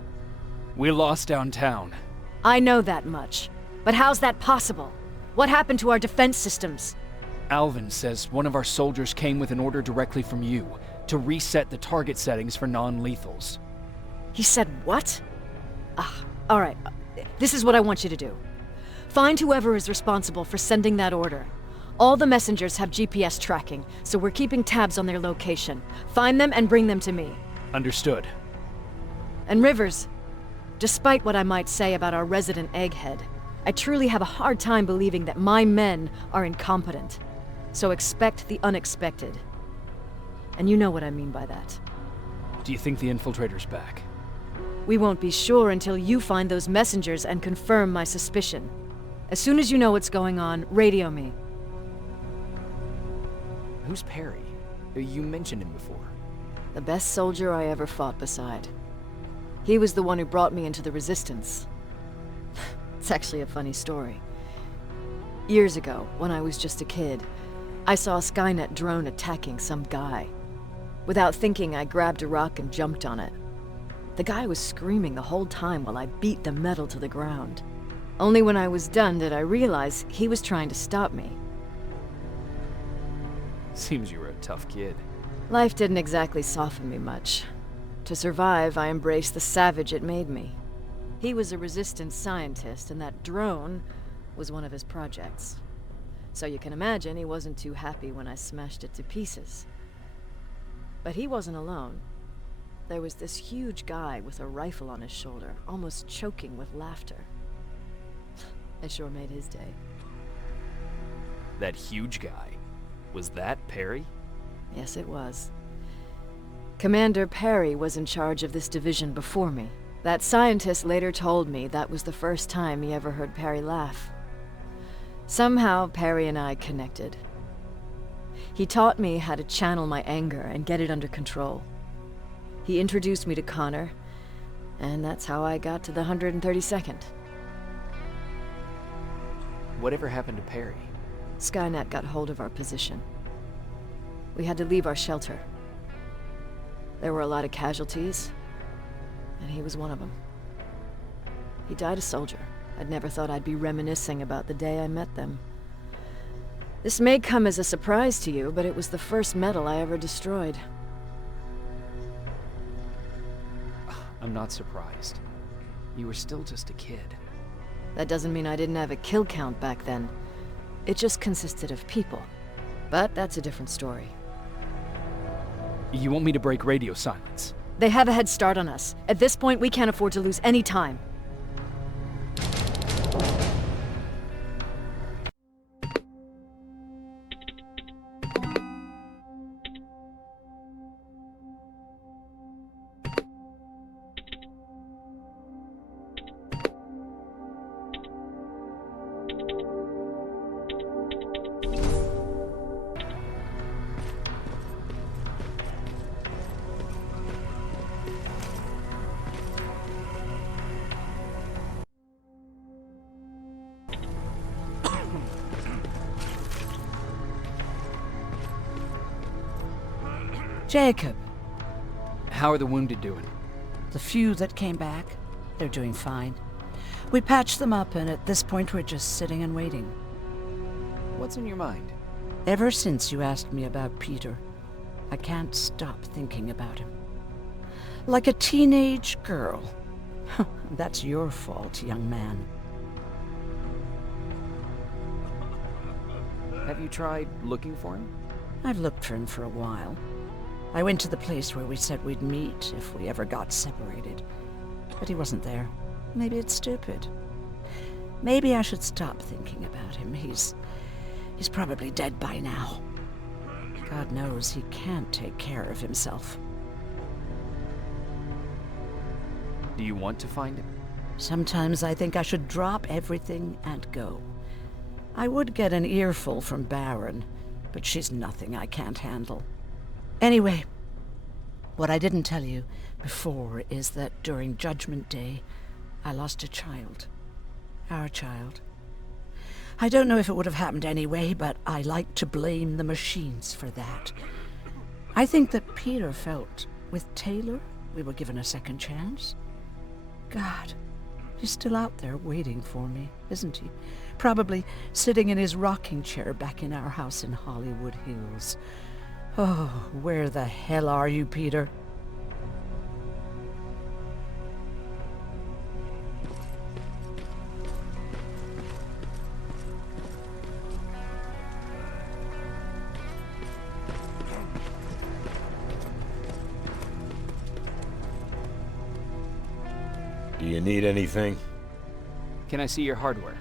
We lost downtown. I know that much. But how's that possible? What happened to our defense systems? Alvin says one of our soldiers came with an order directly from you to reset the target settings for non-lethals. He said what? Alright. This is what I want you to do. Find whoever is responsible for sending that order. All the messengers have GPS tracking, so we're keeping tabs on their location. Find them and bring them to me. Understood. And Rivers, despite what I might say about our resident egghead, I truly have a hard time believing that my men are incompetent. So expect the unexpected. And you know what I mean by that. Do you think the infiltrator's back? We won't be sure until you find those messengers and confirm my suspicion. As soon as you know what's going on, radio me. Who's Perry? You mentioned him before. The best soldier I ever fought beside. He was the one who brought me into the Resistance. It's actually a funny story. Years ago, when I was just a kid, I saw a Skynet drone attacking some guy. Without thinking, I grabbed a rock and jumped on it. The guy was screaming the whole time while I beat the metal to the ground. Only when I was done did I realize he was trying to stop me. Seems you were a tough kid. Life didn't exactly soften me much. To survive, I embraced the savage it made me. He was a resistance scientist, and that drone was one of his projects. So you can imagine he wasn't too happy when I smashed it to pieces. But he wasn't alone. There was this huge guy with a rifle on his shoulder, almost choking with laughter. I sure made his day. That huge guy. Was that Perry? Yes, it was. Commander Perry was in charge of this division before me. That scientist later told me that was the first time he ever heard Perry laugh. Somehow, Perry and I connected. He taught me how to channel my anger and get it under control. He introduced me to Connor, and that's how I got to the 132nd. Whatever happened to Perry? Skynet got hold of our position. We had to leave our shelter. There were a lot of casualties, and he was one of them. He died a soldier. I'd never thought I'd be reminiscing about the day I met them. This may come as a surprise to you, but it was the first metal I ever destroyed. I'm not surprised. You were still just a kid. That doesn't mean I didn't have a kill count back then. It just consisted of people. But that's a different story. You want me to break radio silence? They have a head start on us. At this point, we can't afford to lose any time. Jacob. How are the wounded doing? The few that came back, they're doing fine. We patched them up, and at this point we're just sitting and waiting. What's on your mind? Ever since you asked me about Peter, I can't stop thinking about him. Like a teenage girl. That's your fault, young man. Have you tried looking for him? I've looked for him for a while. I went to the place where we said we'd meet if we ever got separated. But he wasn't there. Maybe it's stupid. Maybe I should stop thinking about him. He's probably dead by now. God knows he can't take care of himself. Do you want to find him? Sometimes I think I should drop everything and go. I would get an earful from Baron, but she's nothing I can't handle. Anyway, what I didn't tell you before is that during Judgment Day, I lost a child. Our child. I don't know if it would have happened anyway, but I like to blame the machines for that. I think that Peter felt with Taylor we were given a second chance. God, he's still out there waiting for me, isn't he? Probably sitting in his rocking chair back in our house in Hollywood Hills. Oh, where the hell are you, Peter? Do you need anything? Can I see your hardware?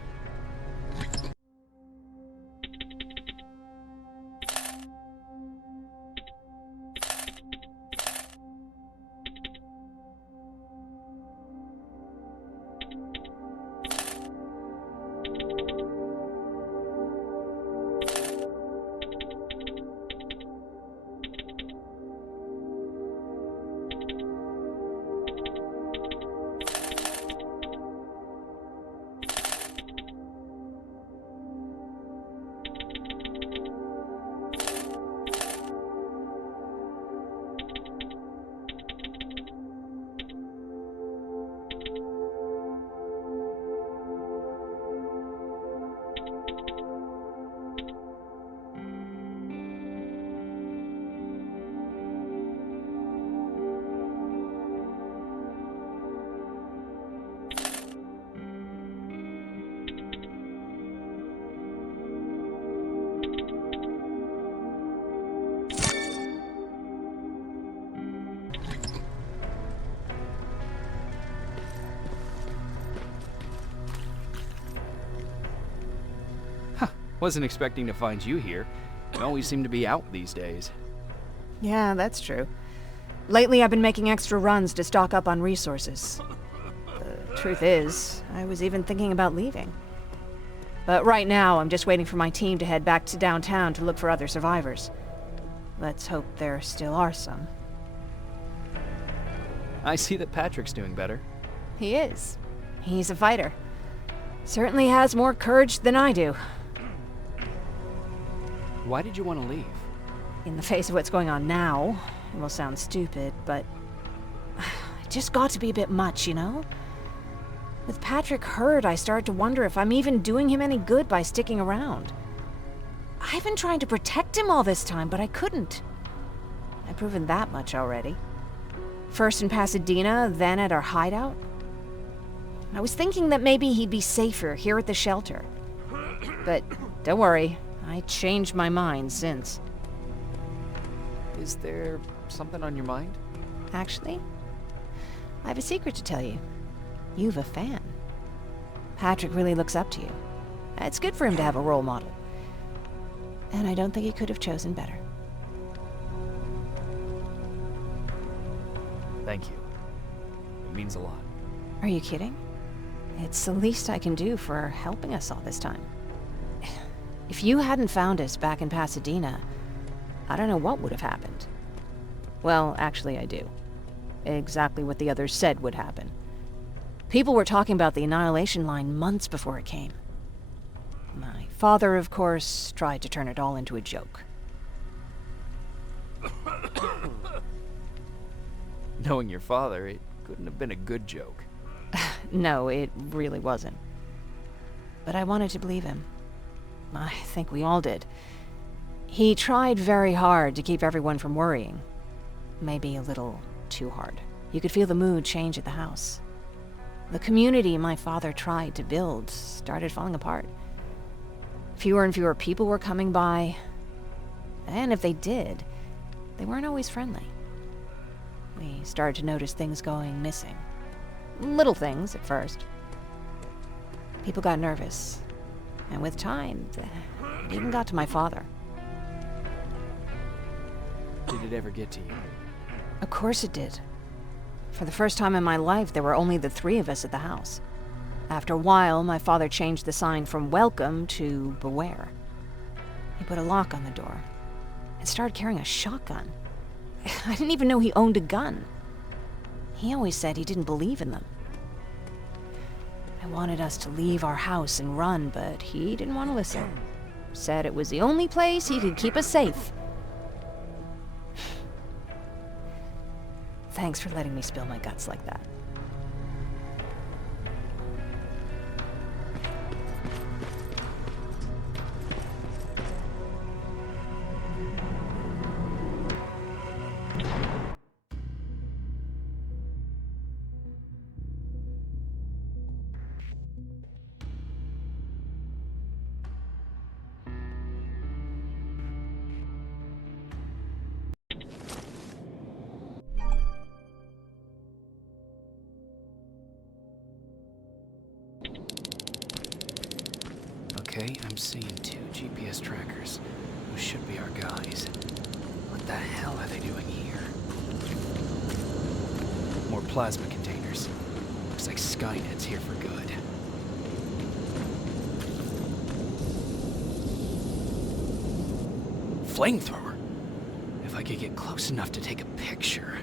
Wasn't expecting to find you here. You always seem to be out these days. Yeah, that's true. Lately I've been making extra runs to stock up on resources. The truth is, I was even thinking about leaving. But right now, I'm just waiting for my team to head back to downtown to look for other survivors. Let's hope there still are some. I see that Patrick's doing better. He is. He's a fighter. Certainly has more courage than I do. Why did you want to leave? In the face of what's going on now, it will sound stupid, but it just got to be a bit much, you know? With Patrick hurt, I started to wonder if I'm even doing him any good by sticking around. I've been trying to protect him all this time, but I couldn't. I've proven that much already. First in Pasadena, then at our hideout? I was thinking that maybe he'd be safer here at the shelter. But don't worry, I changed my mind since. Is there something on your mind? Actually, I have a secret to tell you. You've a fan. Patrick really looks up to you. It's good for him to have a role model. And I don't think he could have chosen better. Thank you. It means a lot. Are you kidding? It's the least I can do for helping us all this time. If you hadn't found us back in Pasadena, I don't know what would have happened. Well, actually I do. Exactly what the others said would happen. People were talking about the Annihilation Line months before it came. My father, of course, tried to turn it all into a joke. Knowing your father, it couldn't have been a good joke. No, it really wasn't. But I wanted to believe him. I think we all did. He tried very hard to keep everyone from worrying. Maybe a little too hard. You could feel the mood change at the house. The community my father tried to build started falling apart. Fewer and fewer people were coming by. And if they did, they weren't always friendly. We started to notice things going missing. Little things at first. People got nervous. And with time, it even got to my father. Did it ever get to you? Of course it did. For the first time in my life, there were only the three of us at the house. After a while, my father changed the sign from welcome to beware. He put a lock on the door and started carrying a shotgun. I didn't even know he owned a gun. He always said he didn't believe in them. I wanted us to leave our house and run, but he didn't want to listen. Said it was the only place he could keep us safe. Thanks for letting me spill my guts like that. Okay, I'm seeing 2 GPS trackers. Who should be our guys? What the hell are they doing here? More plasma containers. Looks like Skynet's here for good. Flamethrower? If I could get close enough to take a picture.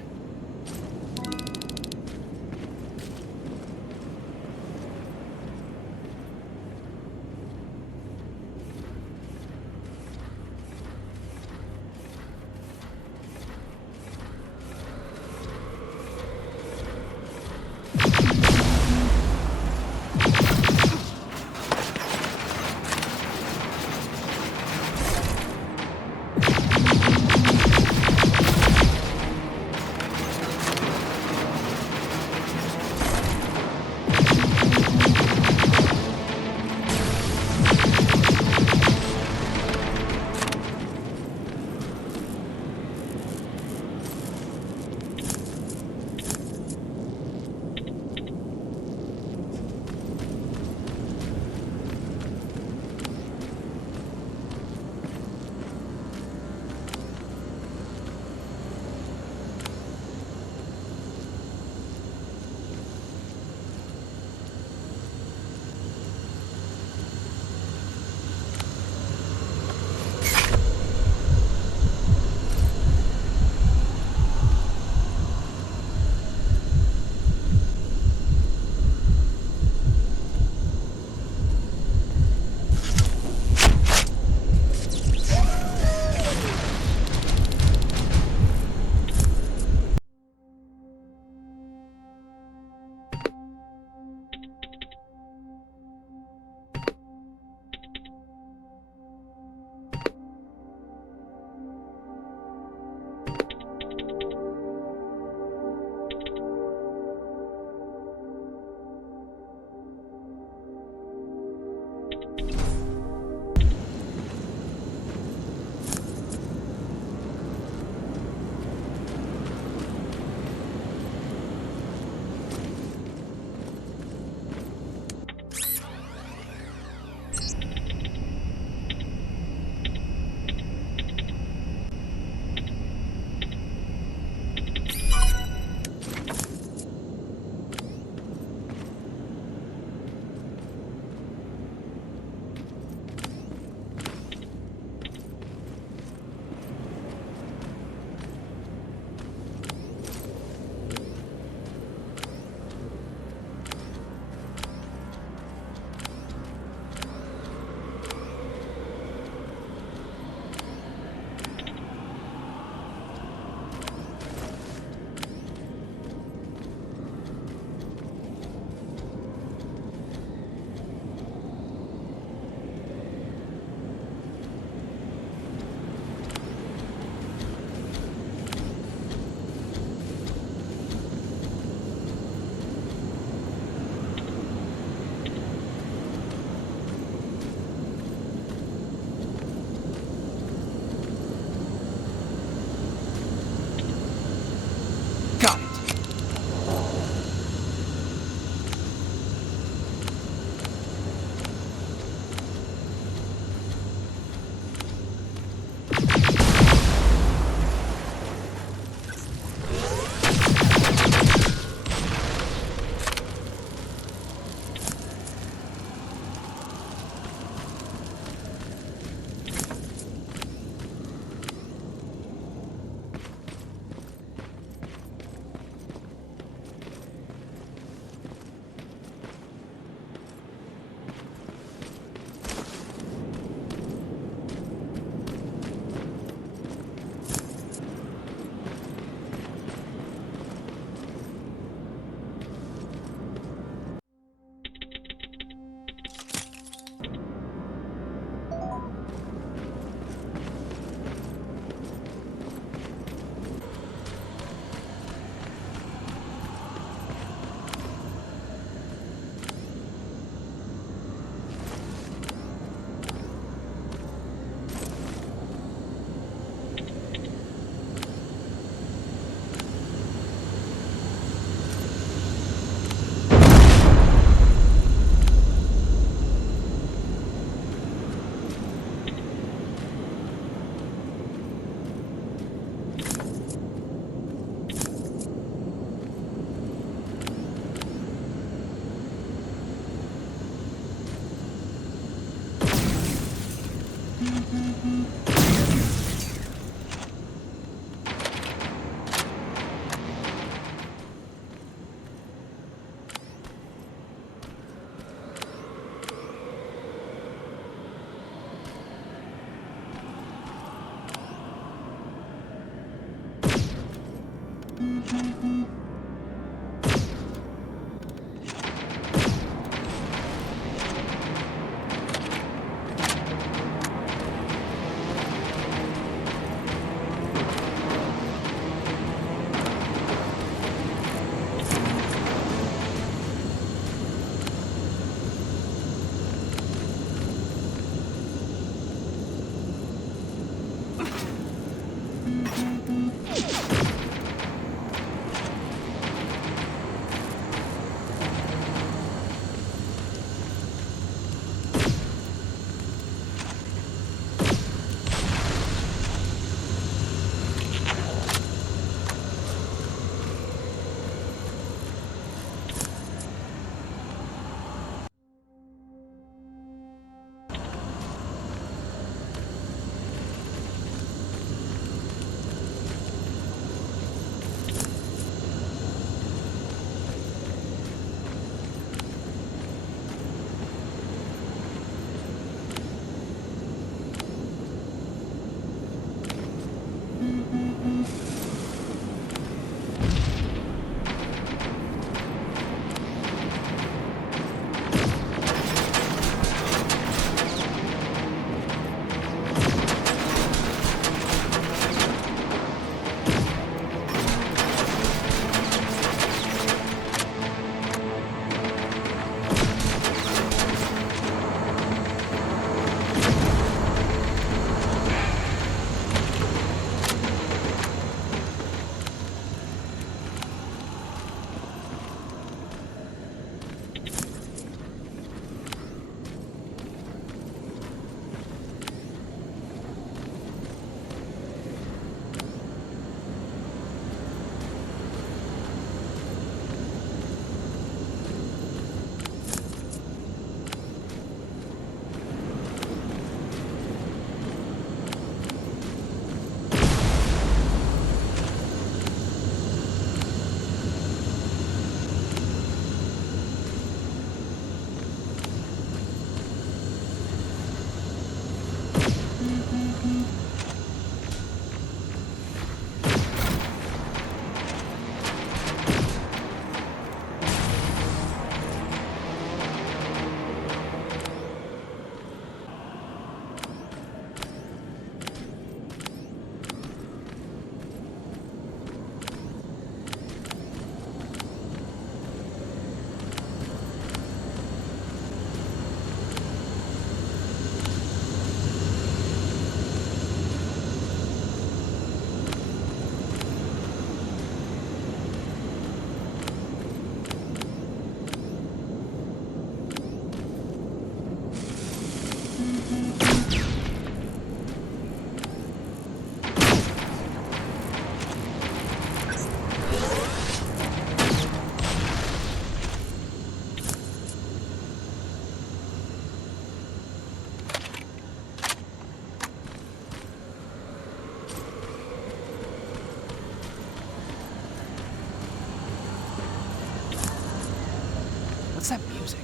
What's that music?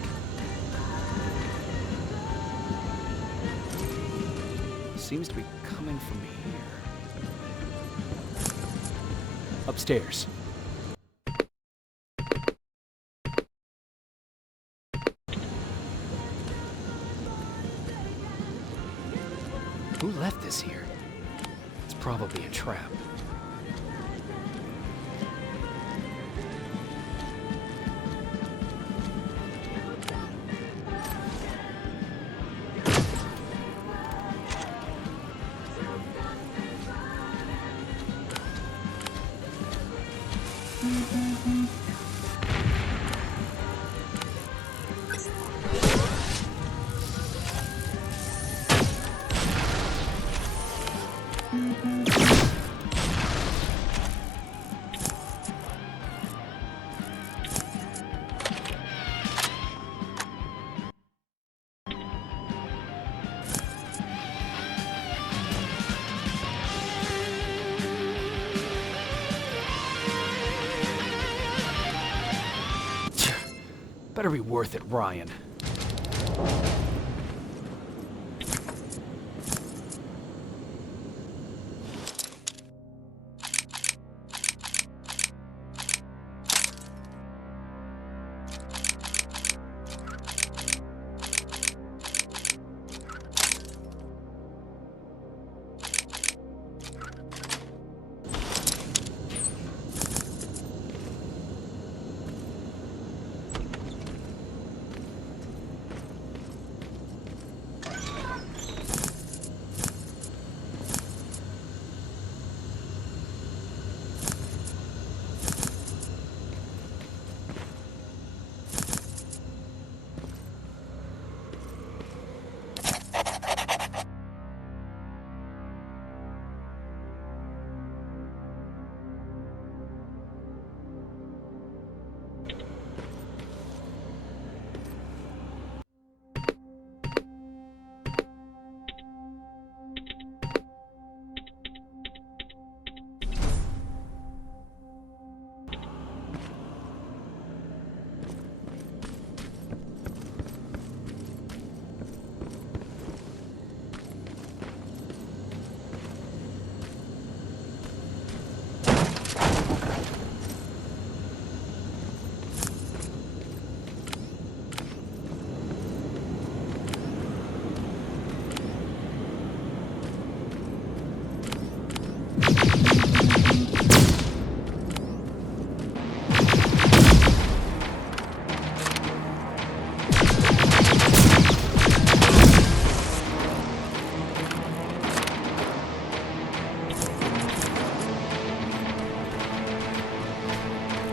Seems to be coming from here. Upstairs. Who left this here? It's probably a trap. Better be worth it, Ryan.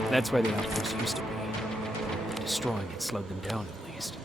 That's where the outpost used to be. Destroying it slowed them down, at least.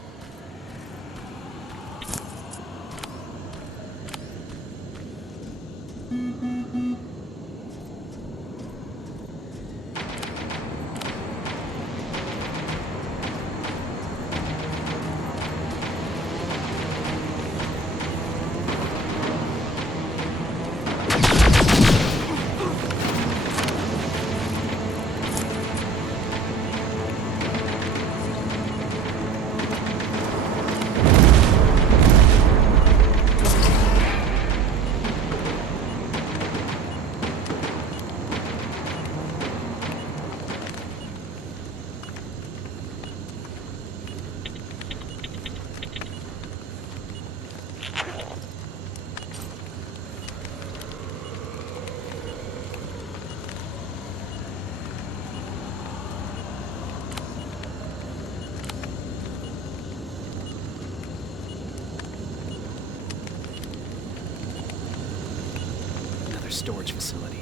Storage facility.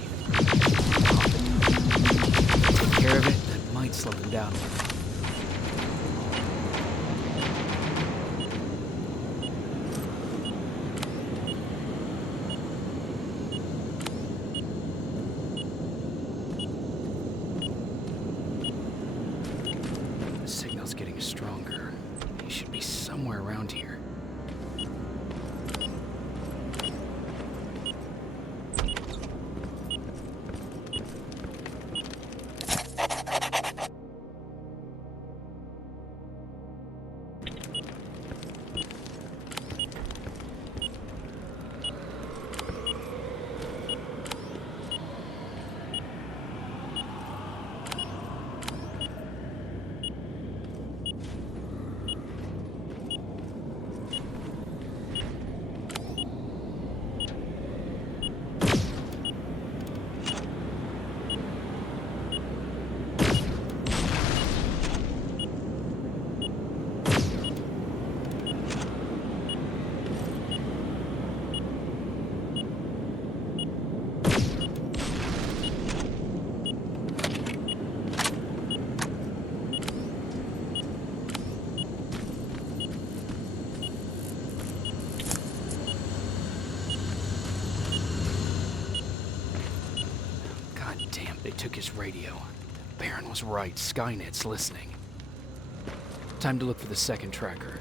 Take care of it, that might slow them down a little. The signal's getting stronger. He should be somewhere around here. broke his radio. Baron was right. Skynet's listening. Time to look for the second tracker.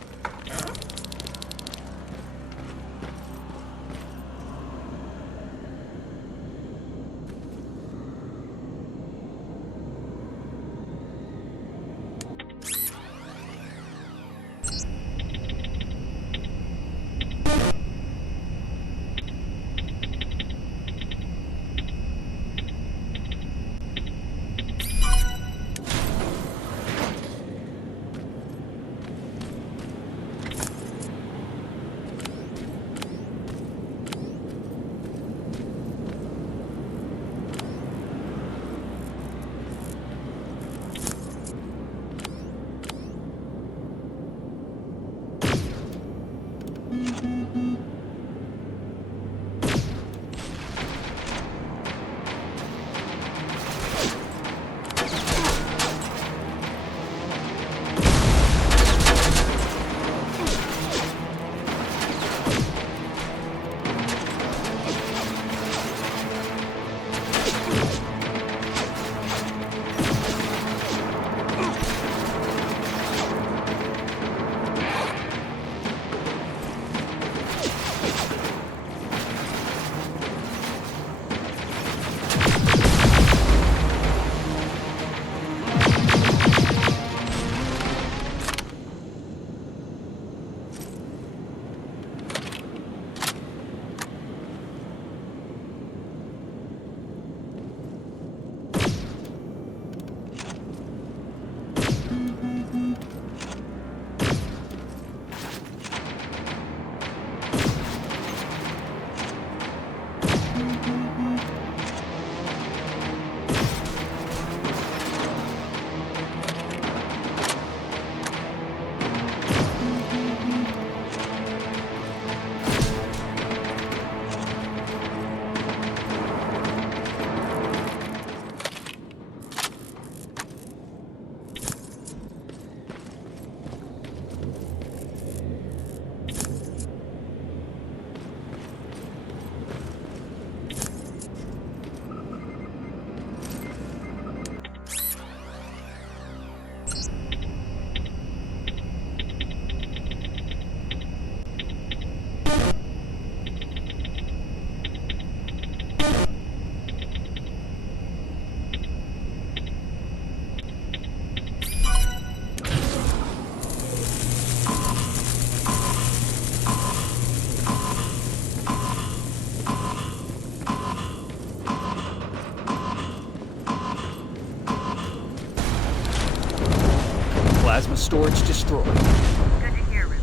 Plasma storage destroyed. Good to hear, Rivers.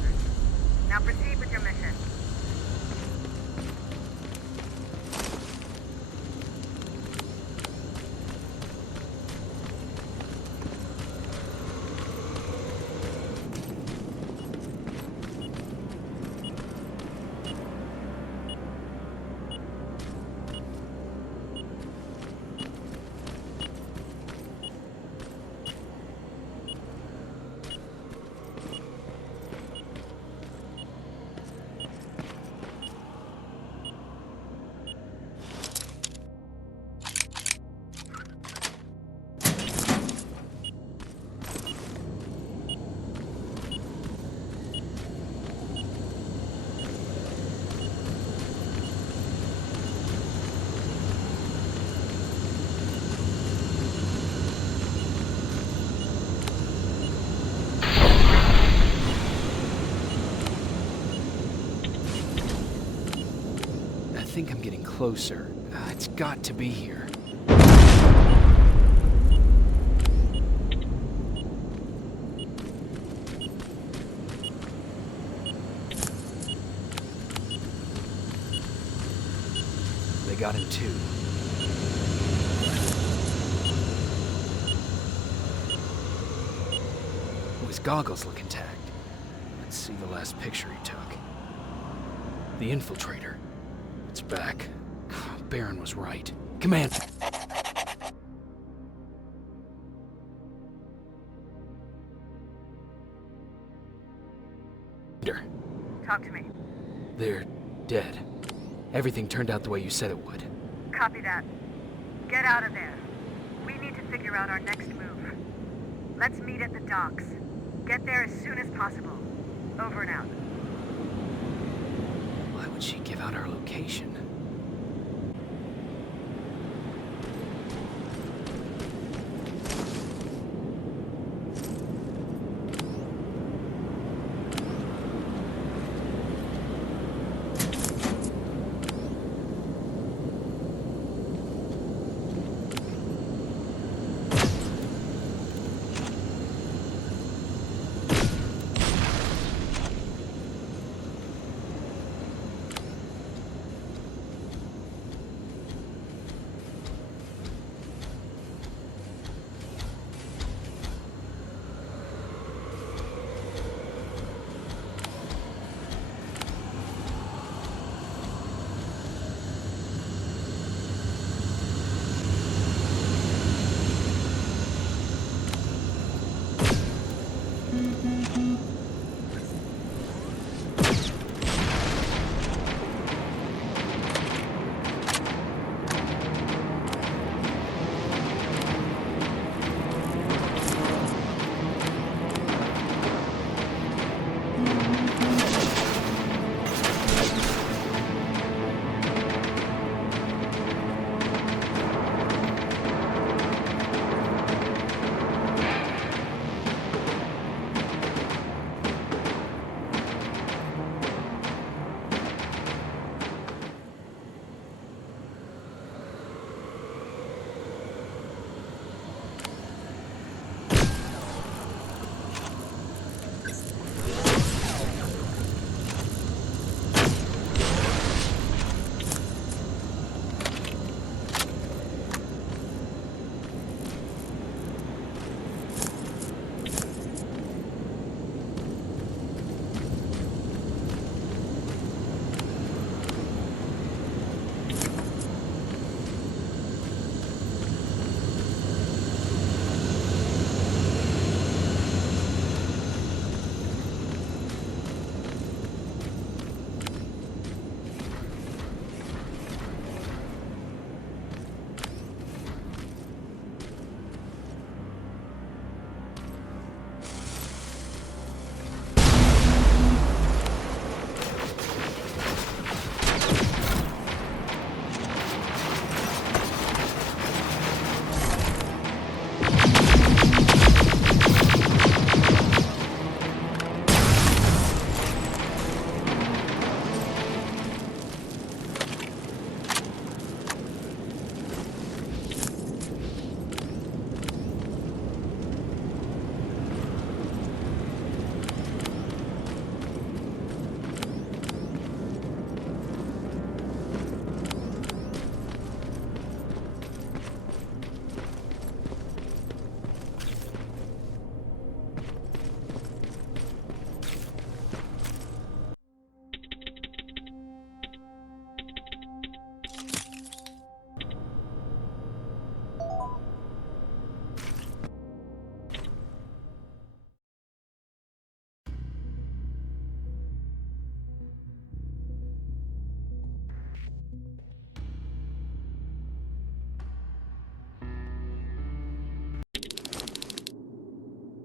Now proceed with your mission. I think I'm getting closer. It's got to be here. They got him too. Oh, his goggles look intact. Let's see the last picture he took. The infiltrator. It's back. Baron was right. Command. Talk to me. They're dead. Everything turned out the way you said it would. Copy that. Get out of there. We figure out our next move. Let's meet at the docks. Get there as soon as possible. Over and out. Why would she give out our location?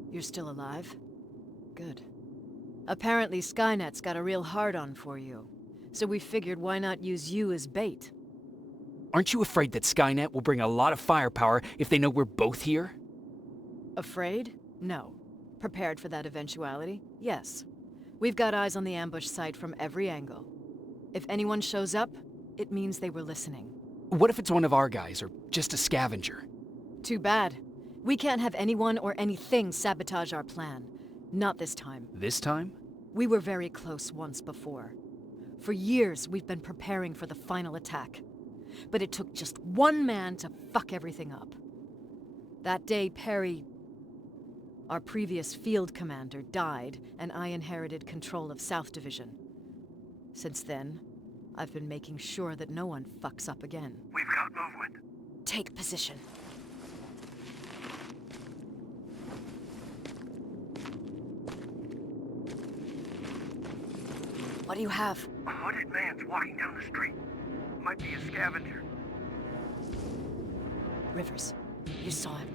You're still alive? Good. Apparently Skynet's got a real hard-on for you. So we figured why not use you as bait? Aren't you afraid that Skynet will bring a lot of firepower if they know we're both here? Afraid? No. Prepared for that eventuality? Yes. We've got eyes on the ambush site from every angle. If anyone shows up, it means they were listening. What if it's one of our guys, or just a scavenger? Too bad. We can't have anyone or anything sabotage our plan. Not this time. This time? We were very close once before. For years, we've been preparing for the final attack. But it took just one man to fuck everything up. That day, Perry, our previous field commander, died, and I inherited control of South Division. Since then, I've been making sure that no one fucks up again. We've got movement. Take position. What do you have? A hooded man's walking down the street. Might be a scavenger. Rivers, you saw him.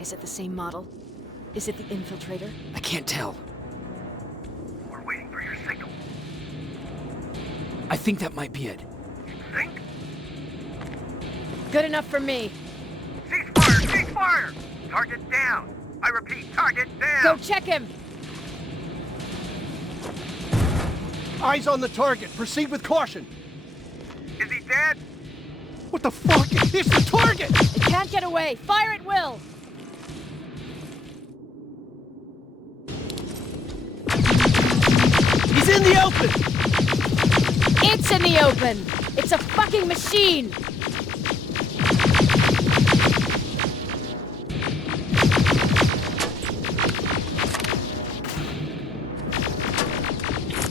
Is it the same model? Is it the infiltrator? I can't tell. We're waiting for your signal. I think that might be it. Think? Good enough for me. Ceasefire! Ceasefire! Target down! I repeat, target down! Go check him! Eyes on the target. Proceed with caution. Is he dead? What the fuck? It's the target! It can't get away. Fire at will! He's in the open! It's in the open! It's a fucking machine!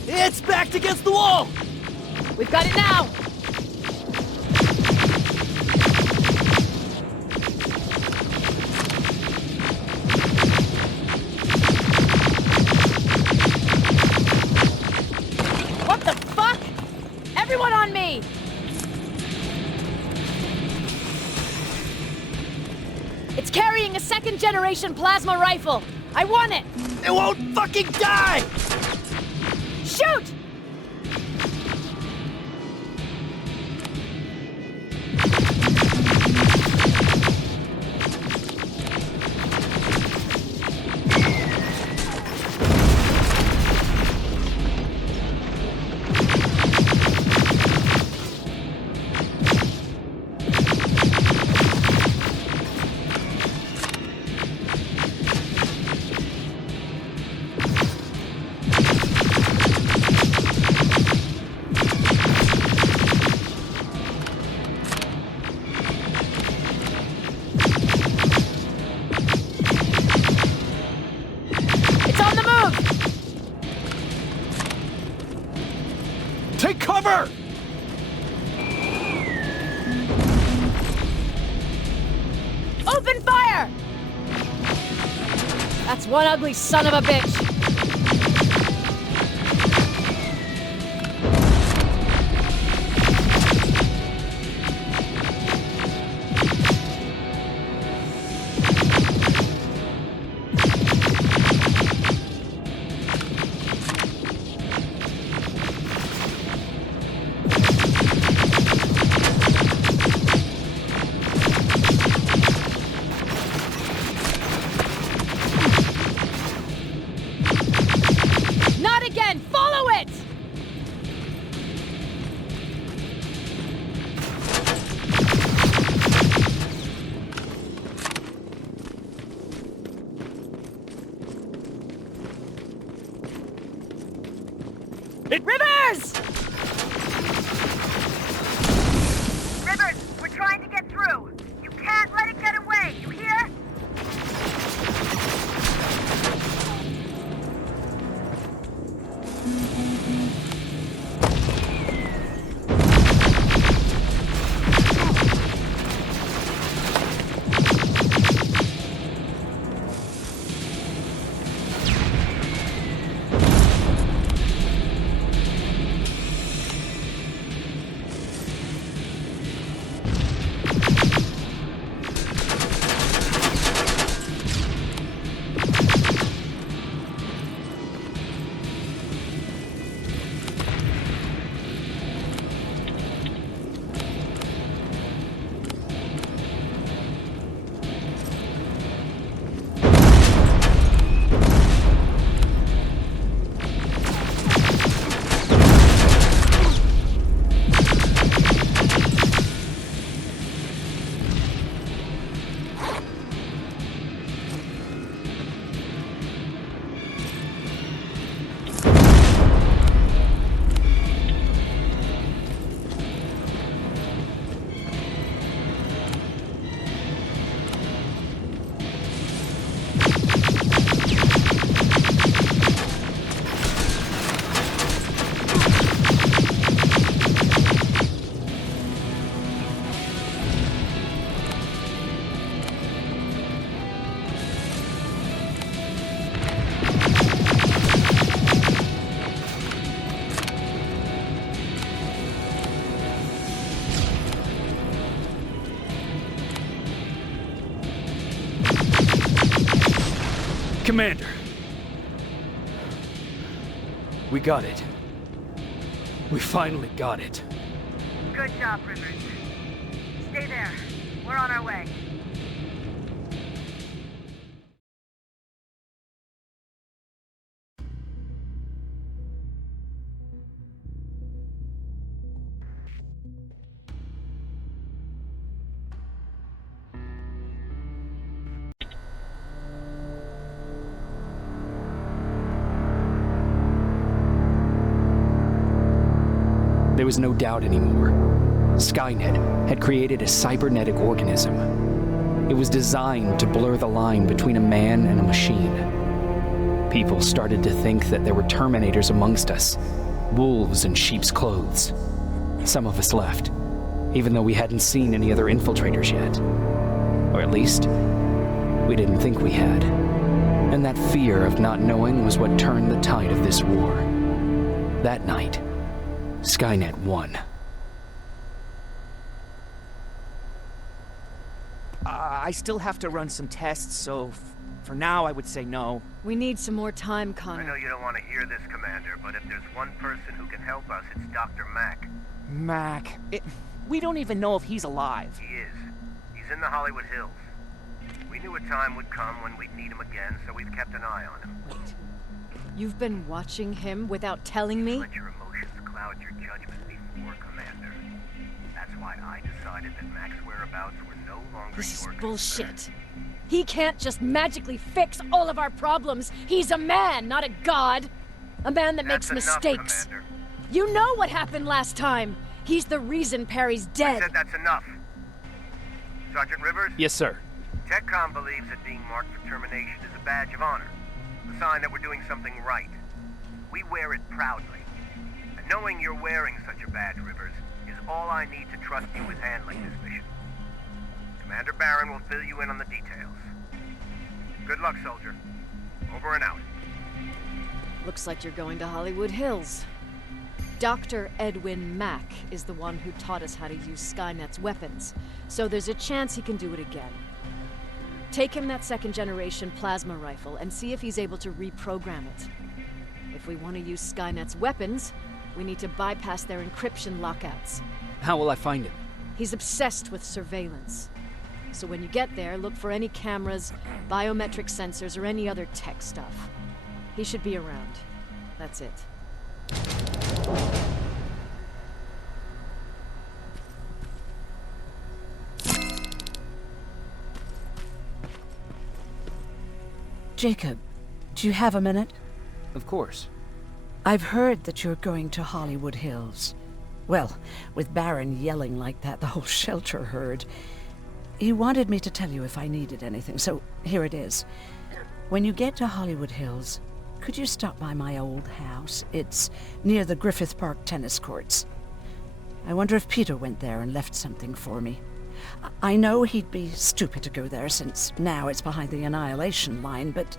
It's backed against the wall! We've got it now! What the fuck? Everyone on me! It's carrying a second-generation plasma rifle! I want it! It won't fucking die! Shoot! Take cover! Open fire! That's one ugly son of a bitch! Rivers! Rivers, we're trying to get through. You can't let it get away, you hear? Commander. We got it. We finally got it. Good job, Rivers. Stay there. We're on our way. There was no doubt anymore. Skynet had created a cybernetic organism. It was designed to blur the line between a man and a machine. People started to think that there were Terminators amongst us, wolves in sheep's clothes. Some of us left, even though we hadn't seen any other infiltrators yet. Or at least, we didn't think we had. And that fear of not knowing was what turned the tide of this war. That night, Skynet won. I still have to run some tests, so for now I would say no. We need some more time, Connor. I know you don't want to hear this, Commander, but if there's one person who can help us, it's Dr. Mack. Mack. We don't even know if he's alive. He is. He's in the Hollywood Hills. We knew a time would come when we'd need him again, so we've kept an eye on him. Wait. You've been watching him without telling me? Let your emotions cloud your judgment before, Commander. That's why I decided that Mack's whereabouts were no longer This is your bullshit. concern. He can't just magically fix all of our problems. He's a man, not a god. A man that That's makes enough, mistakes. Commander. You know what happened last time. He's the reason Perry's I dead. said that's enough. Sergeant Rivers? Yes, sir. TechCom believes that being marked for termination is a badge of honor, a sign that we're doing something right. We wear it proudly. And knowing you're wearing such a badge, Rivers, is all I need to trust you with handling this mission. Commander Barron will fill you in on the details. Good luck, soldier. Over and out. Looks like you're going to Hollywood Hills. Dr. Edwin Mack is the one who taught us how to use Skynet's weapons, so there's a chance he can do it again. Take him that second-generation plasma rifle and see if he's able to reprogram it. If we want to use Skynet's weapons, we need to bypass their encryption lockouts. How will I find him? He's obsessed with surveillance. So when you get there, look for any cameras, biometric sensors, or any other tech stuff. He should be around. That's it. Jacob, do you have a minute? Of course. I've heard that you're going to Hollywood Hills. Well, with Barron yelling like that, the whole shelter heard. He wanted me to tell you if I needed anything, so here it is. When you get to Hollywood Hills, could you stop by my old house? It's near the Griffith Park tennis courts. I wonder if Peter went there and left something for me. I know he'd be stupid to go there since now it's behind the Annihilation line, but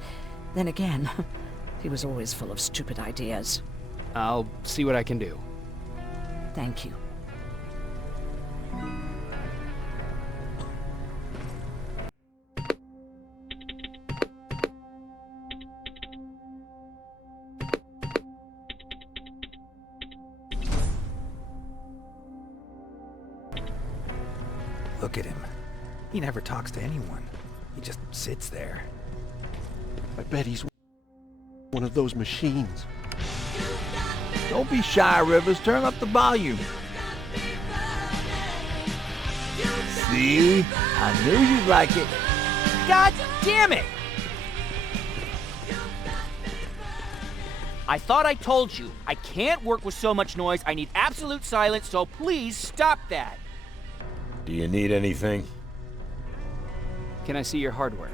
then again, he was always full of stupid ideas. I'll see what I can do. Thank you. Look at him. He never talks to anyone. He just sits there. I bet he's one of those machines. Don't be shy, Rivers. Turn up the volume. See? I knew you'd like it. God damn it! I thought I told you. I can't work with so much noise. I need absolute silence, so please stop that. Do you need anything? Can I see your hardware?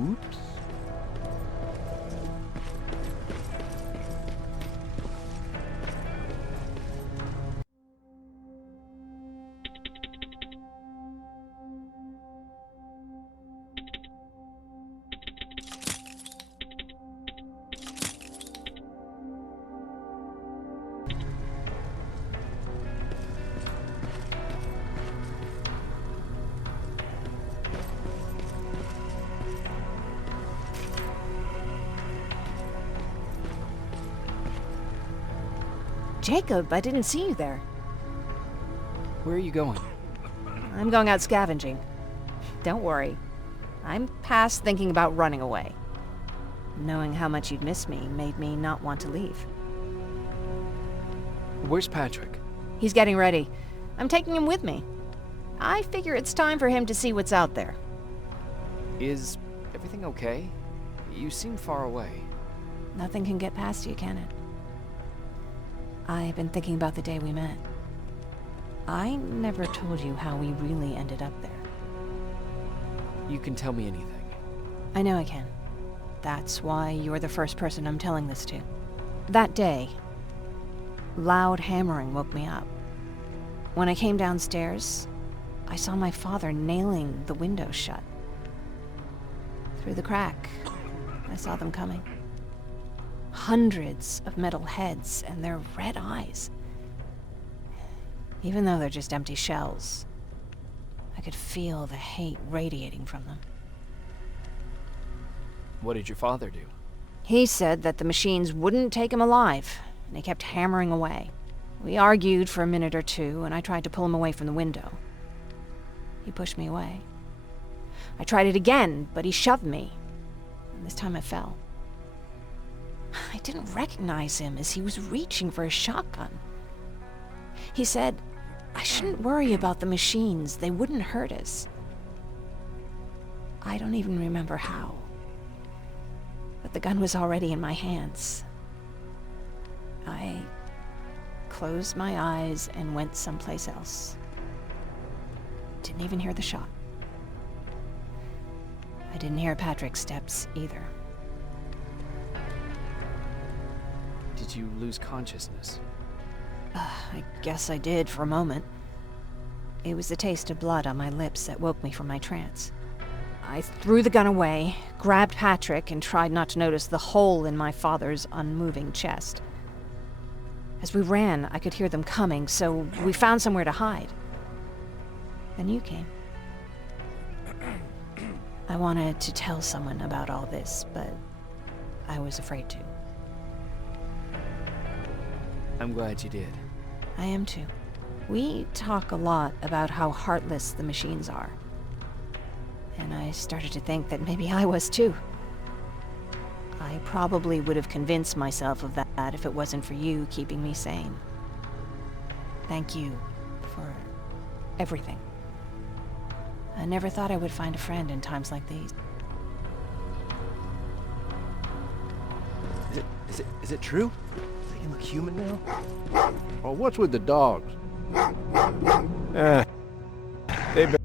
Oops. Jacob, I didn't see you there. Where are you going? I'm going out scavenging. Don't worry. I'm past thinking about running away. Knowing how much you'd miss me made me not want to leave. Where's Patrick? He's getting ready. I'm taking him with me. I figure it's time for him to see what's out there. Is everything okay? You seem far away. Nothing can get past you, can it? I've been thinking about the day we met. I never told you how we really ended up there. You can tell me anything. I know I can. That's why you're the first person I'm telling this to. That day, loud hammering woke me up. When I came downstairs, I saw my father nailing the window shut. Through the crack, I saw them coming. Hundreds of metal heads and their red eyes. Even though they're just empty shells, I could feel the hate radiating from them. What did your father do? He said that the machines wouldn't take him alive, and they kept hammering away. We argued for a minute or two, and I tried to pull him away from the window. He pushed me away. I tried it again, but he shoved me, and this time I fell. I didn't recognize him as he was reaching for a shotgun. He said, I shouldn't worry about the machines. They wouldn't hurt us. I don't even remember how. But the gun was already in my hands. I closed my eyes and went someplace else. Didn't even hear the shot. I didn't hear Patrick's steps either. Did you lose consciousness? I guess I did for a moment. It was the taste of blood on my lips that woke me from my trance. I threw the gun away, grabbed Patrick, and tried not to notice the hole in my father's unmoving chest. As we ran, I could hear them coming, so we found somewhere to hide. Then you came. I wanted to tell someone about all this, but I was afraid to. I'm glad you did. I am too. We talk a lot about how heartless the machines are. And I started to think that maybe I was too. I probably would have convinced myself of that if it wasn't for you keeping me sane. Thank you for everything. I never thought I would find a friend in times like these. Is it true? They look human now? Oh, what's with the dogs? They've been...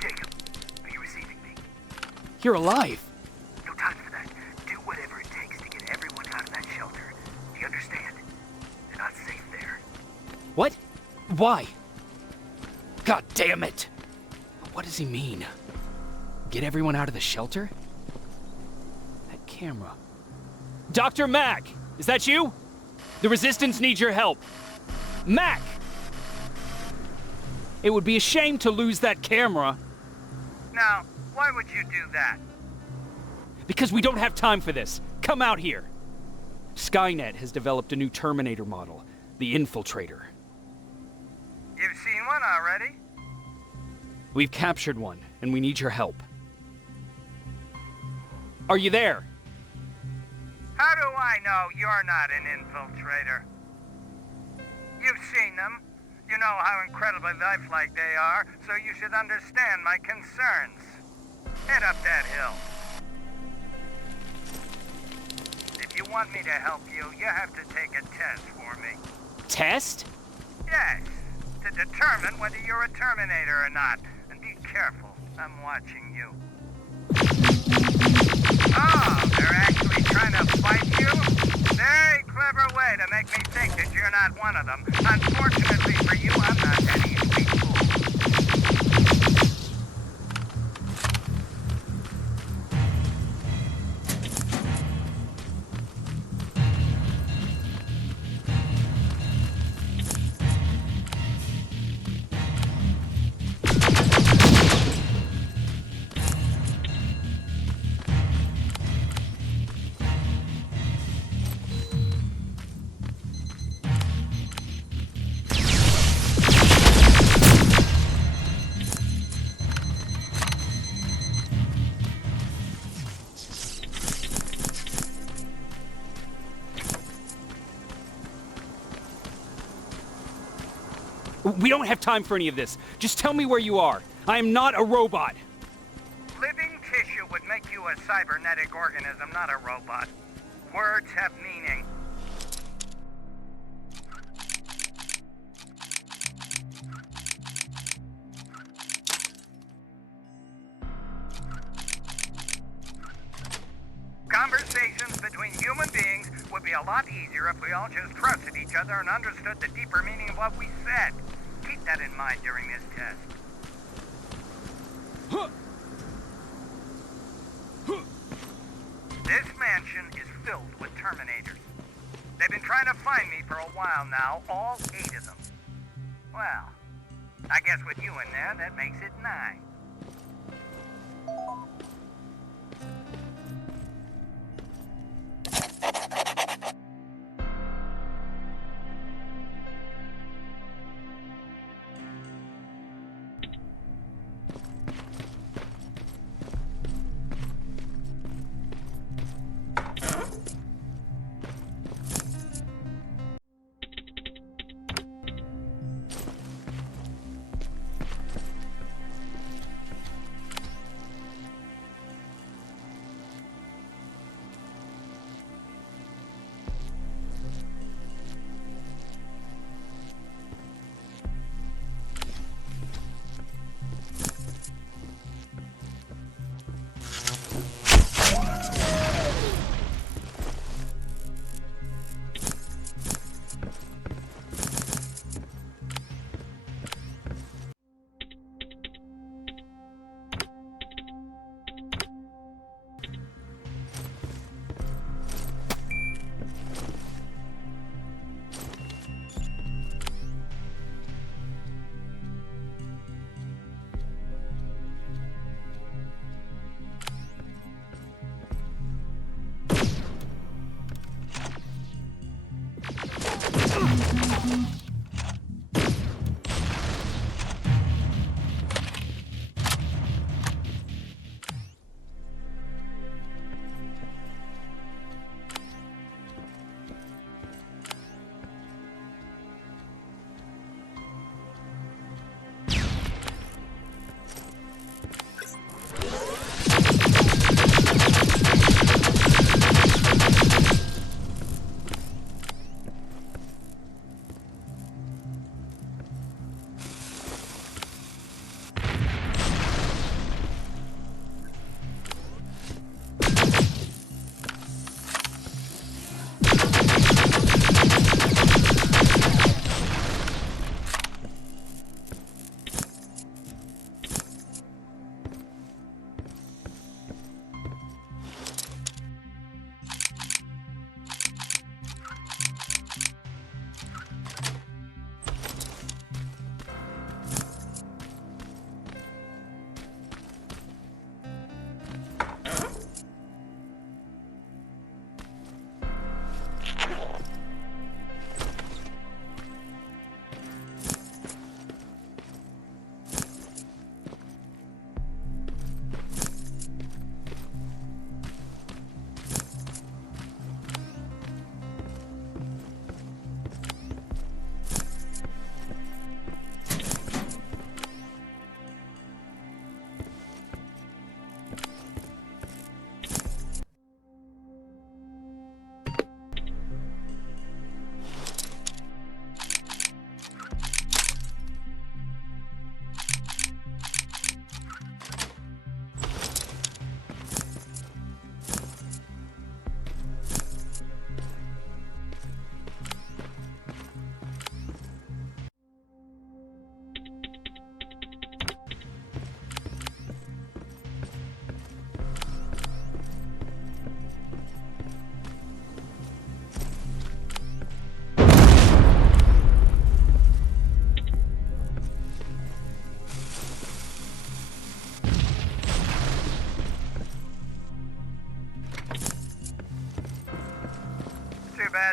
Jacob, are you receiving me? You're alive! No time for that. Do whatever it takes to get everyone out of that shelter. Do you understand? They're not safe there. What? Why? God damn it! What does he mean? Get everyone out of the shelter? That camera. Dr. Mack! Is that you? The Resistance needs your help. Mack! It would be a shame to lose that camera. Now, why would you do that? Because we don't have time for this. Come out here. Skynet has developed a new Terminator model, the Infiltrator. You've seen one already? We've captured one, and we need your help. Are you there? How do I know you're not an infiltrator? You've seen them. You know how incredibly lifelike they are, so you should understand my concerns. Head up that hill. you want me to help you, you have to take a test for me. Test? Yes, to determine whether you're a Terminator or not. And be careful, I'm watching you. Oh, they're actually trying to fight you? Very clever way to make me think that you're not one of them. Unfortunately for you, I'm not that easily fooled. We don't have time for any of this. Just tell me where you are. I am not a robot. Living tissue would make you a cybernetic organism, not a robot. Words have meaning. Conversations between human beings would be a lot easier if we all just trusted each other and understood the deeper meaning of what we said. Keep that in mind during this test. This mansion is filled with Terminators. They've been trying to find me for a while now, all 8 of them. Well, I guess with you in there, that makes it 9.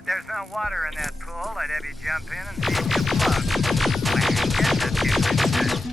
but there's no water in that pool. I'd have you jump in and see if you float. Well, get the difference.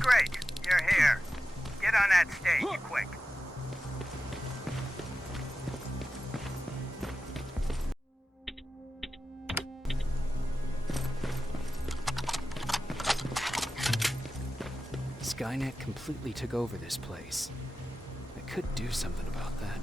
Great, you're here. Get on that stage, quick. Skynet completely took over this place. I could do something about that.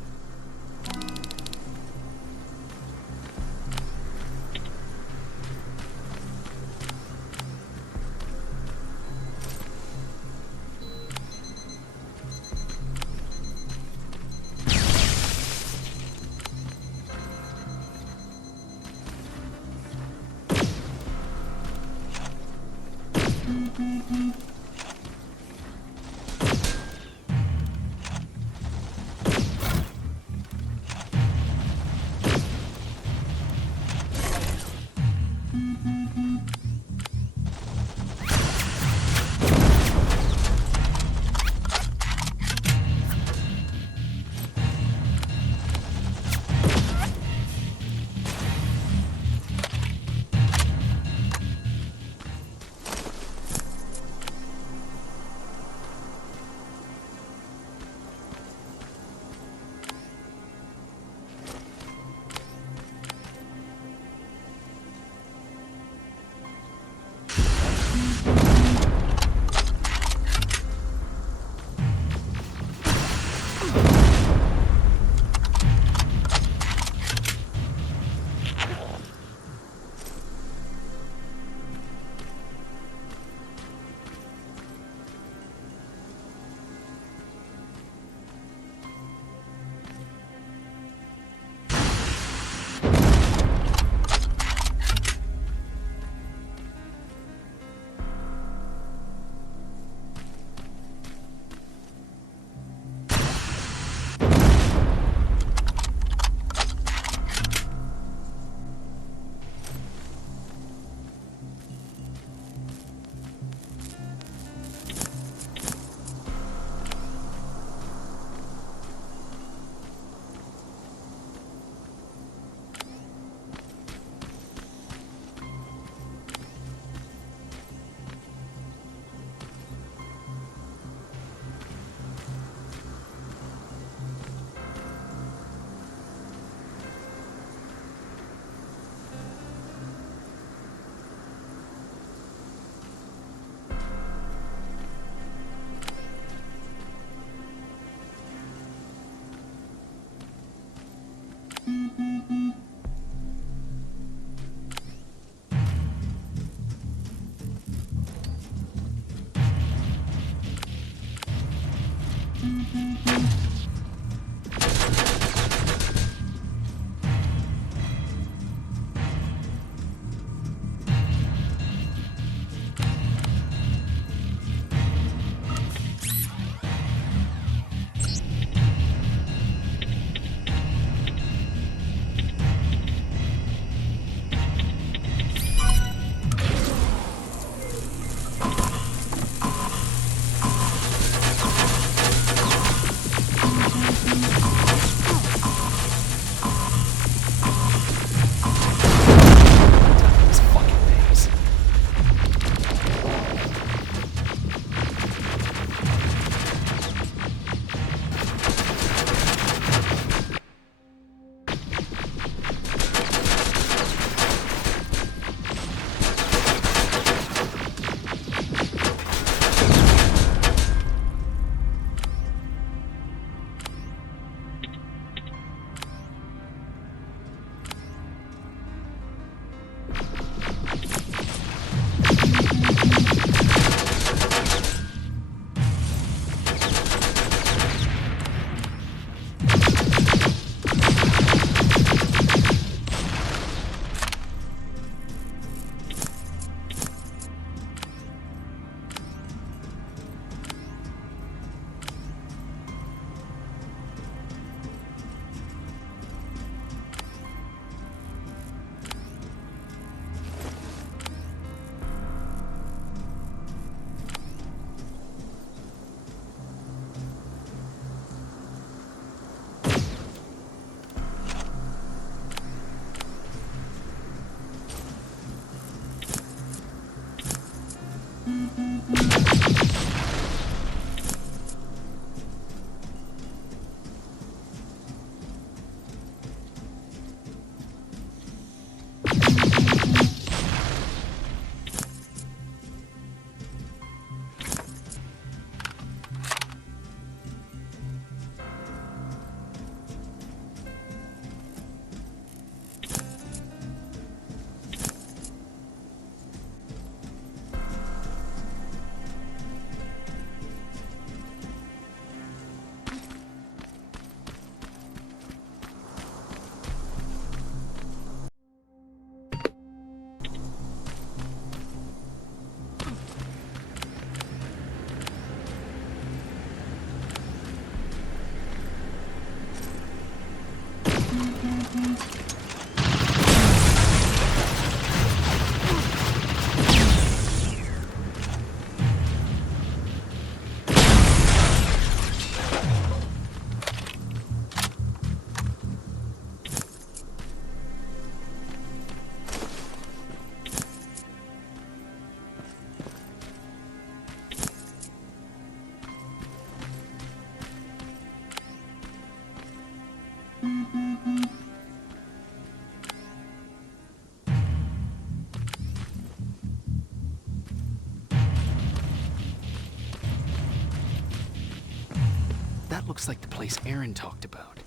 That looks like the place Aaron talked about.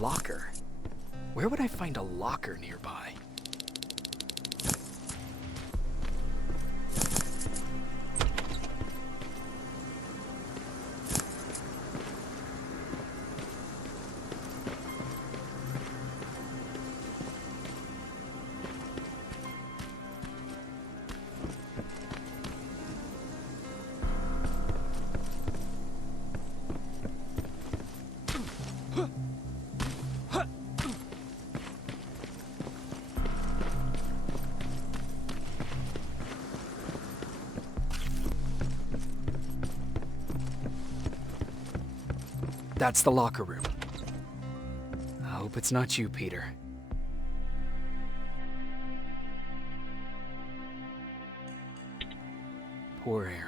Locker? Where would I find a locker nearby? That's the locker room. I hope it's not you, Peter. Poor Aaron.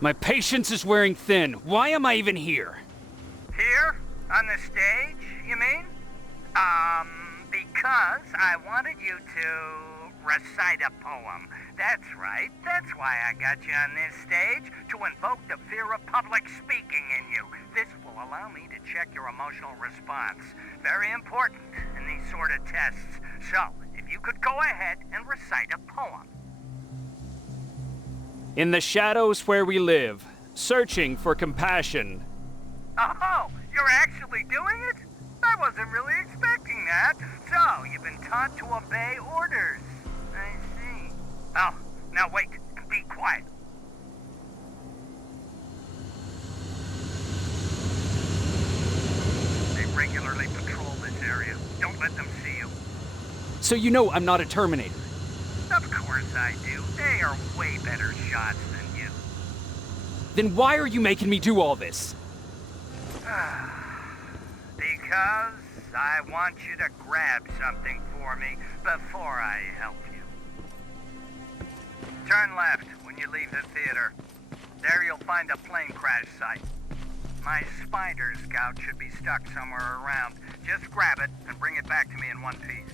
My patience is wearing thin. Why am I even here? Here? On the stage, you mean? Because I wanted you to recite a poem. That's right. That's why I got you on this stage, to invoke the fear of public speaking in you. This will allow me to check your emotional response. Very important in these sort of tests. So, if you could go ahead and recite a poem. In the shadows where we live, searching for compassion. Oh, you're actually doing it? I wasn't really expecting that. So, you've been taught to obey orders. I see. Oh, now wait. Be quiet. They regularly patrol this area. Don't let them see you. So you know I'm not a Terminator. Of course I do. They are way better shots than you. Then why are you making me do all this? Because I want you to grab something for me before I help you. Turn left when you leave the theater. There you'll find a plane crash site. My spider scout should be stuck somewhere around. Just grab it and bring it back to me in one piece.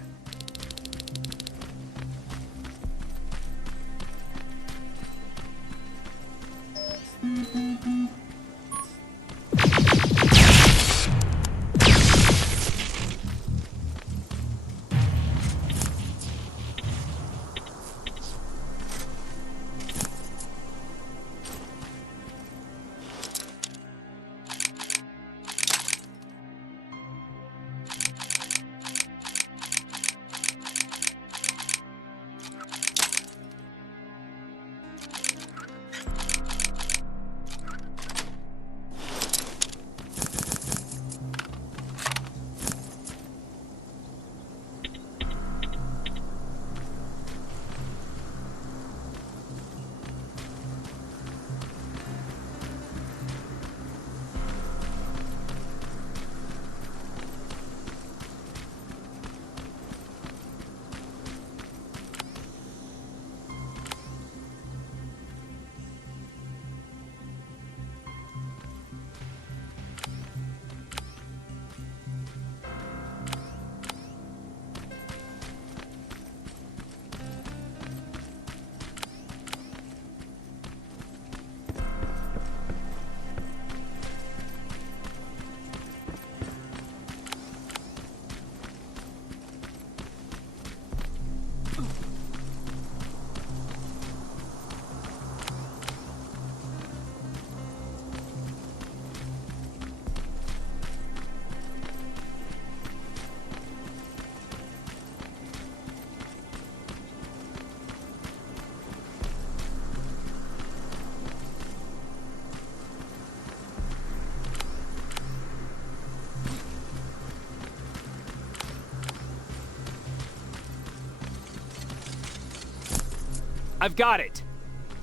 I've got it.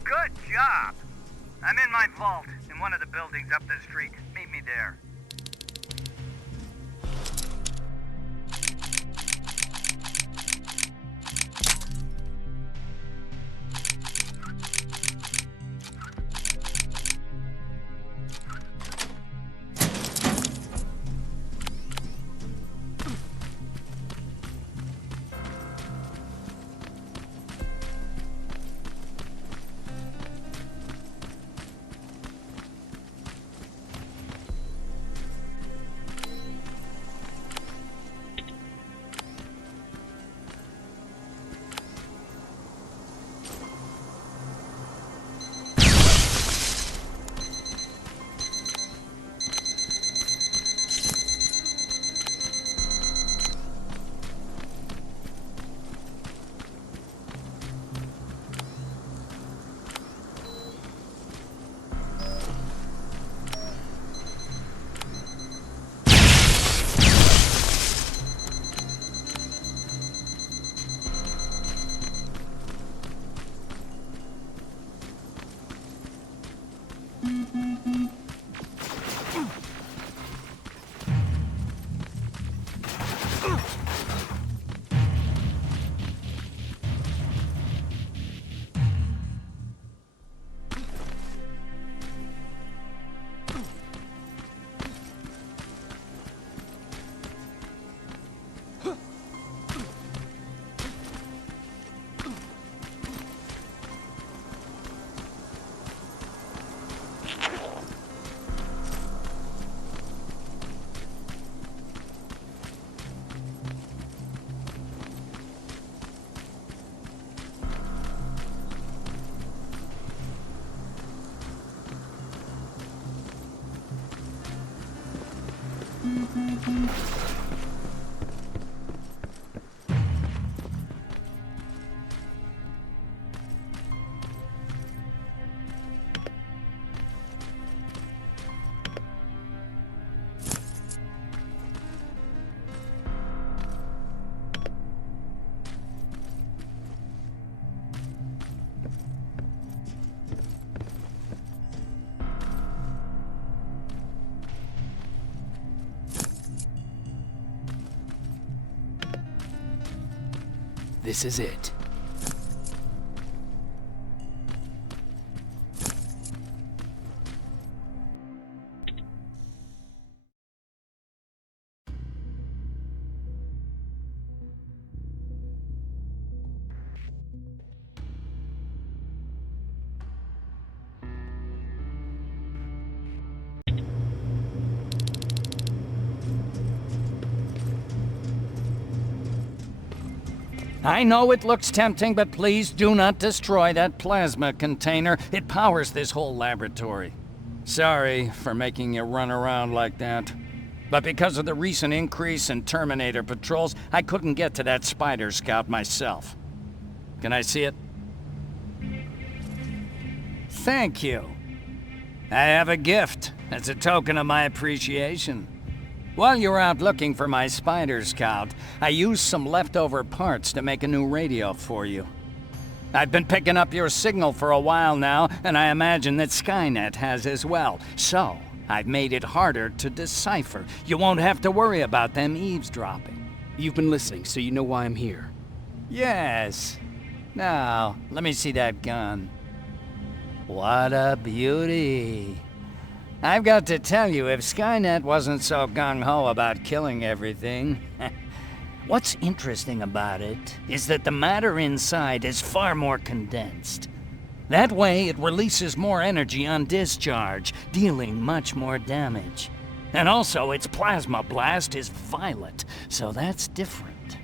Good job. I'm in my vault in one of the buildings up the street. Meet me there. This is it. I know it looks tempting, but please do not destroy that plasma container. It powers this whole laboratory. Sorry for making you run around like that. But because of the recent increase in Terminator patrols, I couldn't get to that Spider Scout myself. Can I see it? Thank you. I have a gift as a token of my appreciation. While you were out looking for my Spider Scout, I used some leftover parts to make a new radio for you. I've been picking up your signal for a while now, and I imagine that Skynet has as well. So, I've made it harder to decipher. You won't have to worry about them eavesdropping. You've been listening, so you know why I'm here. Yes. Now, let me see that gun. What a beauty. I've got to tell you, if Skynet wasn't so gung-ho about killing everything... What's interesting about it is that the matter inside is far more condensed. That way, it releases more energy on discharge, dealing much more damage. And also, its plasma blast is violet, so that's different.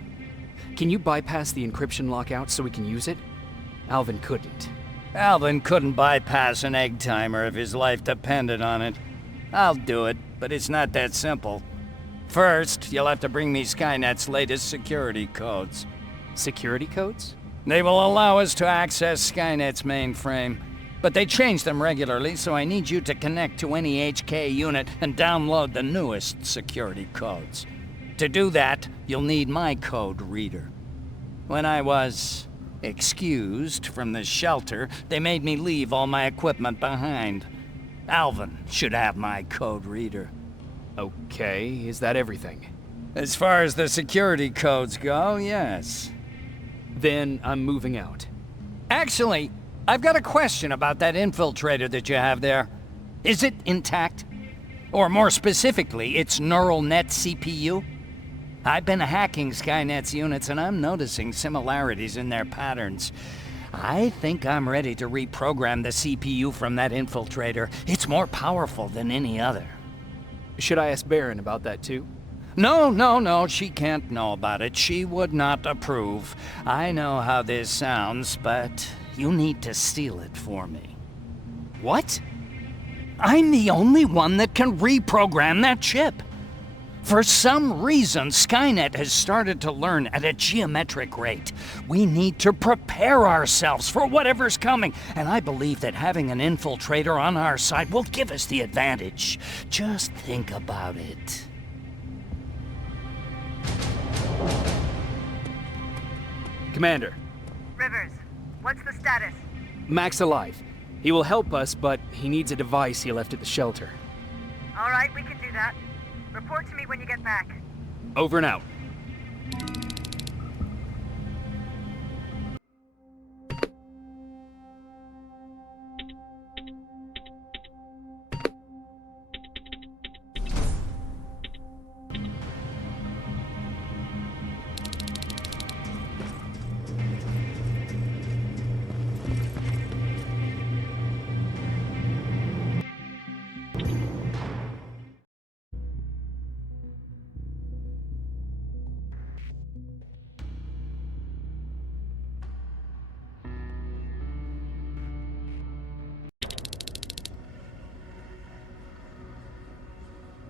Can you bypass the encryption lockout so we can use it? Alvin couldn't. Alvin couldn't bypass an egg timer if his life depended on it. I'll do it, but it's not that simple. First, you'll have to bring me Skynet's latest security codes. Security codes? They will allow us to access Skynet's mainframe, but they change them regularly, so I need you to connect to any HK unit and download the newest security codes. To do that, you'll need my code reader. When I was excused from the shelter, they made me leave all my equipment behind. Alvin should have my code reader. Okay, is that everything? As far as the security codes go, yes. Then I'm moving out. Actually, I've got a question about that infiltrator that you have there. Is it intact? Or more specifically, its neural net CPU? I've been hacking Skynet's units and I'm noticing similarities in their patterns. I think I'm ready to reprogram the CPU from that infiltrator. It's more powerful than any other. Should I ask Baron about that too? No, she can't know about it. She would not approve. I know how this sounds, but you need to steal it for me. What? I'm the only one that can reprogram that chip. For some reason, Skynet has started to learn at a geometric rate. We need to prepare ourselves for whatever's coming, and I believe that having an infiltrator on our side will give us the advantage. Just think about it. Commander. Rivers, what's the status? Mack's alive. He will help us, but he needs a device he left at the shelter. All right, we can do that. Report to me when you get back. Over and out.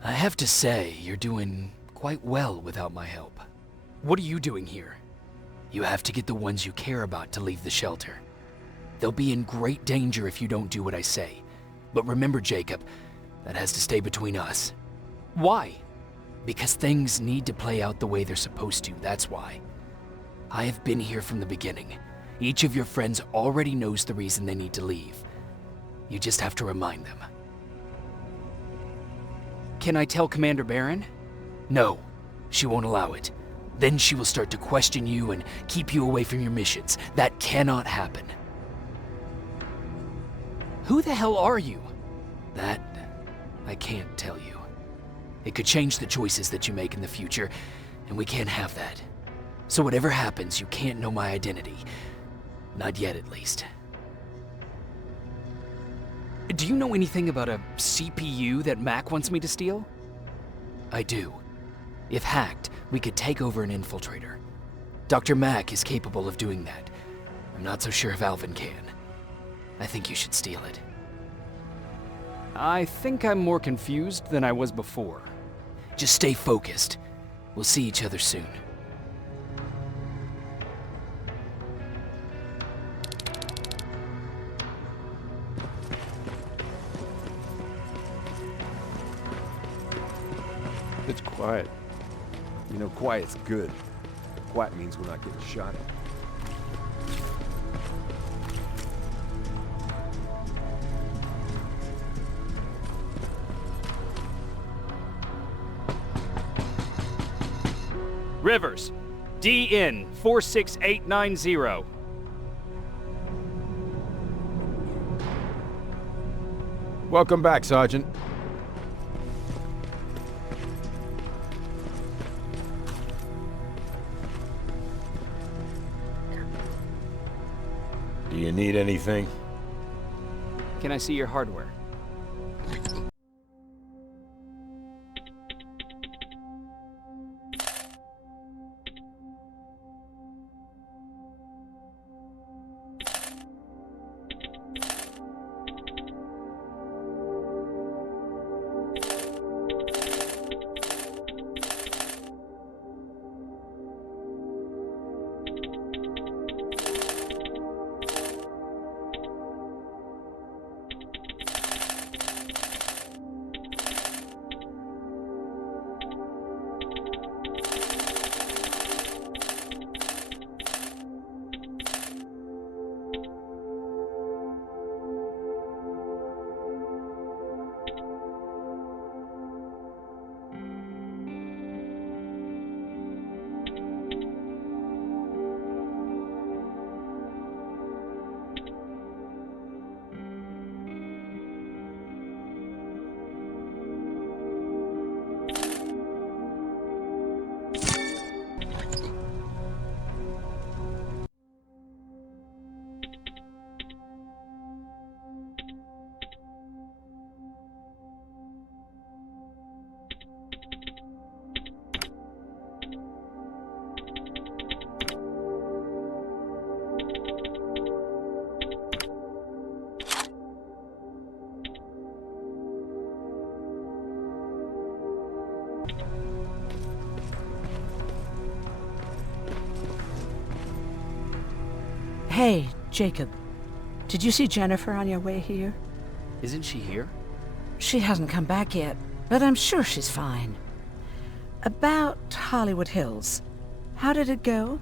I have to say, you're doing quite well without my help. What are you doing here? You have to get the ones you care about to leave the shelter. They'll be in great danger if you don't do what I say. But remember, Jacob, that has to stay between us. Why? Because things need to play out the way they're supposed to, that's why. I have been here from the beginning. Each of your friends already knows the reason they need to leave. You just have to remind them. Can I tell Commander Baron? No, she won't allow it. Then she will start to question you and keep you away from your missions. That cannot happen. Who the hell are you? That, I can't tell you. It could change the choices that you make in the future, and we can't have that. So whatever happens, you can't know my identity. Not yet, at least. Do you know anything about a CPU that Mack wants me to steal? I do. If hacked, we could take over an infiltrator. Dr. Mack is capable of doing that. I'm not so sure if Alvin can. I think you should steal it. I think I'm more confused than I was before. Just stay focused. We'll see each other soon. It's quiet. You know, quiet's good. Quiet means we're not getting shot at. Rivers, DN 46890. Welcome back, Sergeant. Do you need anything? Can I see your hardware? Jacob, did you see Jennifer on your way here? Isn't she here? She hasn't come back yet, but I'm sure she's fine. About Hollywood Hills. How did it go?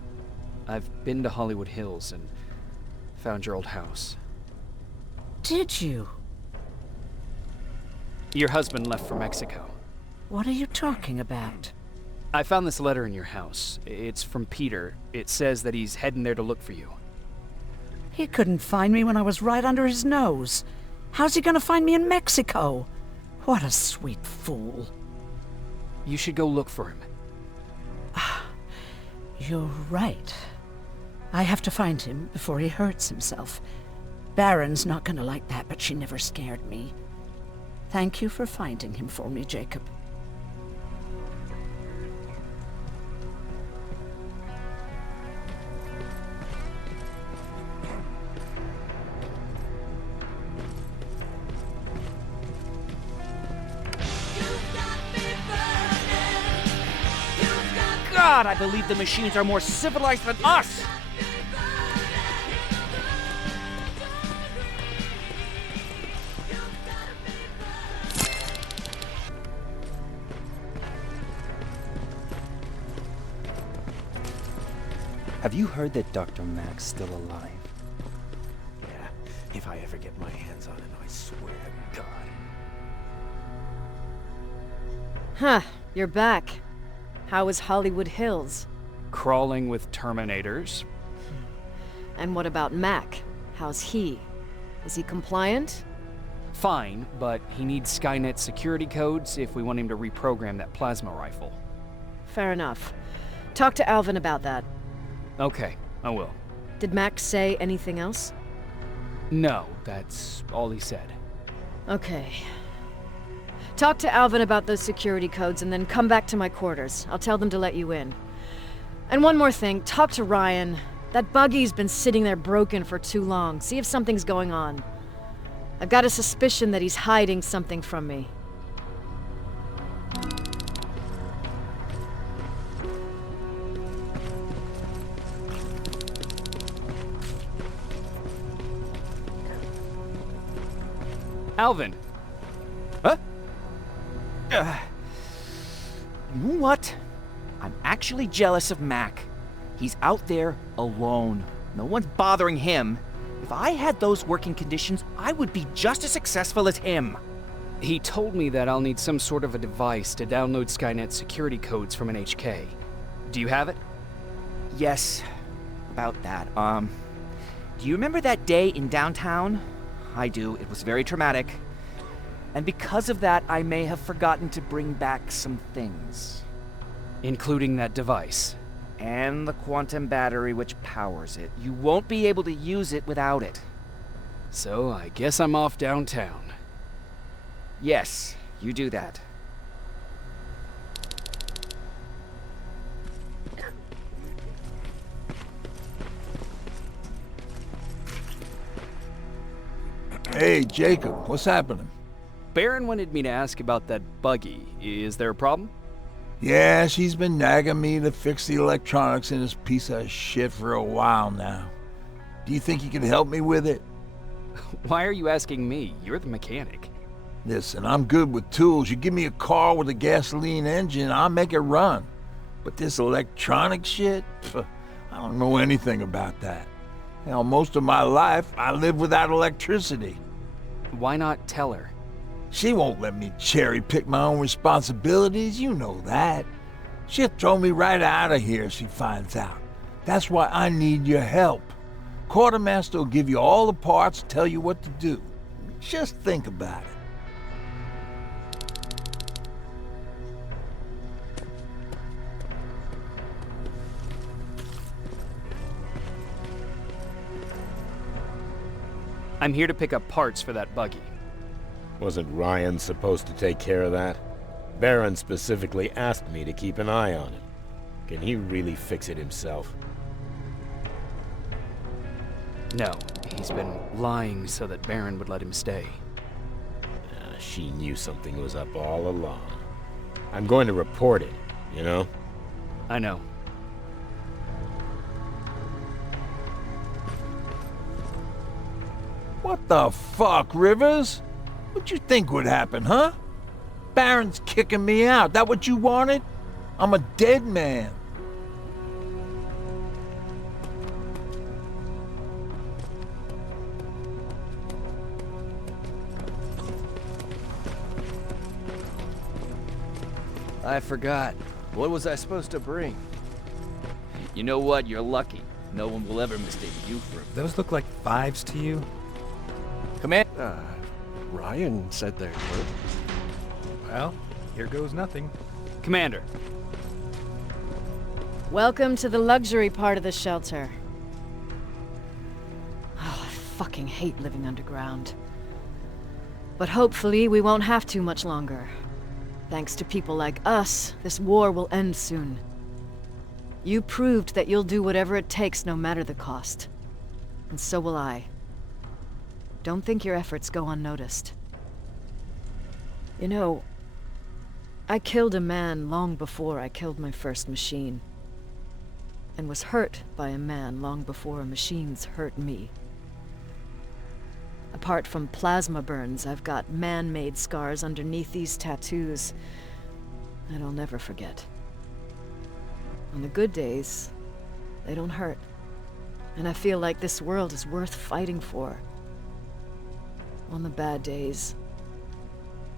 I've been to Hollywood Hills and found your old house. Did you? Your husband left for Mexico. What are you talking about? I found this letter in your house. It's from Peter. It says that he's heading there to look for you. He couldn't find me when I was right under his nose. How's he gonna find me in Mexico? What a sweet fool. You should go look for him. You're right. I have to find him before he hurts himself. Baron's not gonna like that, but she never scared me. Thank you for finding him for me, Jacob. God, I believe the machines are more civilized than us! Have you heard that Dr. Mack's still alive? Yeah, if I ever get my hands on him, I swear to God. Huh, you're back. How was Hollywood Hills? Crawling with Terminators. And what about Mack? How's he? Is he compliant? Fine, but he needs Skynet security codes if we want him to reprogram that plasma rifle. Fair enough. Talk to Alvin about that. Okay, I will. Did Mack say anything else? No, that's all he said. Okay. Talk to Alvin about those security codes and then come back to my quarters. I'll tell them to let you in. And one more thing, talk to Ryan. That buggy's been sitting there broken for too long. See if something's going on. I've got a suspicion that he's hiding something from me. Alvin! Huh? You know what? I'm actually jealous of Mack. He's out there alone. No one's bothering him. If I had those working conditions, I would be just as successful as him. He told me that I'll need some sort of a device to download Skynet security codes from an HK. Do you have it? Yes, about that. Do you remember that day in downtown? I do. It was very traumatic. And because of that, I may have forgotten to bring back some things. Including that device? And the quantum battery which powers it. You won't be able to use it without it. So I guess I'm off downtown. Yes, you do that. Hey, Jacob, what's happening? Baron wanted me to ask about that buggy. Is there a problem? Yeah, she's been nagging me to fix the electronics in this piece of shit for a while now. Do you think you can help me with it? Why are you asking me? You're the mechanic. Listen, I'm good with tools. You give me a car with a gasoline engine, I'll make it run. But this electronic shit? I don't know anything about that. Hell, most of my life, I lived without electricity. Why not tell her? She won't let me cherry-pick my own responsibilities, you know that. She'll throw me right out of here if she finds out. That's why I need your help. Quartermaster will give you all the parts, tell you what to do. Just think about it. I'm here to pick up parts for that buggy. Wasn't Ryan supposed to take care of that? Baron specifically asked me to keep an eye on him. Can he really fix it himself? No, he's been lying so that Baron would let him stay. She knew something was up all along. I'm going to report it, you know? I know. What the fuck, Rivers? What'd you think would happen, huh? Baron's kicking me out. That what you wanted? I'm a dead man. I forgot. What was I supposed to bring? You know what? You're lucky. No one will ever mistake you for a... Those look like 5s to you? Command... Ryan said they would. Well, here goes nothing. Commander. Welcome to the luxury part of the shelter. Oh, I fucking hate living underground. But hopefully we won't have to much longer. Thanks to people like us, this war will end soon. You proved that you'll do whatever it takes no matter the cost. And so will I. Don't think your efforts go unnoticed. You know, I killed a man long before I killed my first machine. And was hurt by a man long before machines hurt me. Apart from plasma burns, I've got man-made scars underneath these tattoos that I'll never forget. On the good days, they don't hurt. And I feel like this world is worth fighting for. On the bad days,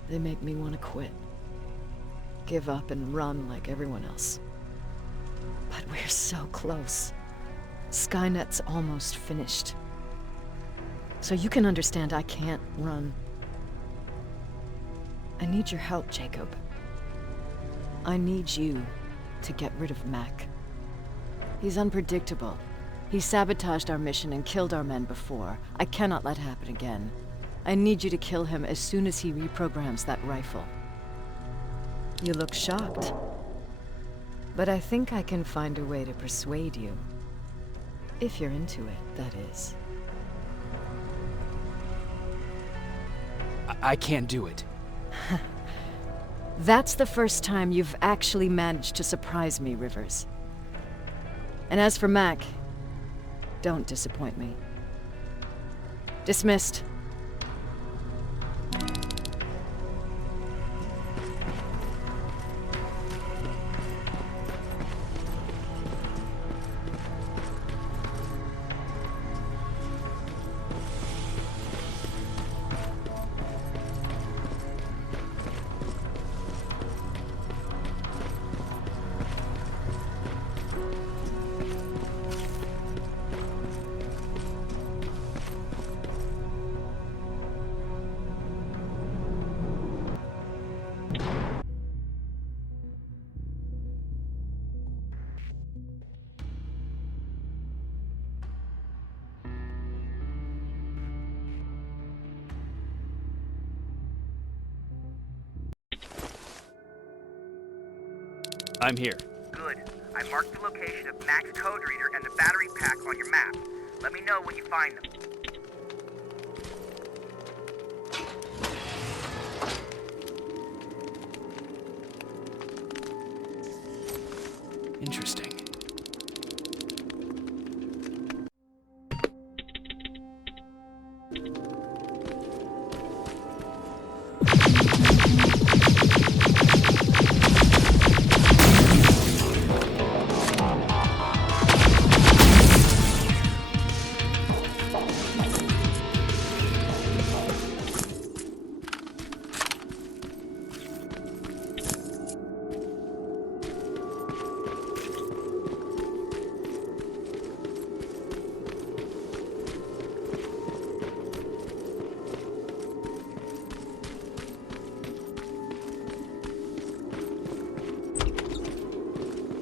they make me want to quit. Give up and run like everyone else. But we're so close. Skynet's almost finished. So you can understand I can't run. I need your help, Jacob. I need you to get rid of Mack. He's unpredictable. He sabotaged our mission and killed our men before. I cannot let it happen again. I need you to kill him as soon as he reprograms that rifle. You look shocked. But I think I can find a way to persuade you. If you're into it, that is. I can't do it. That's the first time you've actually managed to surprise me, Rivers. And as for Mack, don't disappoint me. Dismissed. I'm here. Good. I marked the location of Mack's code reader and the battery pack on your map. Let me know when you find them. Interesting.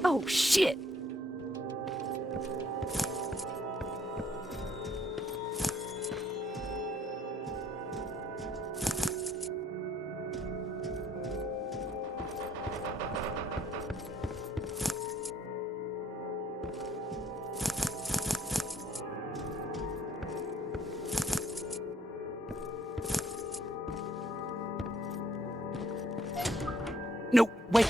Oh, shit! No, wait!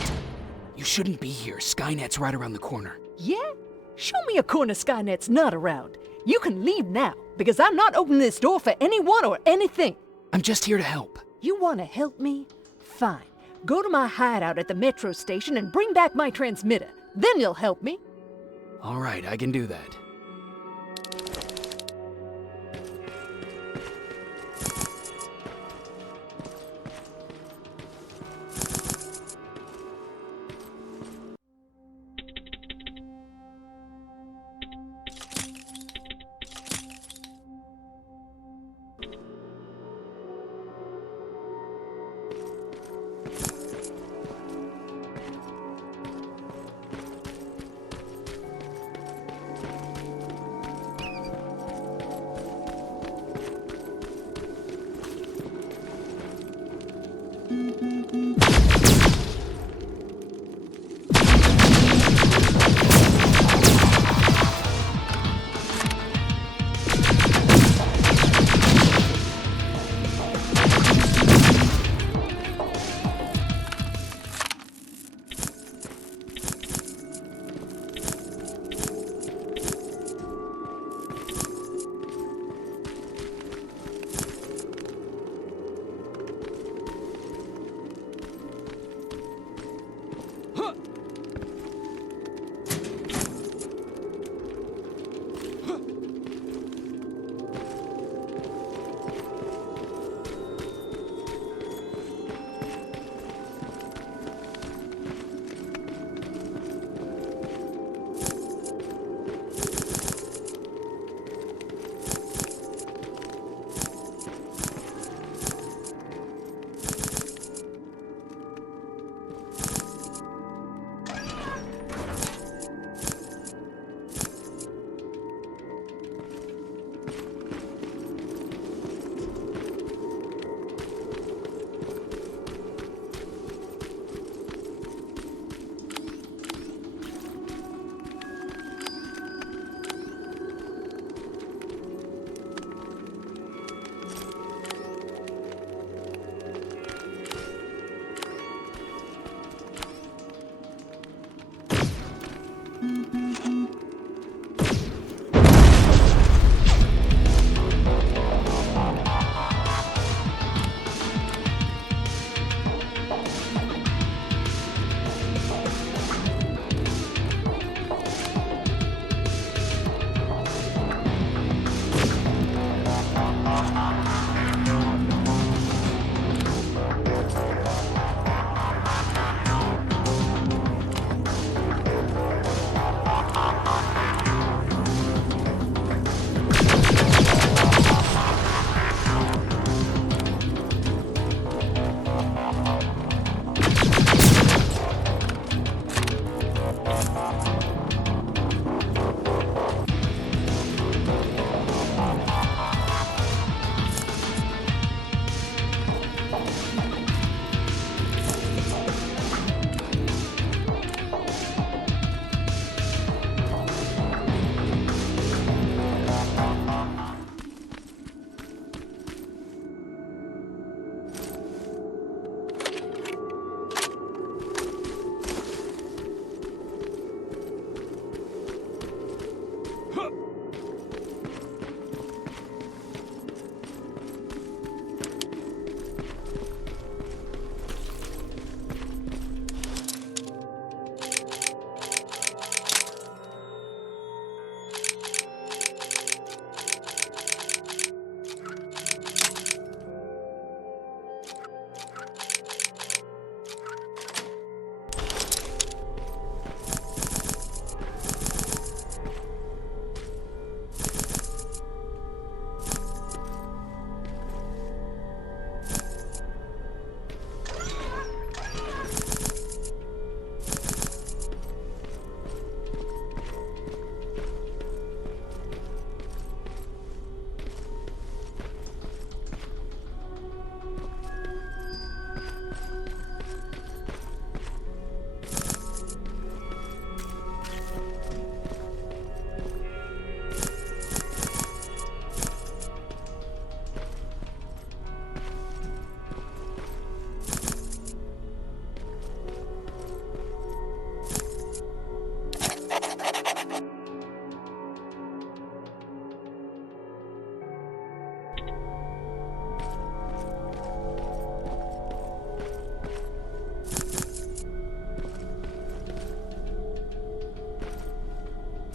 You shouldn't be here. Skynet's right around the corner. Yeah? Show me a corner Skynet's not around. You can leave now, because I'm not opening this door for anyone or anything. I'm just here to help. You want to help me? Fine. Go to my hideout at the metro station and bring back my transmitter. Then you'll help me. All right, I can do that.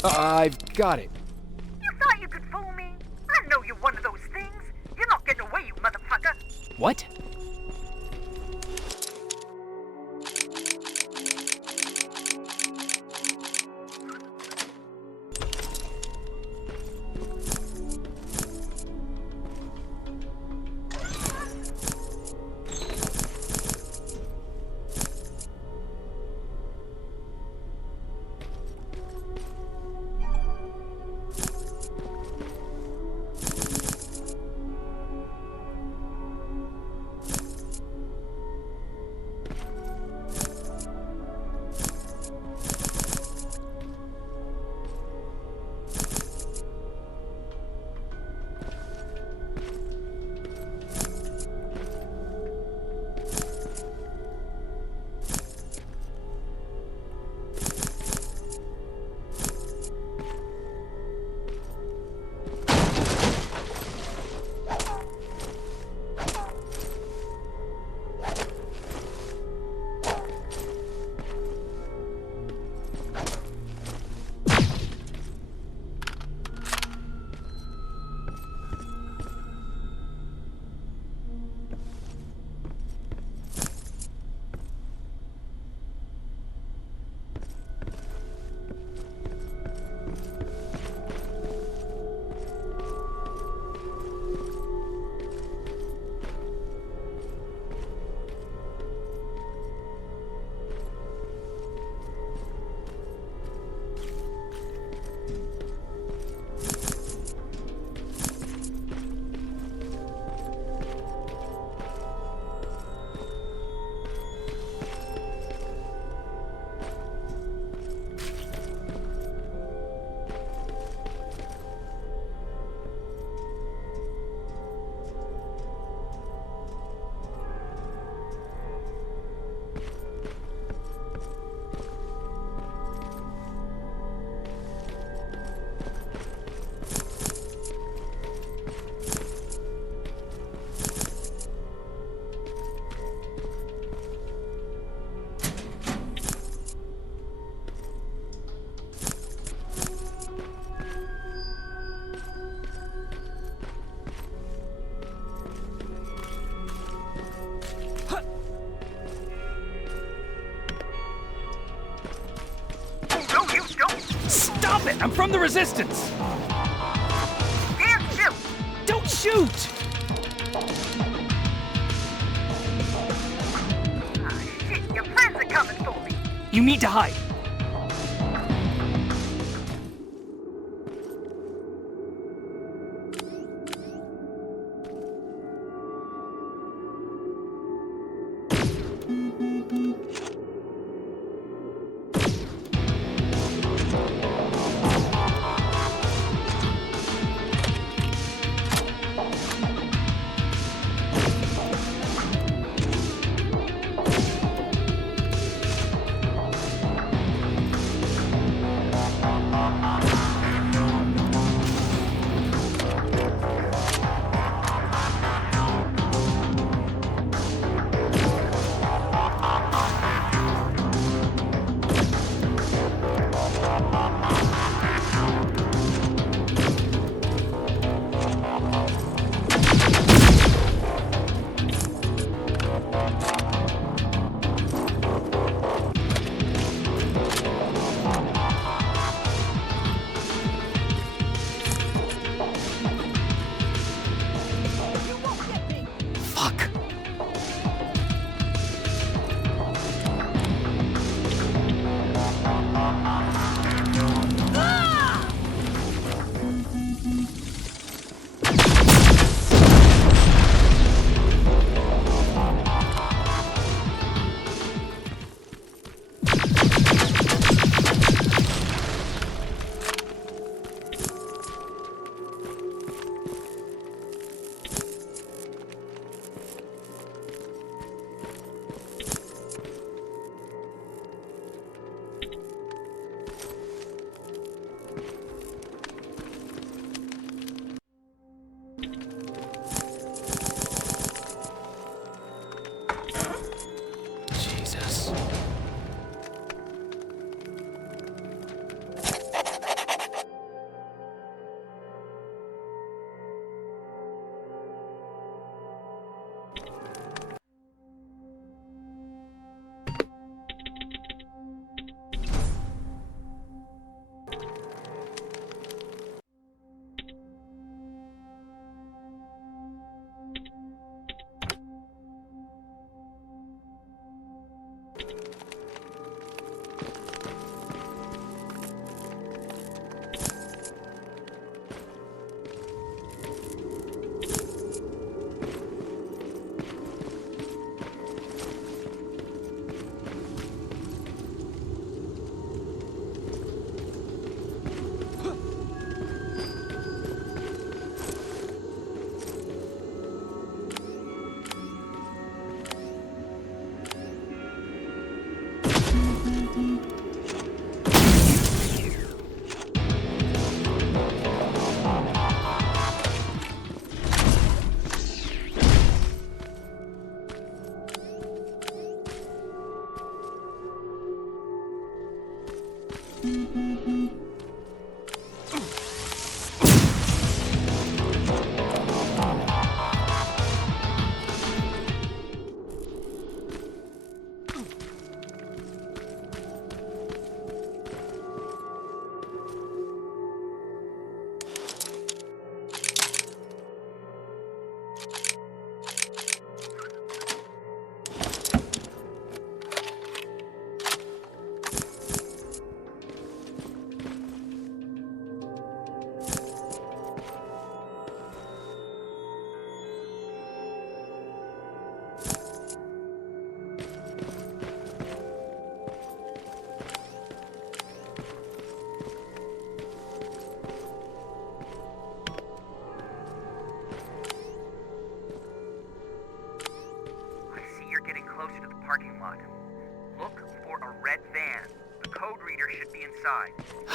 I've got it. You thought you could fool me? I know you're one of those things. You're not getting away, you motherfucker. What? Stop it! I'm from the Resistance! Can't shoot! Don't shoot! Ah, shit, your friends are coming for me! You need to hide.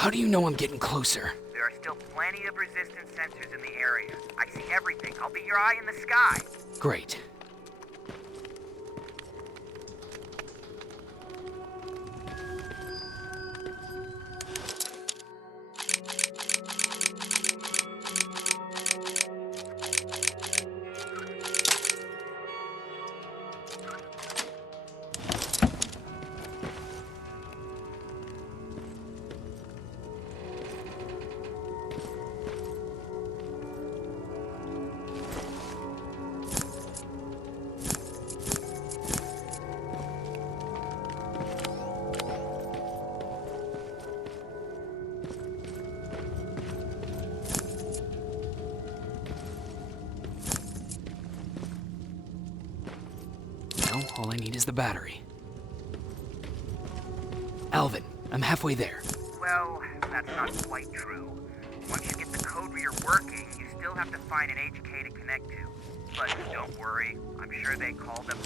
How do you know I'm getting closer? There are still plenty of resistance sensors in the area. I see everything. I'll be your eye in the sky. Great. All I need is the battery. Alvin, I'm halfway there. Well, that's not quite true. Once you get the code reader working, you still have to find an HK to connect to. But don't worry, I'm sure they call them...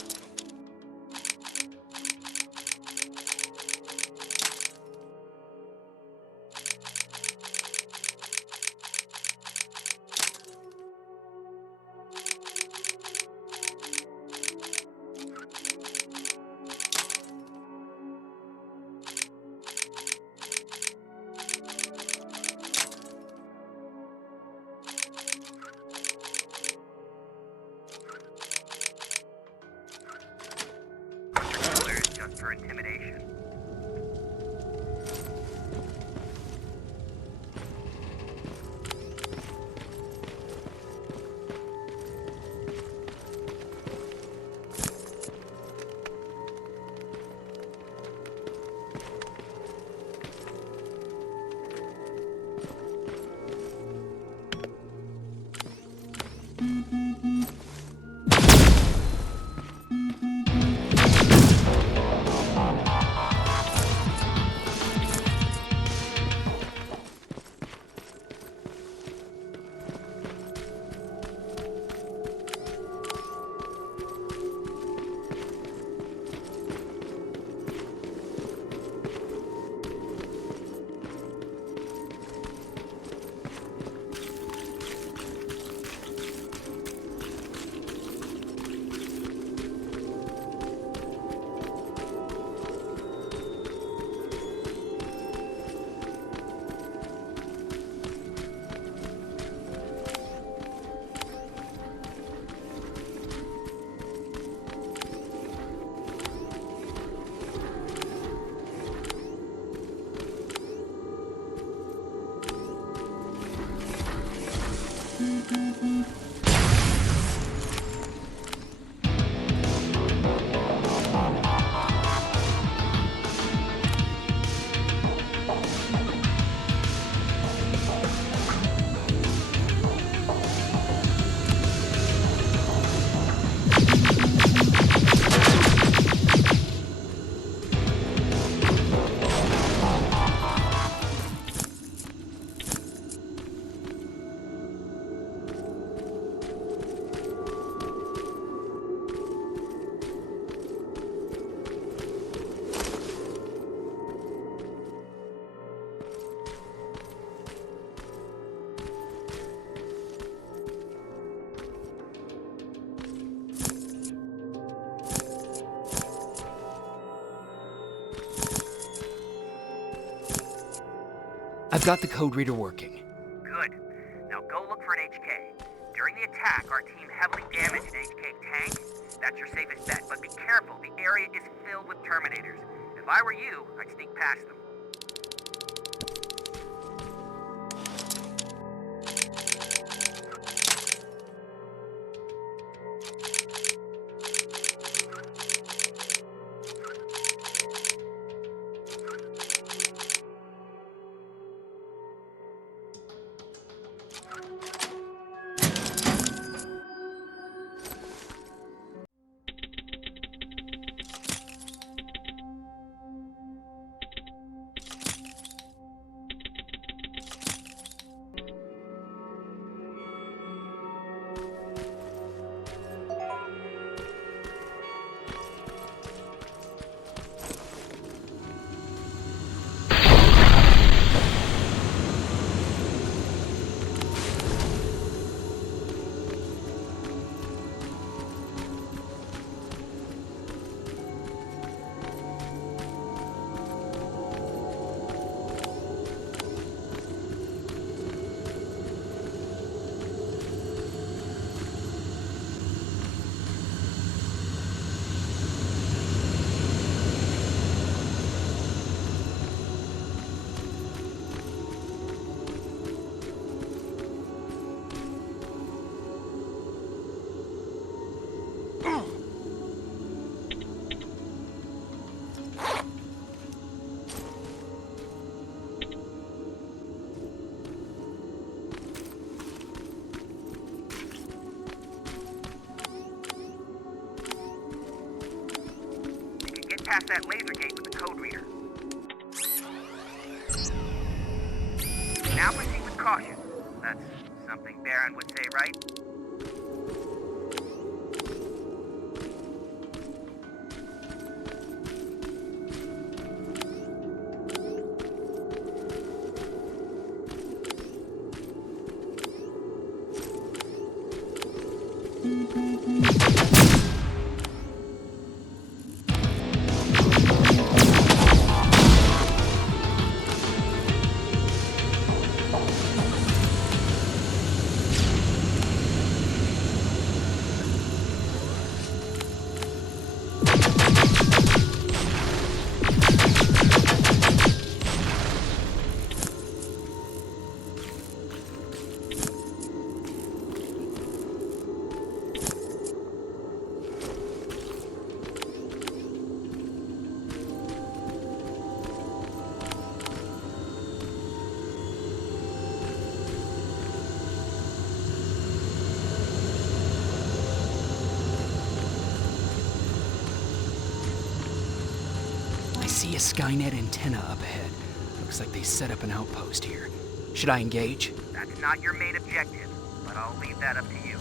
for intimidation. I've got the code reader working. Good. Now go look for an HK. During the attack, our team heavily damaged an HK tank. That's your safest bet, but be careful. The area is filled with Terminators. If I were you, I'd sneak past them. Past that laser gate with the code reader. Now proceed with caution. That's something Baron would say, right? I see a Skynet antenna up ahead. Looks like they set up an outpost here. Should I engage? That's not your main objective, but I'll leave that up to you.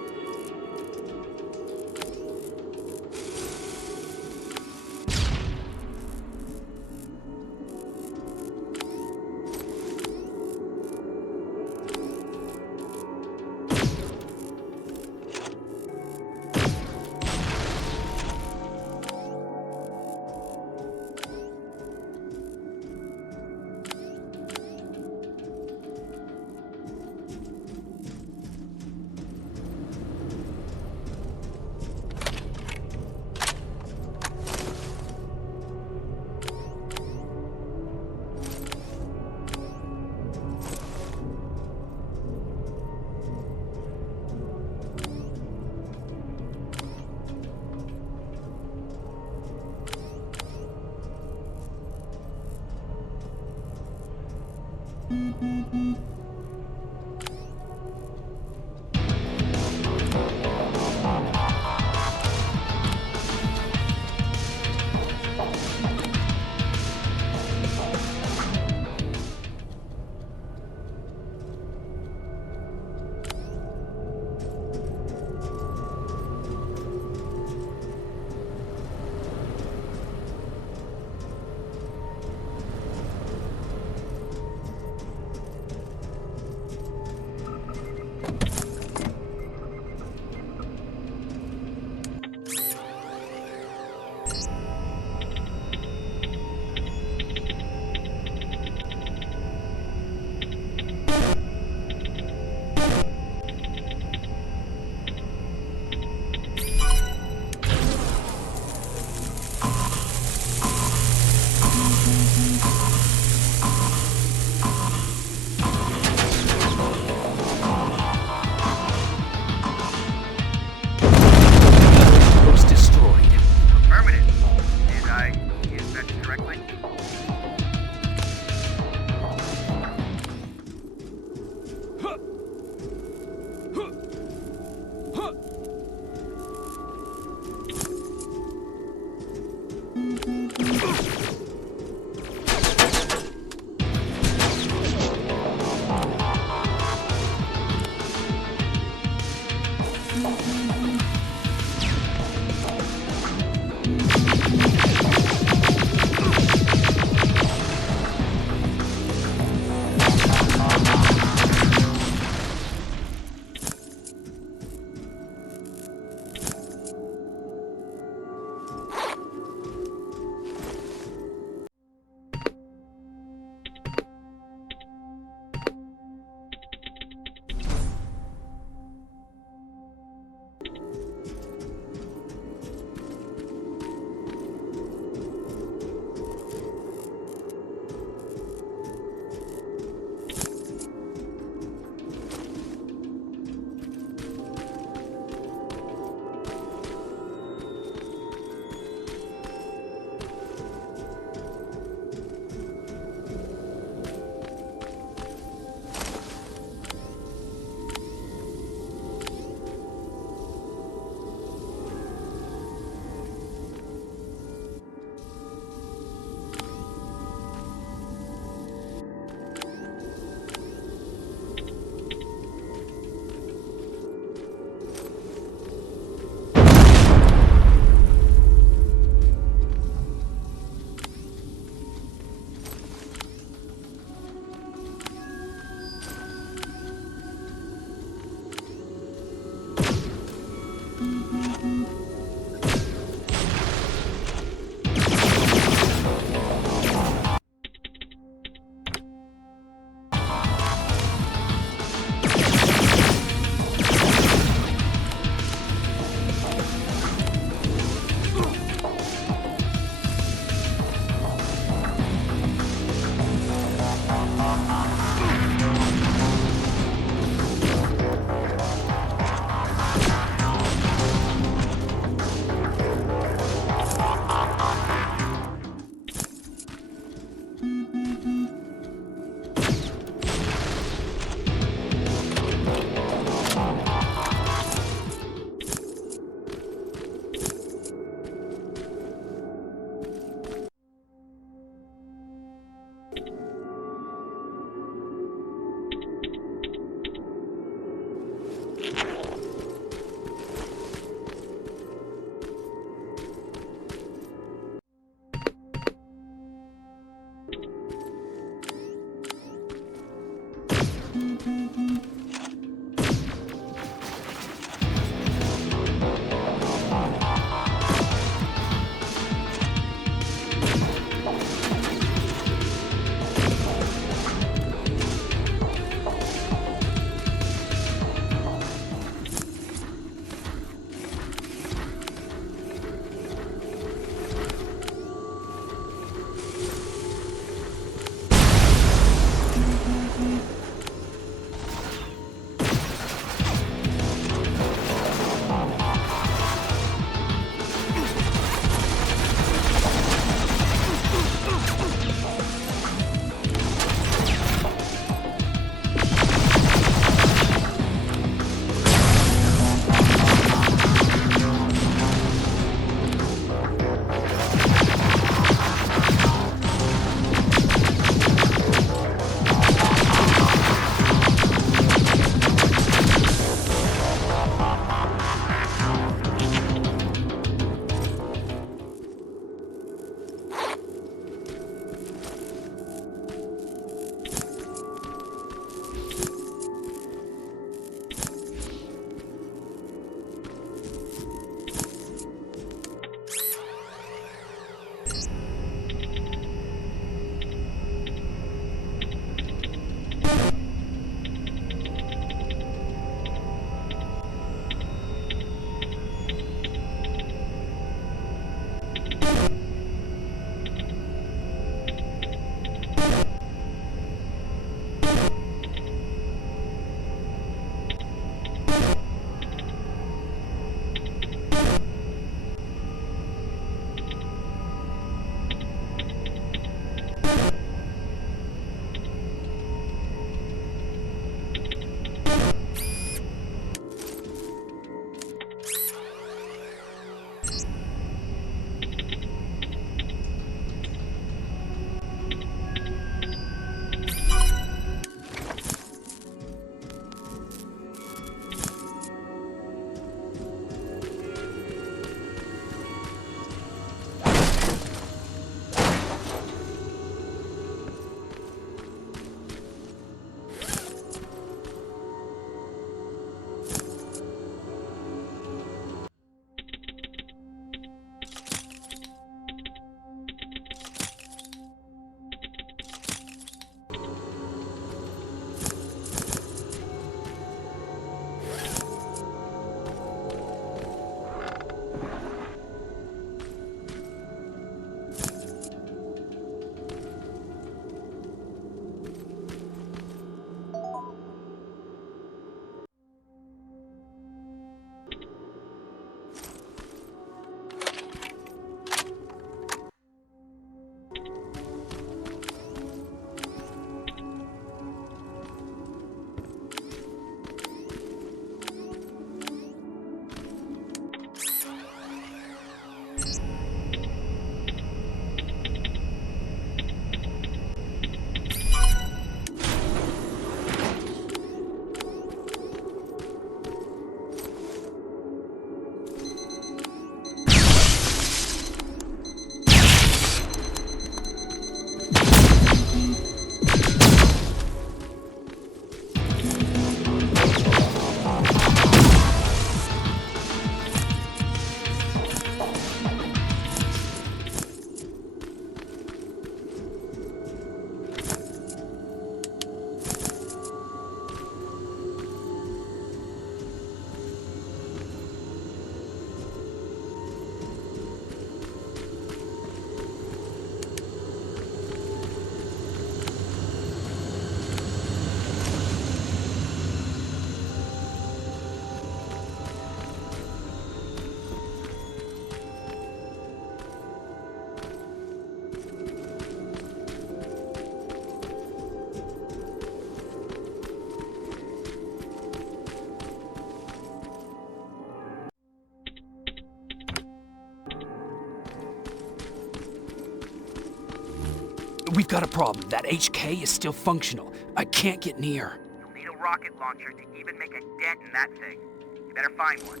We've got a problem. That HK is still functional. I can't get near. You'll need a rocket launcher to even make a dent in that thing. You better find one.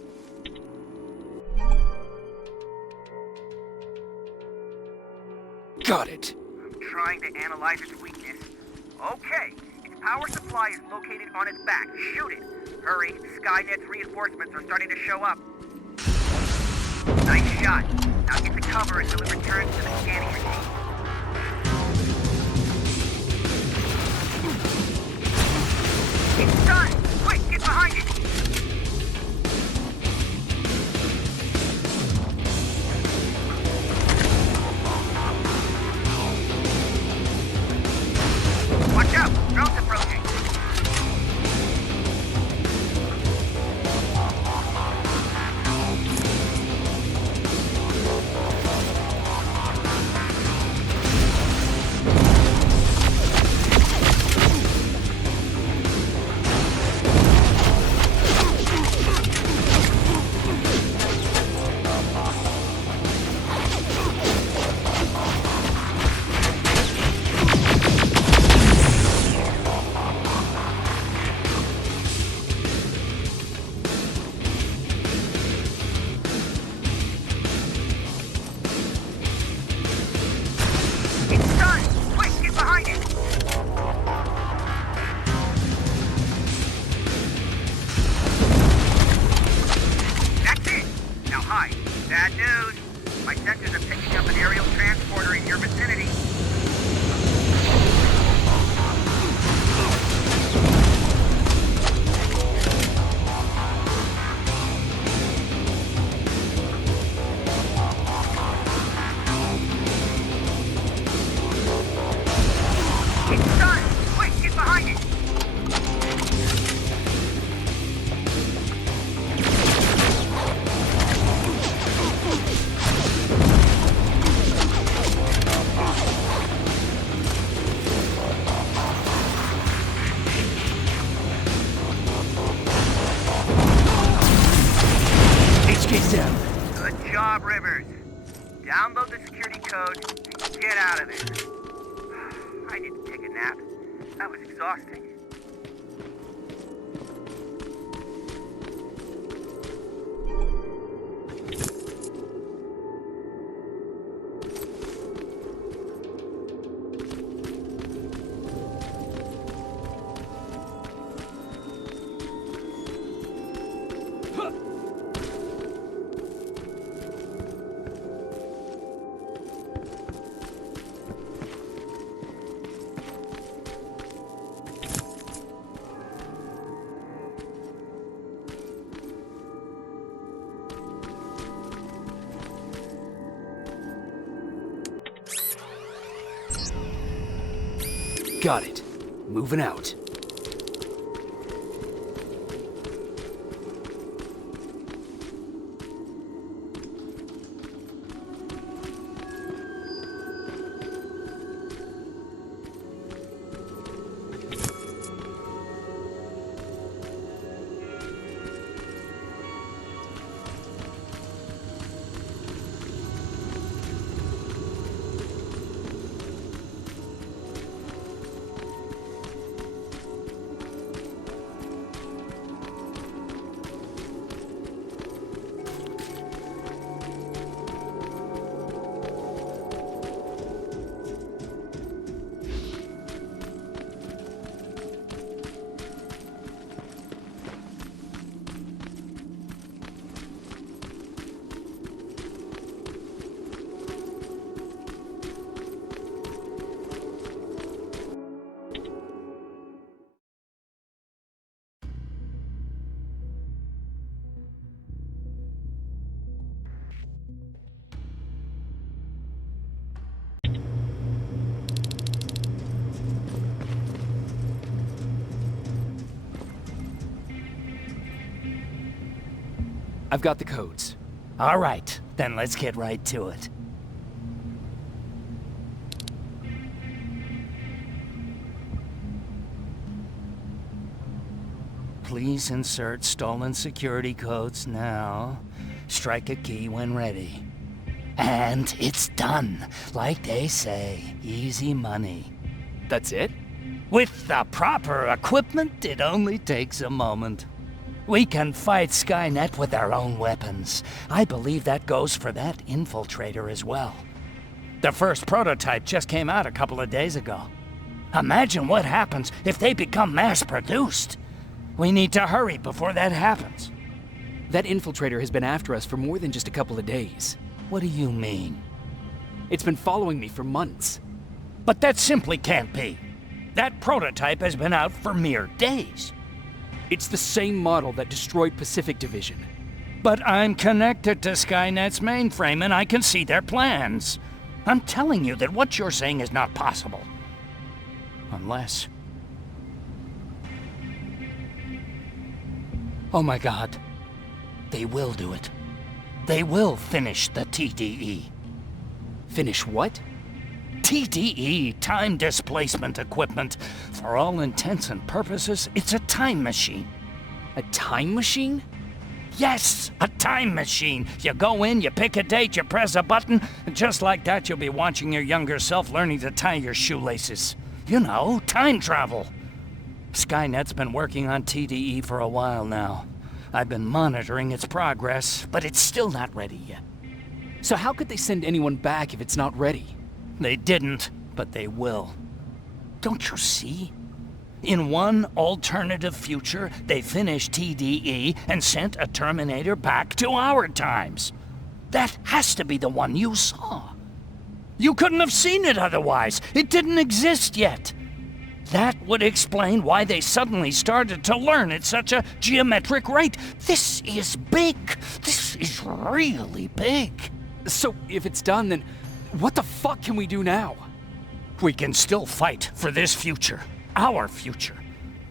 Got it. I'm trying to analyze its weakness. Okay, its power supply is located on its back. Shoot it. Hurry, Skynet's reinforcements are starting to show up. Nice shot. Now get to cover until it returns to the scanning machine. It's done! Quick, get behind it! Watch out! Drone's approaching! Good job, Rivers. Download the security code and get out of there. I need to take a nap. That was exhausting. Got it. Moving out. I've got the codes. All right, then let's get right to it. Please insert stolen security codes now. Strike a key when ready. And it's done. Like they say, easy money. That's it? With the proper equipment, it only takes a moment. We can fight Skynet with our own weapons. I believe that goes for that infiltrator as well. The first prototype just came out a couple of days ago. Imagine what happens if they become mass-produced. We need to hurry before that happens. That infiltrator has been after us for more than just a couple of days. What do you mean? It's been following me for months. But that simply can't be. That prototype has been out for mere days. It's the same model that destroyed Pacific Division. But I'm connected to Skynet's mainframe and I can see their plans. I'm telling you that what you're saying is not possible. Unless... Oh my God. They will do it. They will finish the TDE. Finish what? TDE, time displacement equipment. For all intents and purposes, it's a time machine. A time machine? Yes, a time machine. You go in, you pick a date, you press a button, and just like that you'll be watching your younger self learning to tie your shoelaces. You know, time travel. Skynet's been working on TDE for a while now. I've been monitoring its progress, but it's still not ready yet. So how could they send anyone back if it's not ready? They didn't, but they will. Don't you see? In one alternative future, they finished TDE and sent a Terminator back to our times. That has to be the one you saw. You couldn't have seen it otherwise. It didn't exist yet. That would explain why they suddenly started to learn at such a geometric rate. This is big. This is really big. So if it's done, then what the fuck can we do now? We can still fight for this future. Our future.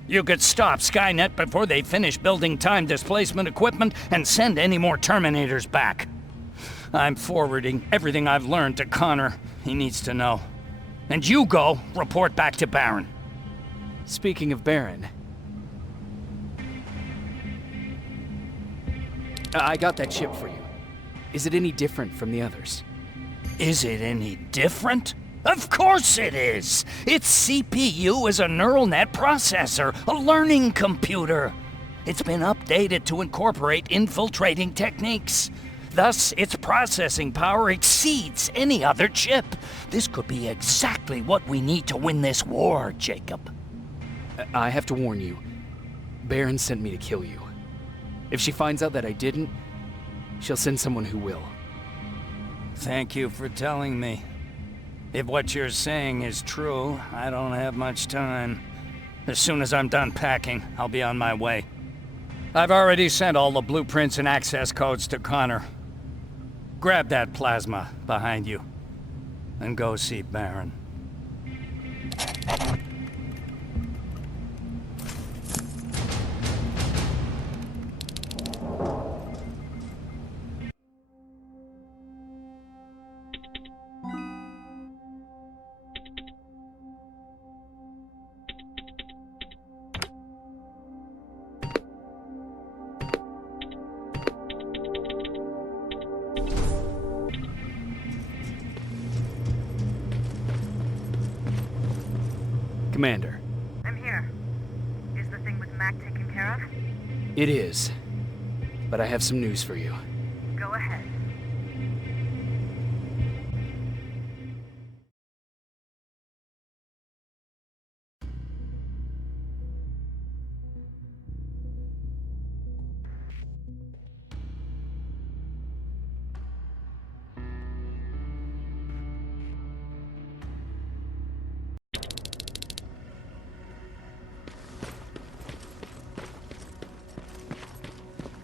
You could stop Skynet before they finish building time displacement equipment and send any more Terminators back. I'm forwarding everything I've learned to Connor. He needs to know. And you go report back to Baron. Speaking of Baron, I got that chip for you. Is it any different from the others? Is it any different? Of course it is! Its CPU is a neural net processor, a learning computer. It's been updated to incorporate infiltrating techniques. Thus, its processing power exceeds any other chip. This could be exactly what we need to win this war, Jacob. I have to warn you. Baron sent me to kill you. If she finds out that I didn't, she'll send someone who will. Thank you for telling me. If what you're saying is true, I don't have much time. As soon as I'm done packing, I'll be on my way. I've already sent all the blueprints and access codes to Connor. Grab that plasma behind you, and go see Baron. Commander. I'm here. Is the thing with Mack taken care of? It is. But I have some news for you. Go ahead.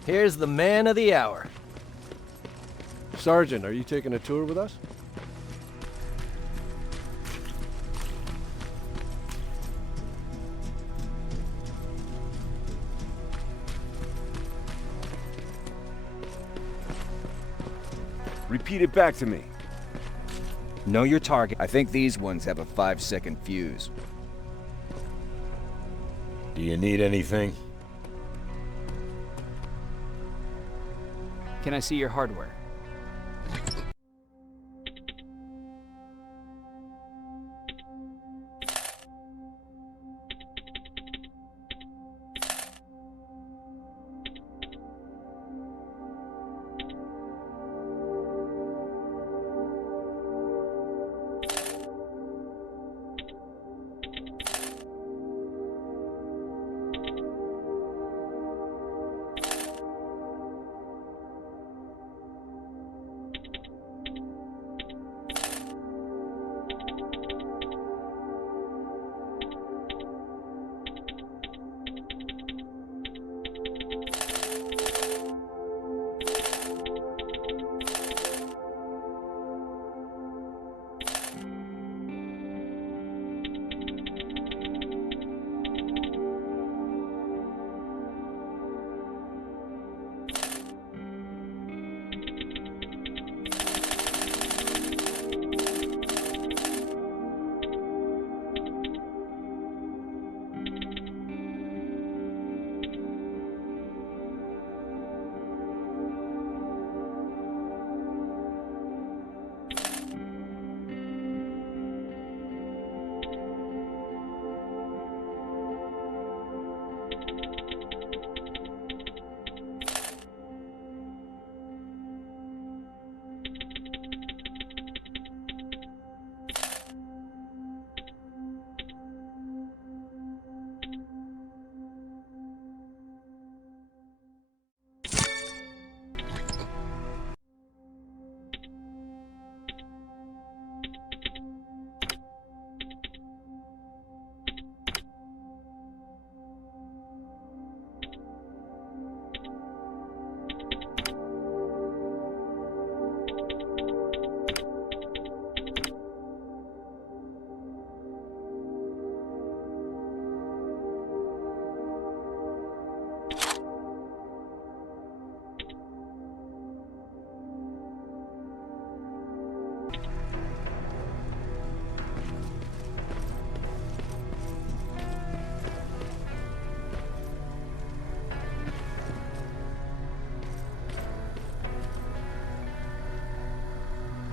Here's the man of the hour. Sergeant, are you taking a tour with us? Repeat it back to me. Know your target. I think these ones have a 5-second fuse. Do you need anything? Can I see your hardware?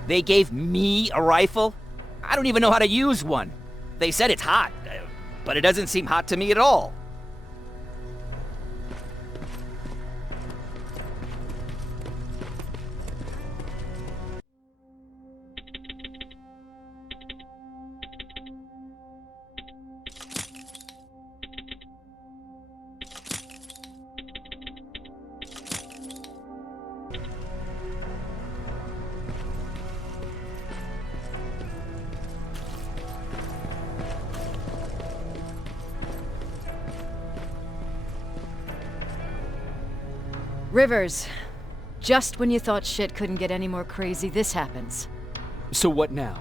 They gave me a rifle? I don't even know how to use one. They said it's hot, but it doesn't seem hot to me at all. Rivers, just when you thought shit couldn't get any more crazy, this happens. So what now?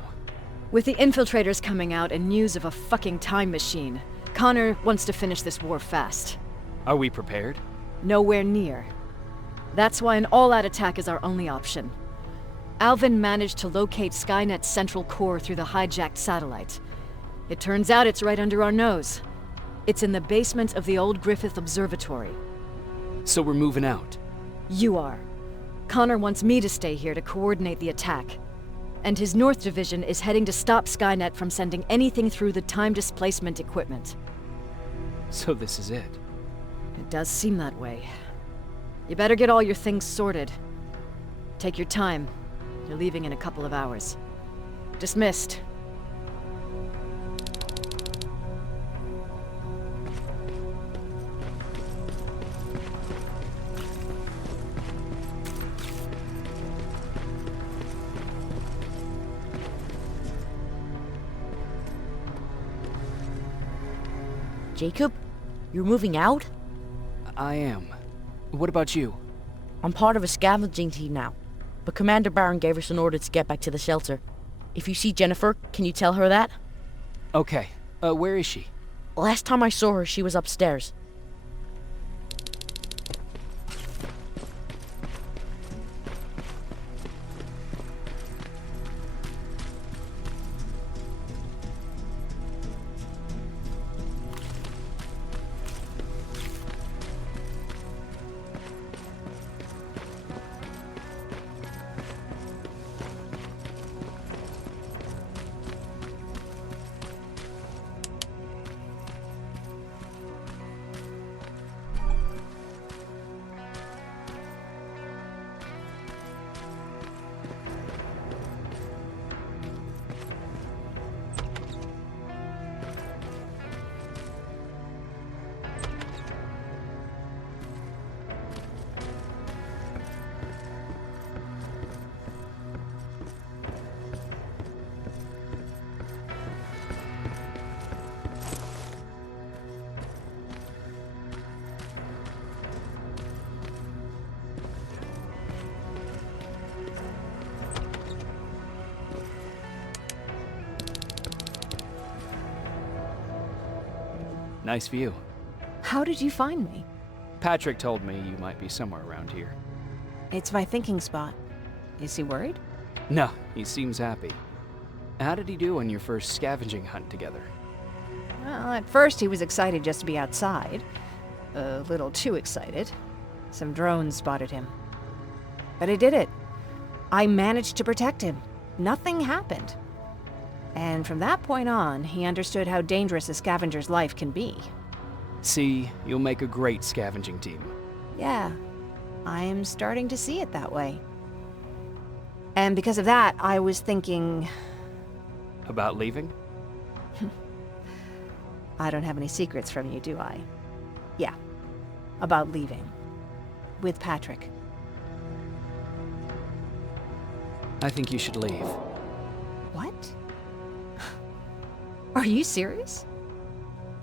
With the infiltrators coming out and news of a fucking time machine, Connor wants to finish this war fast. Are we prepared? Nowhere near. That's why an all-out attack is our only option. Alvin managed to locate Skynet's central core through the hijacked satellite. It turns out it's right under our nose. It's in the basement of the old Griffith Observatory. So we're moving out? You are. Connor wants me to stay here to coordinate the attack. And his North Division is heading to stop Skynet from sending anything through the time displacement equipment. So this is it? It does seem that way. You better get all your things sorted. Take your time. You're leaving in a couple of hours. Dismissed. Jacob, you're moving out? I am. What about you? I'm part of a scavenging team now, but Commander Barron gave us an order to get back to the shelter. If you see Jennifer, can you tell her that? Okay. Where is she? Last time I saw her, she was upstairs. Nice view. How did you find me? Patrick told me you might be somewhere around here. It's my thinking spot. Is he worried? No, he seems happy. How did he do on your first scavenging hunt together? Well, at first he was excited just to be outside. A little too excited. Some drones spotted him. But I did it. I managed to protect him. Nothing happened. And from that point on, he understood how dangerous a scavenger's life can be. See, you'll make a great scavenging team. Yeah, I'm starting to see it that way. And because of that, I was thinking... About leaving? I don't have any secrets from you, do I? Yeah, about leaving. With Patrick. I think you should leave. What? Are you serious?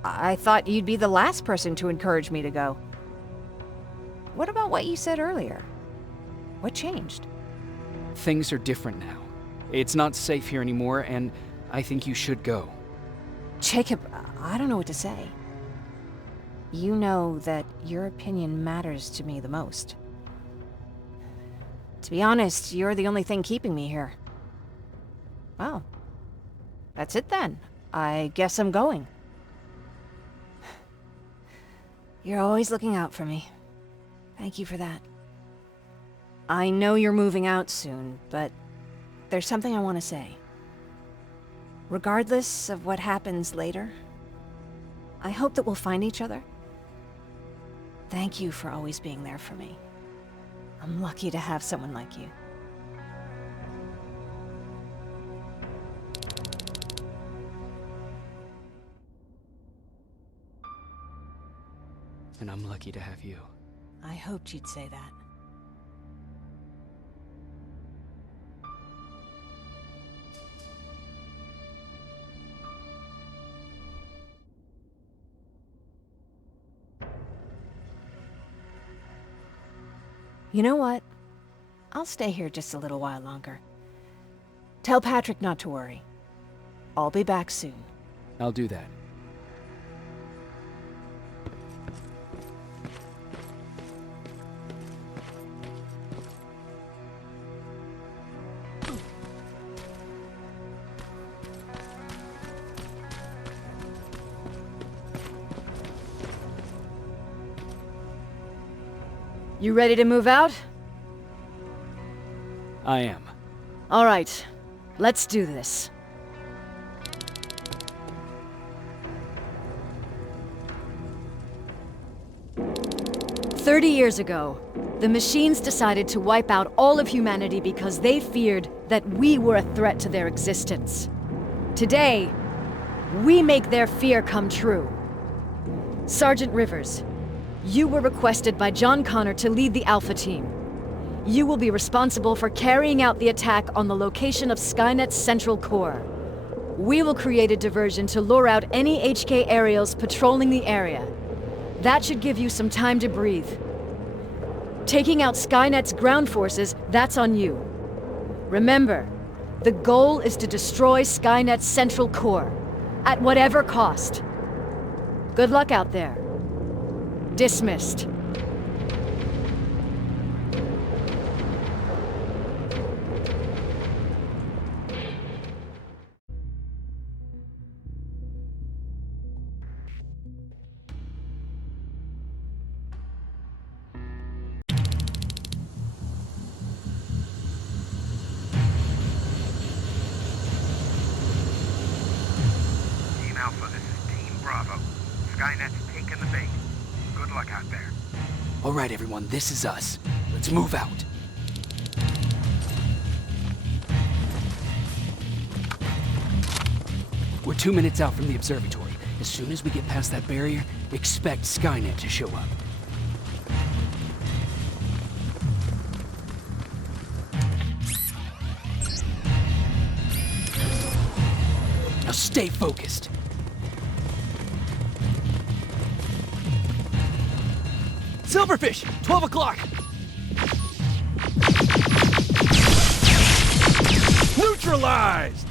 I thought you'd be the last person to encourage me to go. What about what you said earlier? What changed? Things are different now. It's not safe here anymore, and I think you should go. Jacob, I don't know what to say. You know that your opinion matters to me the most. To be honest, you're the only thing keeping me here. Well, that's it then. I guess I'm going. You're always looking out for me. Thank you for that. I know you're moving out soon, but there's something I want to say. Regardless of what happens later, I hope that we'll find each other. Thank you for always being there for me. I'm lucky to have someone like you. And I'm lucky to have you. I hoped you'd say that. You know what? I'll stay here just a little while longer. Tell Patrick not to worry. I'll be back soon. I'll do that. You ready to move out? I am. All right, let's do this. "30 years ago, the machines decided to wipe out all of humanity because they feared that we were a threat to their existence. Today, we make their fear come true. Sergeant Rivers, you were requested by John Connor to lead the Alpha Team. You will be responsible for carrying out the attack on the location of Skynet's central core. We will create a diversion to lure out any HK aerials patrolling the area. That should give you some time to breathe. Taking out Skynet's ground forces, that's on you. Remember, the goal is to destroy Skynet's central core, at whatever cost. Good luck out there. Dismissed." Team Alpha, this is Team Bravo. Skynet's taking the bait. Good luck out there. All right, everyone, this is us. Let's move out. We're 2 minutes out from the observatory. As soon as we get past that barrier, expect Skynet to show up. Now stay focused. Silverfish! 12 o'clock! Neutralized!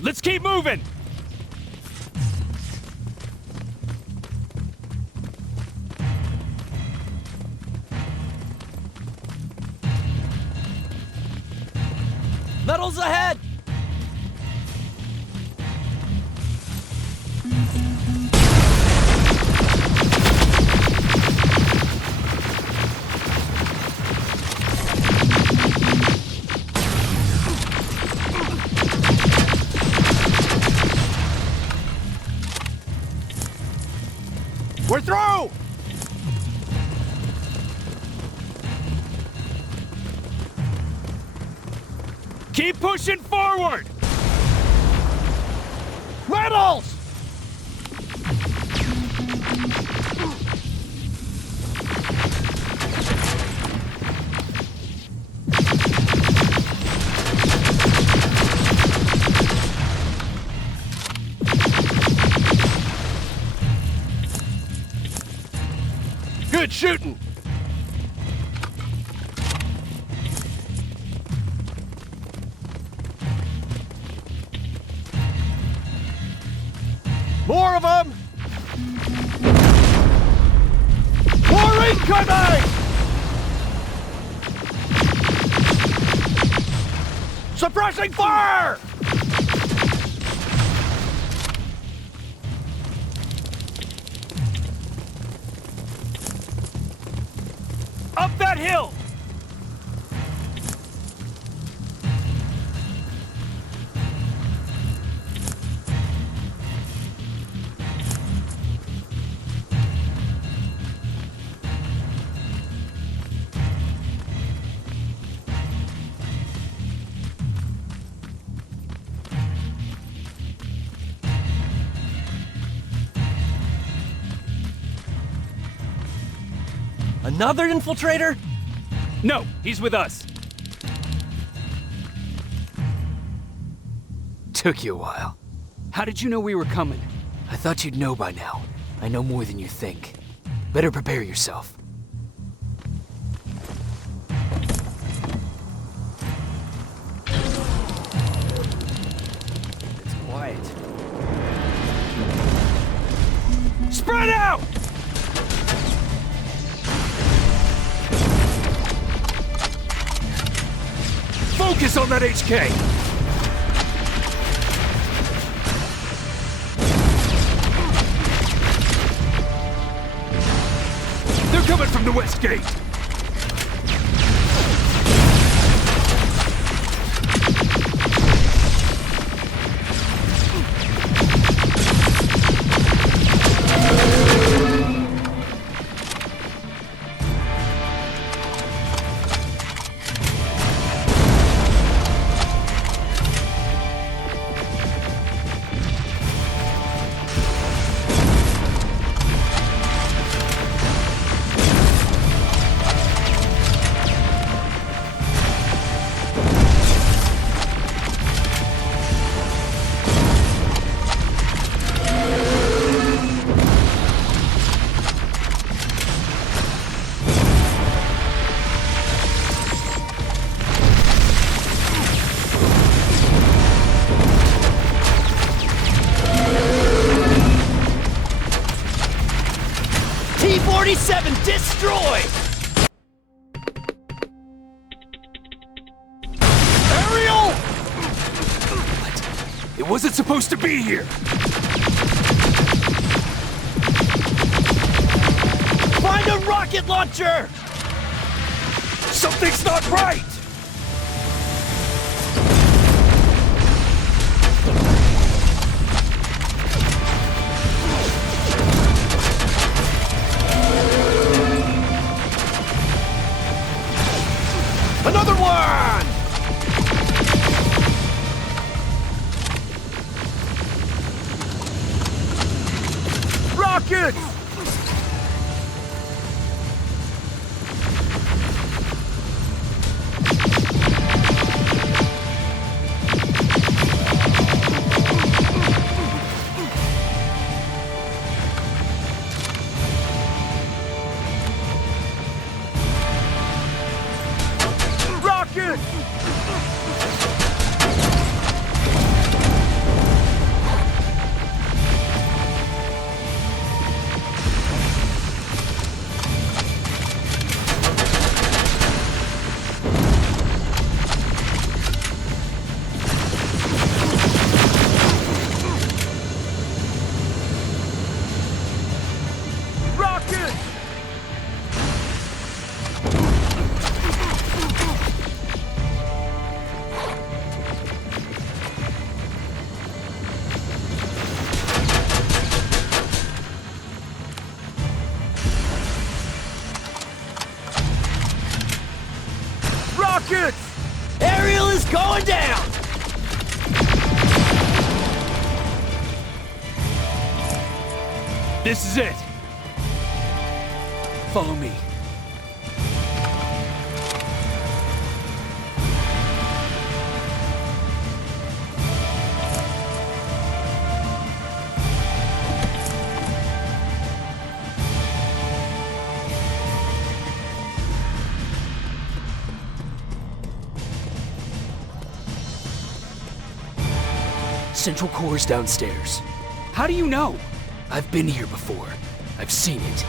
Let's keep moving! Metals ahead! We're through! Keep pushing forward! Metals! Good shooting! More of them! More incoming! Suppressing fire! Up that hill! Another infiltrator? No, he's with us. Took you a while. How did you know we were coming? I thought you'd know by now. I know more than you think. Better prepare yourself. It's quiet. Spread out! Focus on that HK! They're coming from the west gate! T-47 destroy! Ariel! What? It wasn't supposed to be here! Find a rocket launcher! Something's not right! Another one! Rockets! Ariel is going down! This is it. Follow me. Central Core's downstairs. How do you know? I've been here before. I've seen it.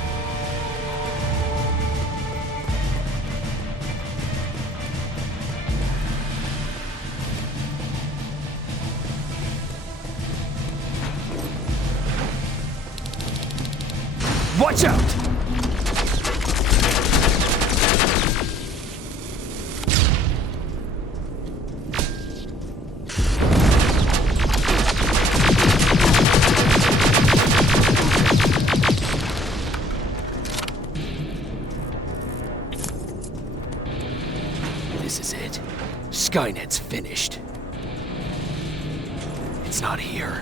Watch out! This is it. Skynet's finished. It's not here.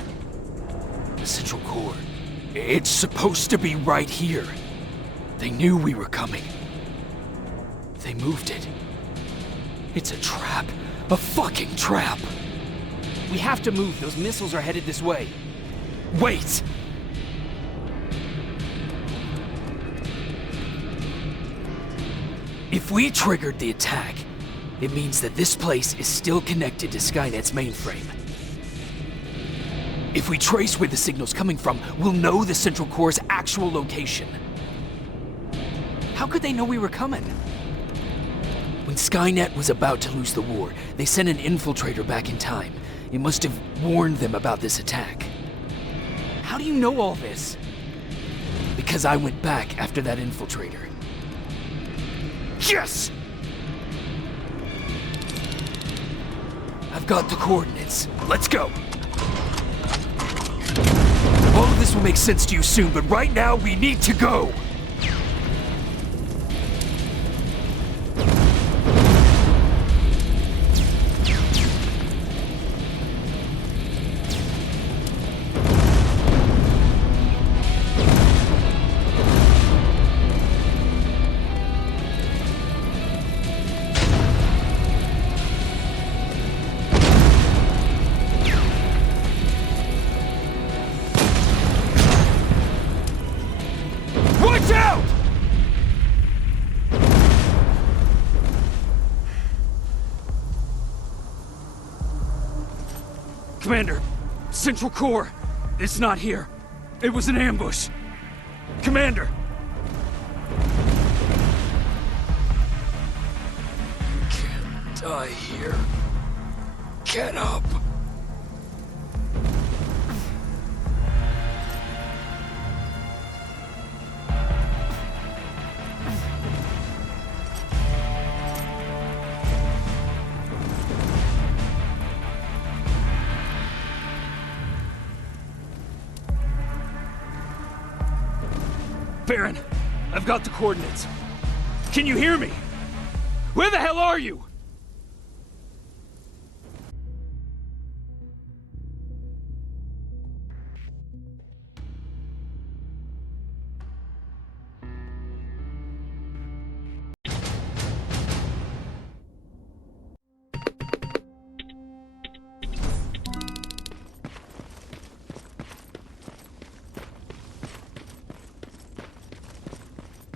The Central Core. It's supposed to be right here. They knew we were coming. They moved it. It's a trap. A fucking trap! We have to move. Those missiles are headed this way. Wait! If we triggered the attack, it means that this place is still connected to Skynet's mainframe. If we trace where the signal's coming from, we'll know the Central Core's actual location. How could they know we were coming? When Skynet was about to lose the war, they sent an infiltrator back in time. It must have warned them about this attack. How do you know all this? Because I went back after that infiltrator. Yes! I've got the coordinates. Let's go! All of this will make sense to you soon, but right now we need to go! Commander, Central Core, it's not here. It was an ambush. Commander! You can't die here. Get up! Baron, I've got the coordinates. Can you hear me? Where the hell are you?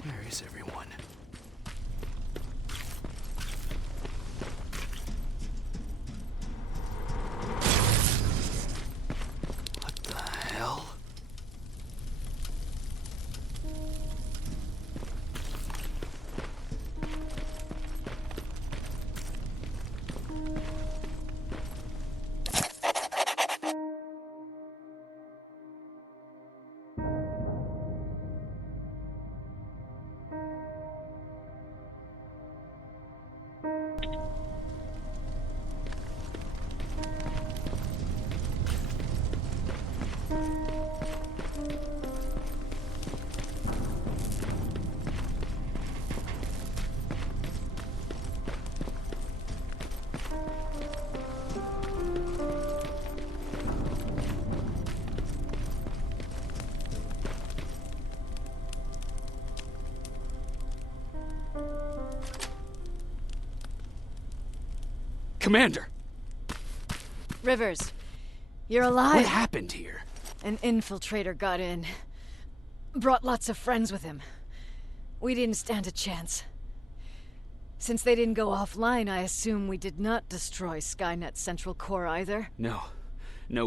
Where is everyone? What the hell? Commander! Rivers, you're alive. What happened here? An infiltrator got in. Brought lots of friends with him. We didn't stand a chance. Since they didn't go offline, I assume we did not destroy Skynet's Central Core either? No,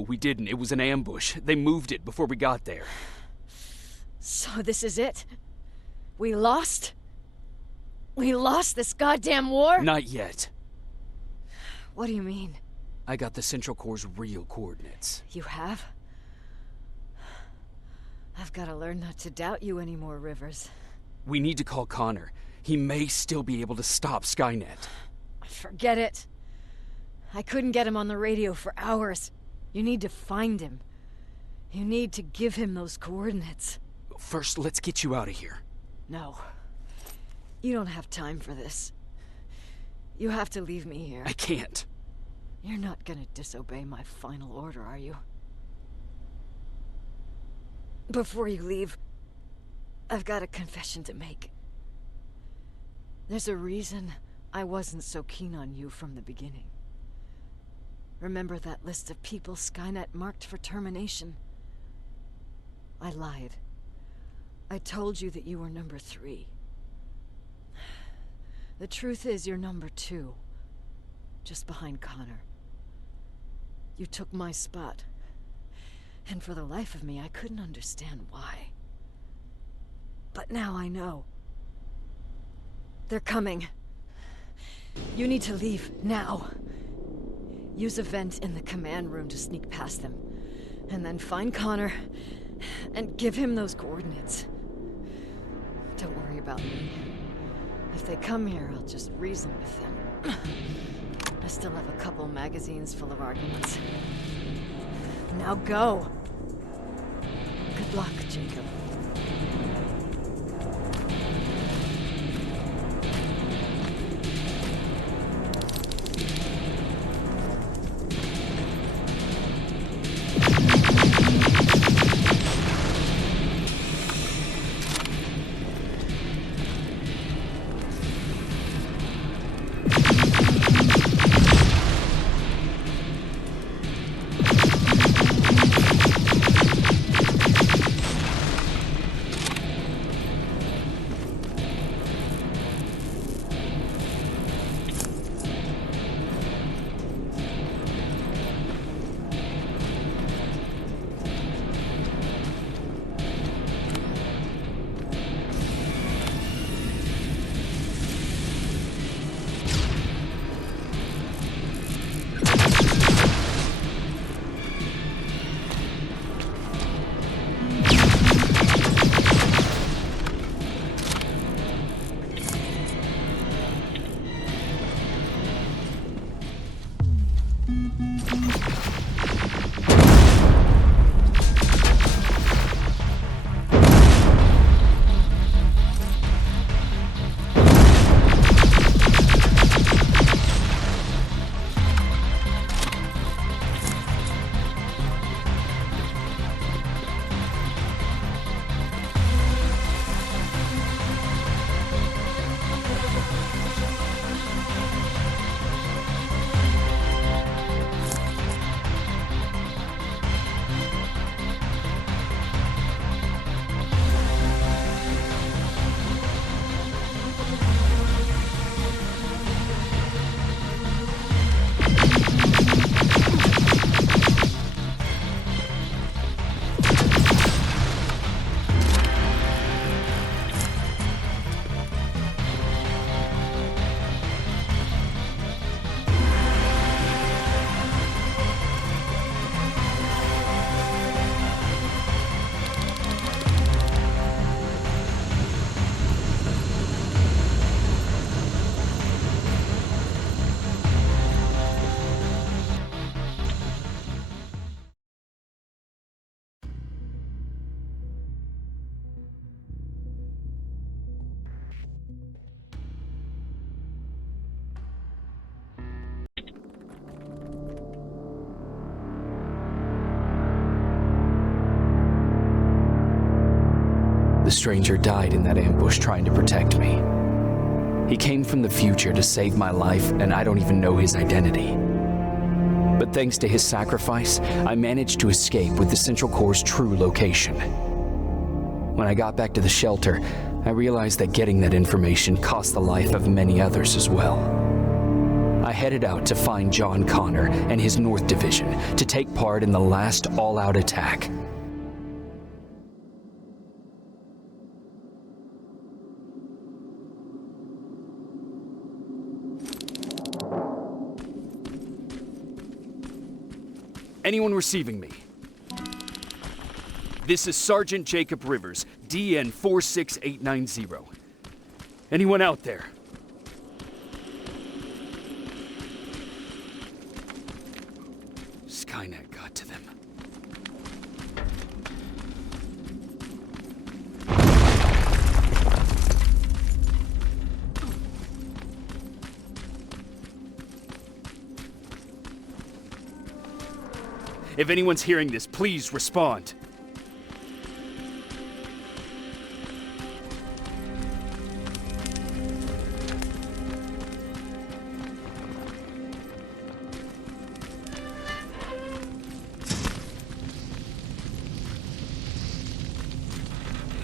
we didn't. It was an ambush. They moved it before we got there. So this is it? We lost? We lost this goddamn war? Not yet. What do you mean? I got the Central Core's real coordinates. You have? I've got to learn not to doubt you anymore, Rivers. We need to call Connor. He may still be able to stop Skynet. Forget it. I couldn't get him on the radio for hours. You need to find him. You need to give him those coordinates. First, let's get you out of here. No. You don't have time for this. You have to leave me here. I can't. You're not gonna disobey my final order, are you? Before you leave, I've got a confession to make. There's a reason I wasn't so keen on you from the beginning. Remember that list of people Skynet marked for termination? I lied. I told you that you were number 3. The truth is you're number 2. Just behind Connor. You took my spot. And for the life of me, I couldn't understand why. But now I know. They're coming. You need to leave, now. Use a vent in the command room to sneak past them. And then find Connor, and give him those coordinates. Don't worry about me. If they come here, I'll just reason with them. I still have a couple magazines full of arguments. Now go! Good luck, Jacob. The stranger died in that ambush trying to protect me. He came from the future to save my life, and I don't even know his identity. But thanks to his sacrifice, I managed to escape with the Central Core's true location. When I got back to the shelter, I realized that getting that information cost the life of many others as well. I headed out to find John Connor and his North Division to take part in the last all-out attack. Anyone receiving me? This is Sergeant Jacob Rivers, DN 46890. Anyone out there? Skynet got to them. If anyone's hearing this, please respond.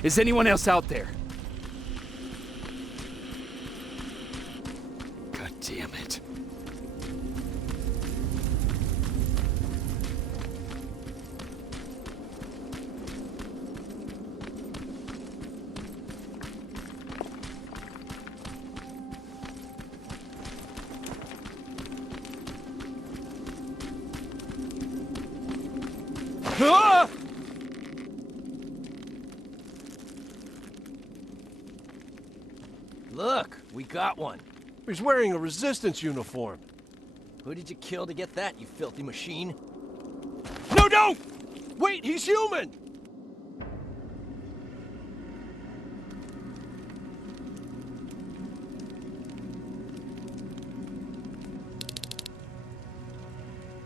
Is anyone else out there? God damn it. Ah! Look, we got one. He's wearing a resistance uniform. Who did you kill to get that, you filthy machine? No, don't! Wait, he's human!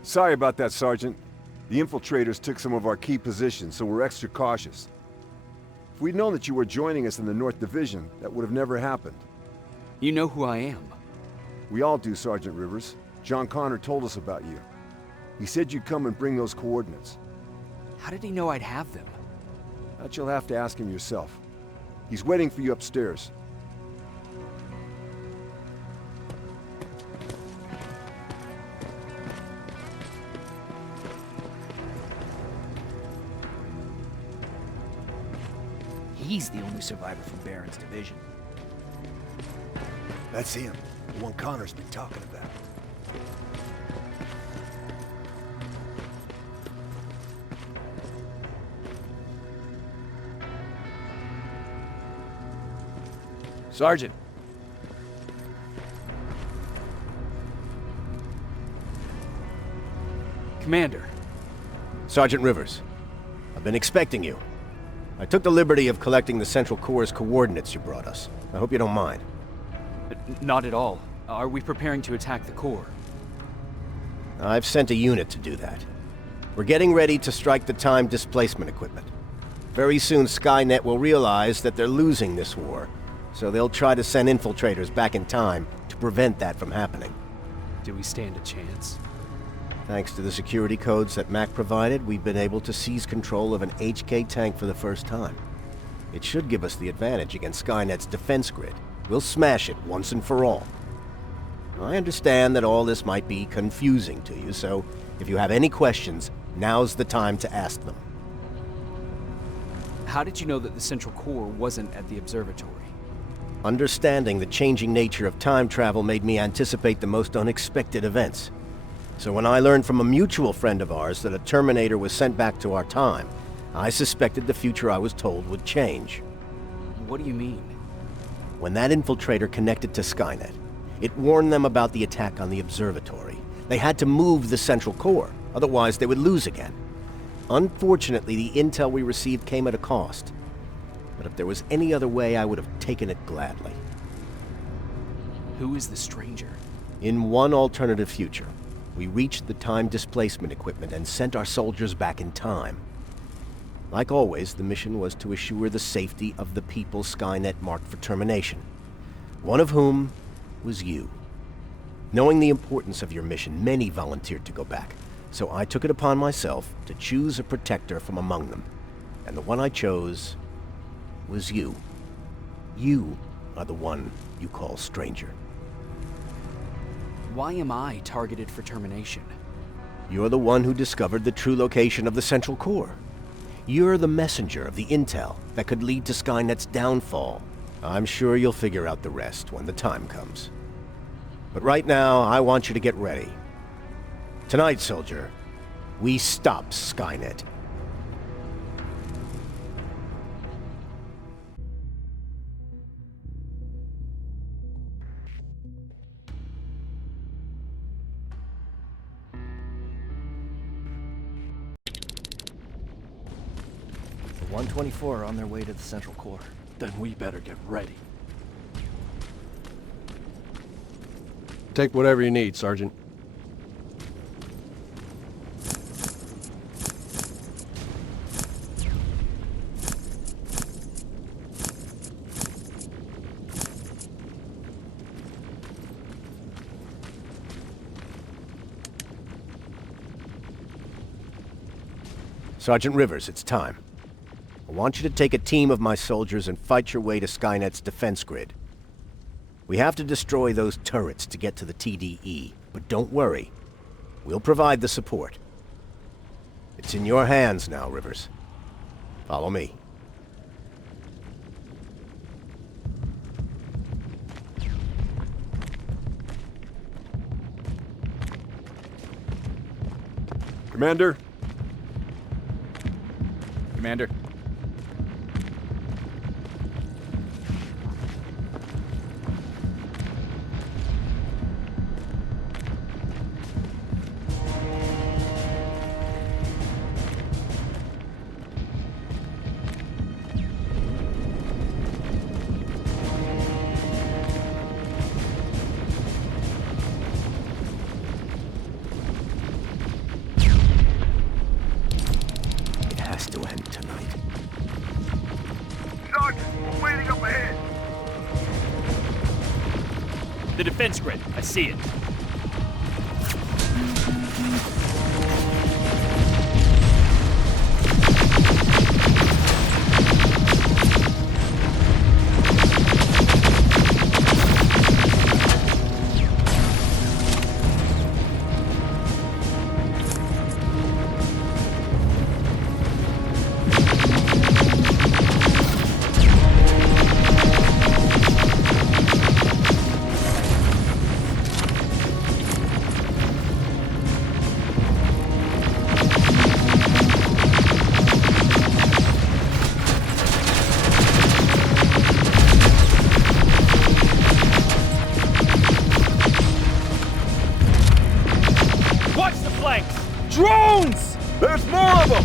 Sorry about that, Sergeant. The infiltrators took some of our key positions, so we're extra cautious. If we'd known that you were joining us in the North Division, that would have never happened. You know who I am. We all do, Sergeant Rivers. John Connor told us about you. He said you'd come and bring those coordinates. How did he know I'd have them? That you'll have to ask him yourself. He's waiting for you upstairs. He's the only survivor from Baron's division. That's him. The one Connor's been talking about. Sergeant. Commander. Sergeant Rivers. I've been expecting you. I took the liberty of collecting the Central Corps' coordinates you brought us. I hope you don't mind. Not at all. Are we preparing to attack the core? I've sent a unit to do that. We're getting ready to strike the time displacement equipment. Very soon Skynet will realize that they're losing this war, so they'll try to send infiltrators back in time to prevent that from happening. Do we stand a chance? Thanks to the security codes that Mack provided, we've been able to seize control of an HK tank for the first time. It should give us the advantage against Skynet's defense grid. We'll smash it once and for all. I understand that all this might be confusing to you, so if you have any questions, now's the time to ask them. How did you know that the Central Core wasn't at the Observatory? Understanding the changing nature of time travel made me anticipate the most unexpected events. So when I learned from a mutual friend of ours that a Terminator was sent back to our time, I suspected the future I was told would change. What do you mean? When that infiltrator connected to Skynet, it warned them about the attack on the Observatory. They had to move the Central Core, otherwise they would lose again. Unfortunately, the intel we received came at a cost. But if there was any other way, I would have taken it gladly. Who is the stranger? In one alternative future, we reached the time displacement equipment and sent our soldiers back in time. Like always, the mission was to assure the safety of the people Skynet marked for termination. One of whom was you. Knowing the importance of your mission, many volunteered to go back, so I took it upon myself to choose a protector from among them. And the one I chose was you. You are the one you call stranger. Why am I targeted for termination? You're the one who discovered the true location of the Central Core. You're the messenger of the intel that could lead to Skynet's downfall. I'm sure you'll figure out the rest when the time comes. But right now, I want you to get ready. Tonight, soldier, we stop Skynet. The 124 are on their way to the Central Core. Then we better get ready. Take whatever you need, Sergeant. Sergeant Rivers, it's time. I want you to take a team of my soldiers and fight your way to Skynet's defense grid. We have to destroy those turrets to get to the TDE, but don't worry. We'll provide the support. It's in your hands now, Rivers. Follow me. Commander? Commander? To end tonight. Sergeant, we're waiting up ahead. The defense grid. I see it. Drones! There's more of them!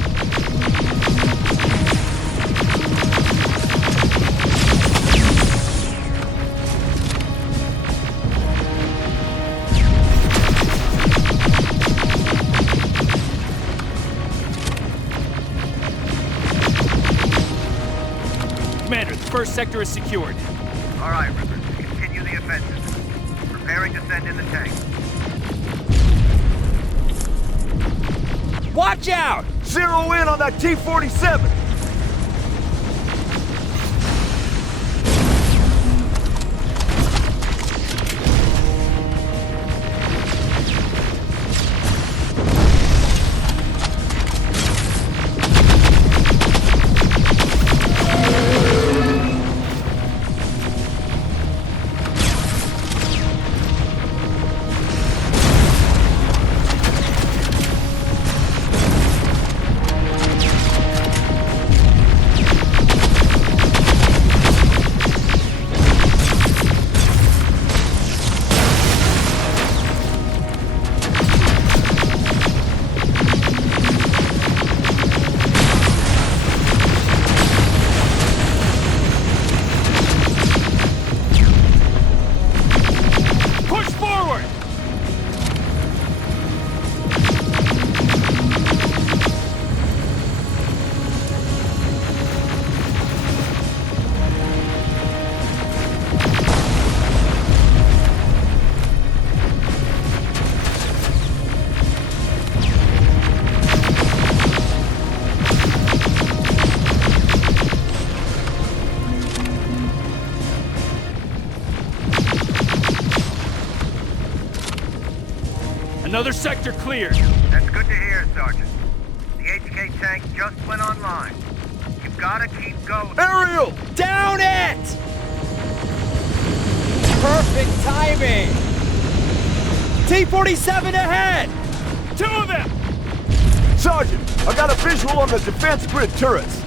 Commander, the first sector is secured. All right, Rivers. Continue the offensive. Preparing to send in the tank. Watch out! Zero in on that T-47! Another sector cleared. That's good to hear, Sergeant. The HK tank just went online. You've gotta keep going. Aerial! Down it! Perfect timing! T-47 ahead! Two of them! Sergeant, I got a visual on the defense grid turrets.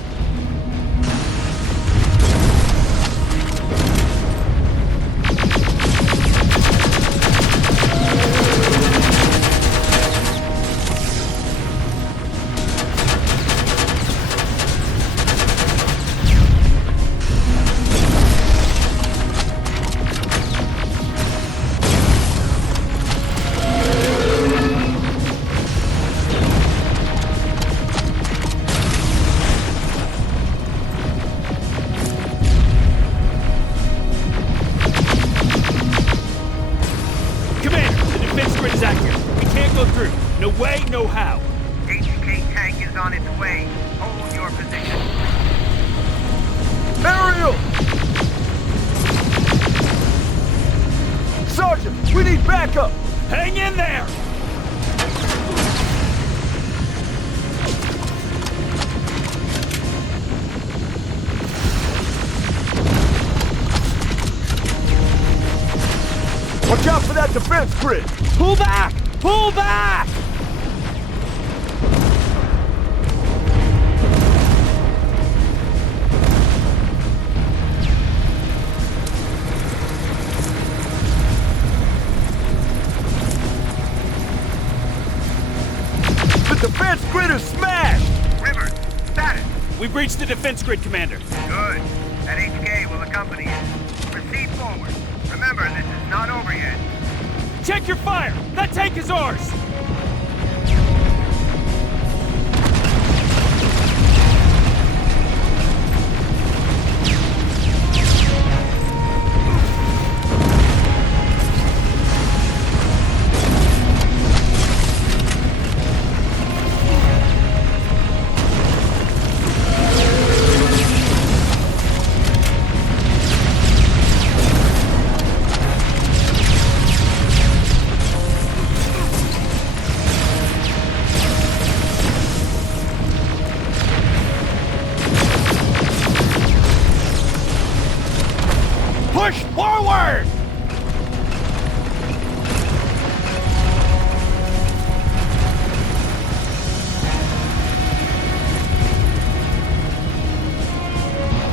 No way, no how. HK tank is on its way. Hold your position. Aerial! Sergeant, we need backup! Hang in there! Watch out for that defense grid! Pull back! Pull back! The defense grid is smashed! Rivers, status. We breached the defense grid, Commander. Good. That HK will accompany you. Proceed forward. Remember, this is not over yet. Check your fire! That tank is ours! Push forward!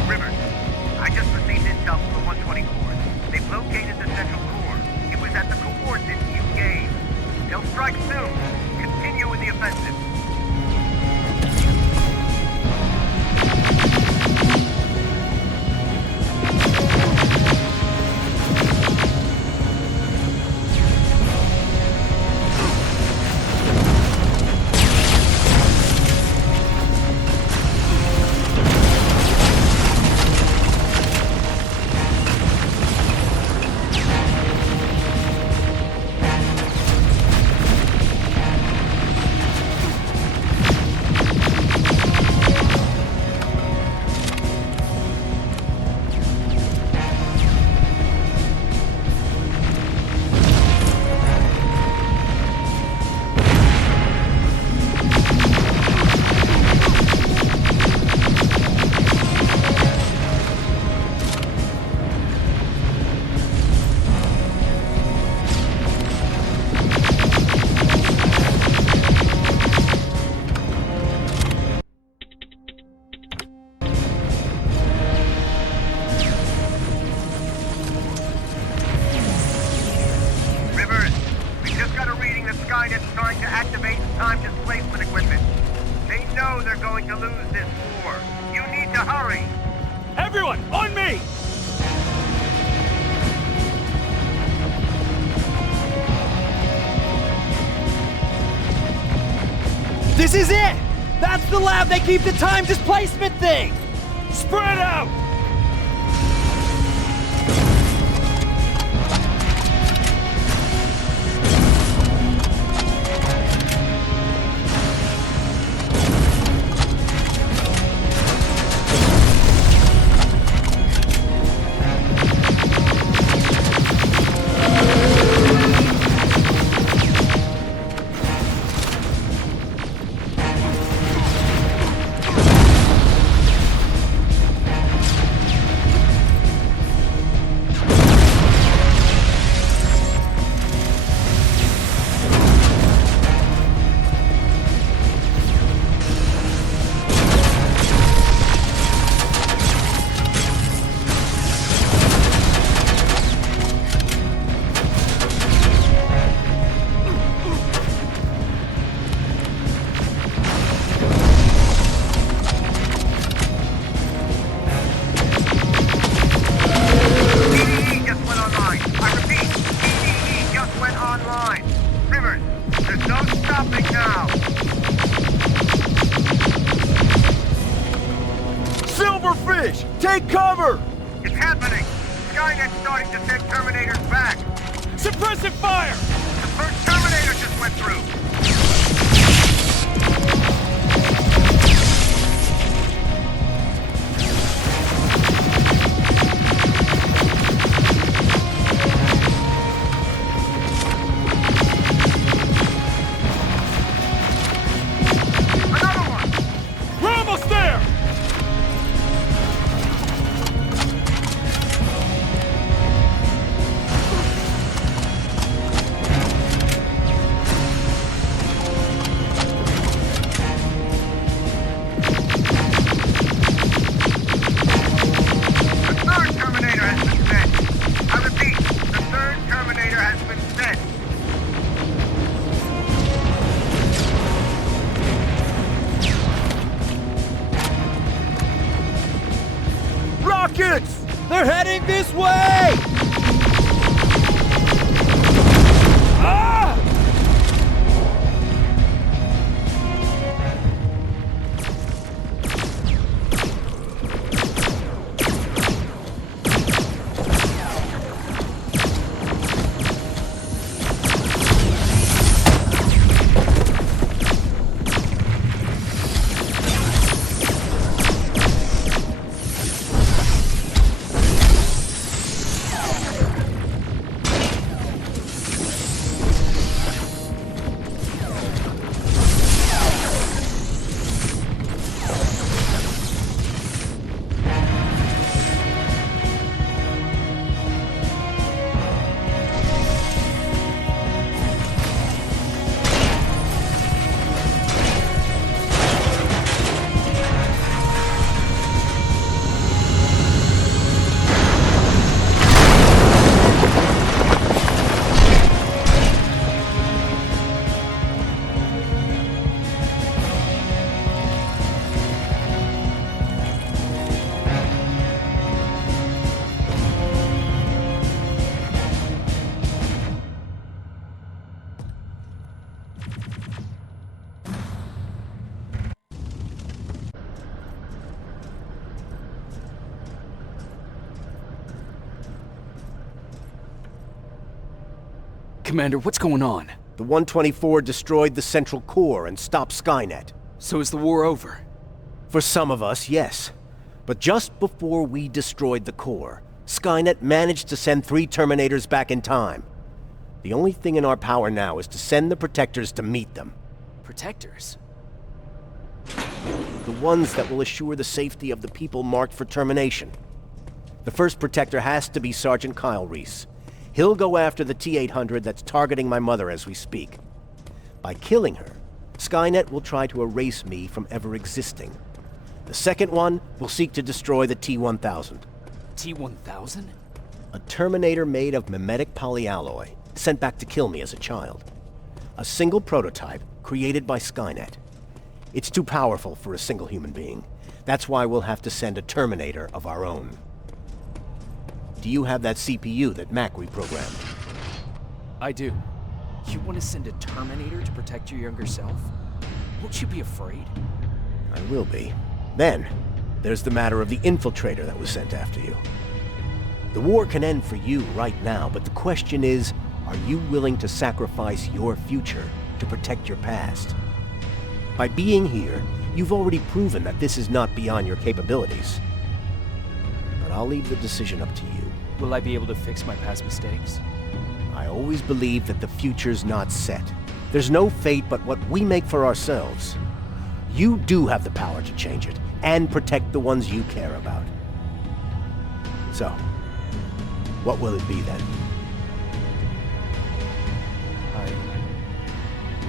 Rivers, I just received intel from the 124th. They've located the central core. It was at the coordinates you gave. They'll strike soon. Continue with the offensive. Skynet's trying to activate time displacement equipment. They know they're going to lose this war. You need to hurry. Everyone, on me! This is it! That's the lab they keep the time displacement thing! Spread out! Take cover! It's happening! Skynet's starting to send Terminators back! Suppressive fire! The first Terminator just went through! rockets! They're heading this way! Ah! Commander, what's going on? The 124 destroyed the central core and stopped Skynet. So is the war over? For some of us, yes. But just before we destroyed the core, Skynet managed to send 3 Terminators back in time. The only thing in our power now is to send the Protectors to meet them. Protectors? The ones that will assure the safety of the people marked for termination. The first Protector has to be Sergeant Kyle Reese. He'll go after the T-800 that's targeting my mother as we speak. By killing her, Skynet will try to erase me from ever existing. The second one will seek to destroy the T-1000. T-1000? A Terminator made of mimetic polyalloy, sent back to kill me as a child. A single prototype created by Skynet. It's too powerful for a single human being. That's why we'll have to send a Terminator of our own. Do you have that CPU that Mack reprogrammed? I do. You want to send a Terminator to protect your younger self? Won't you be afraid? I will be. Then, there's the matter of the infiltrator that was sent after you. The war can end for you right now, but the question is, are you willing to sacrifice your future to protect your past? By being here, you've already proven that this is not beyond your capabilities. But I'll leave the decision up to you. Will I be able to fix my past mistakes? I always believe that the future's not set. There's no fate but what we make for ourselves. You do have the power to change it, and protect the ones you care about. So, what will it be then? I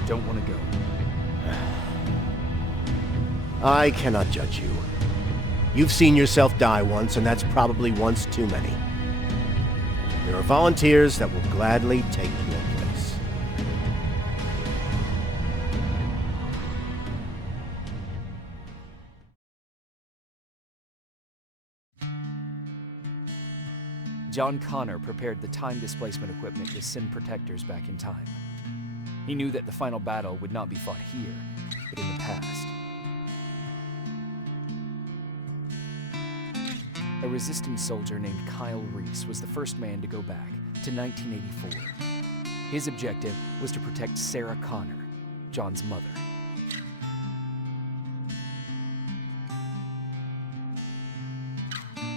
don't want to go. I cannot judge you. You've seen yourself die once, and that's probably once too many. There are volunteers that will gladly take your place. John Connor prepared the time displacement equipment to send Protectors back in time. He knew that the final battle would not be fought here, but in the past. A resistance soldier named Kyle Reese was the first man to go back to 1984. His objective was to protect Sarah Connor, John's mother.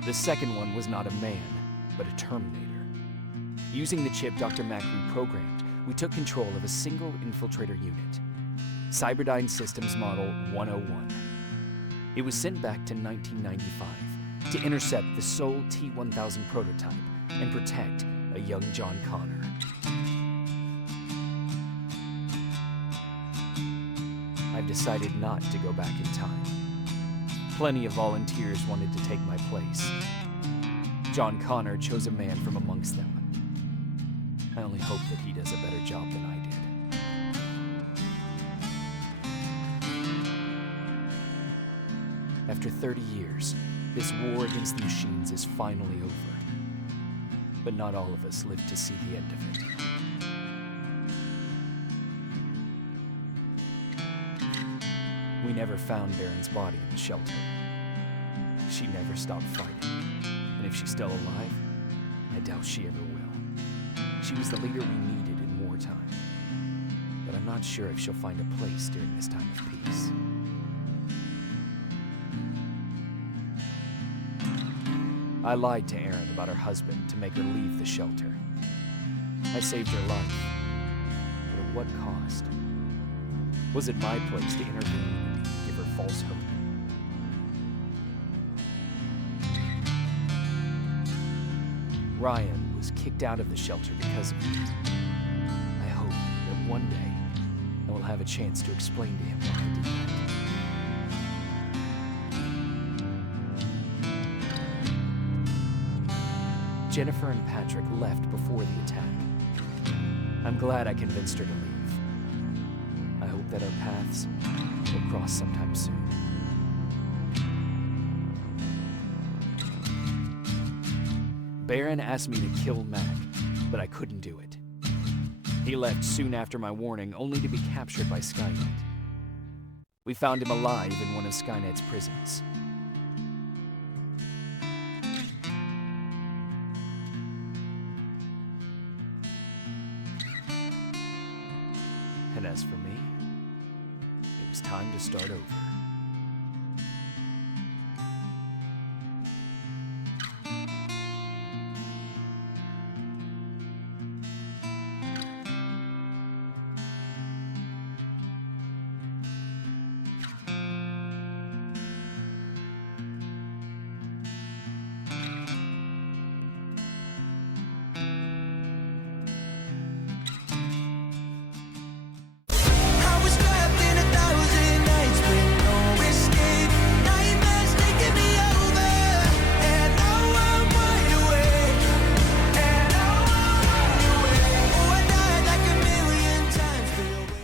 The second one was not a man, but a Terminator. Using the chip Dr. Mack reprogrammed, we took control of a single infiltrator unit, Cyberdyne Systems Model 101. It was sent back to 1995 to intercept the sole T-1000 prototype and protect a young John Connor. I've decided not to go back in time. Plenty of volunteers wanted to take my place. John Connor chose a man from amongst them. I only hope that he does a better job than I did. After 30 years, This war against the machines is finally over. But not all of us live to see the end of it. We never found Baron's body in the shelter. She never stopped fighting. And if she's still alive, I doubt she ever will. She was the leader we needed in wartime. But I'm not sure if she'll find a place during this time of peace. I lied to Erin about her husband to make her leave the shelter. I saved her life. But at what cost? Was it my place to intervene and give her false hope? Ryan was kicked out of the shelter because of me. I hope that one day I will have a chance to explain to him why I did that. Jennifer and Patrick left before the attack. I'm glad I convinced her to leave. I hope that our paths will cross sometime soon. Baron asked me to kill Mack, but I couldn't do it. He left soon after my warning, only to be captured by Skynet. We found him alive in one of Skynet's prisons. And as for me, it was time to start over.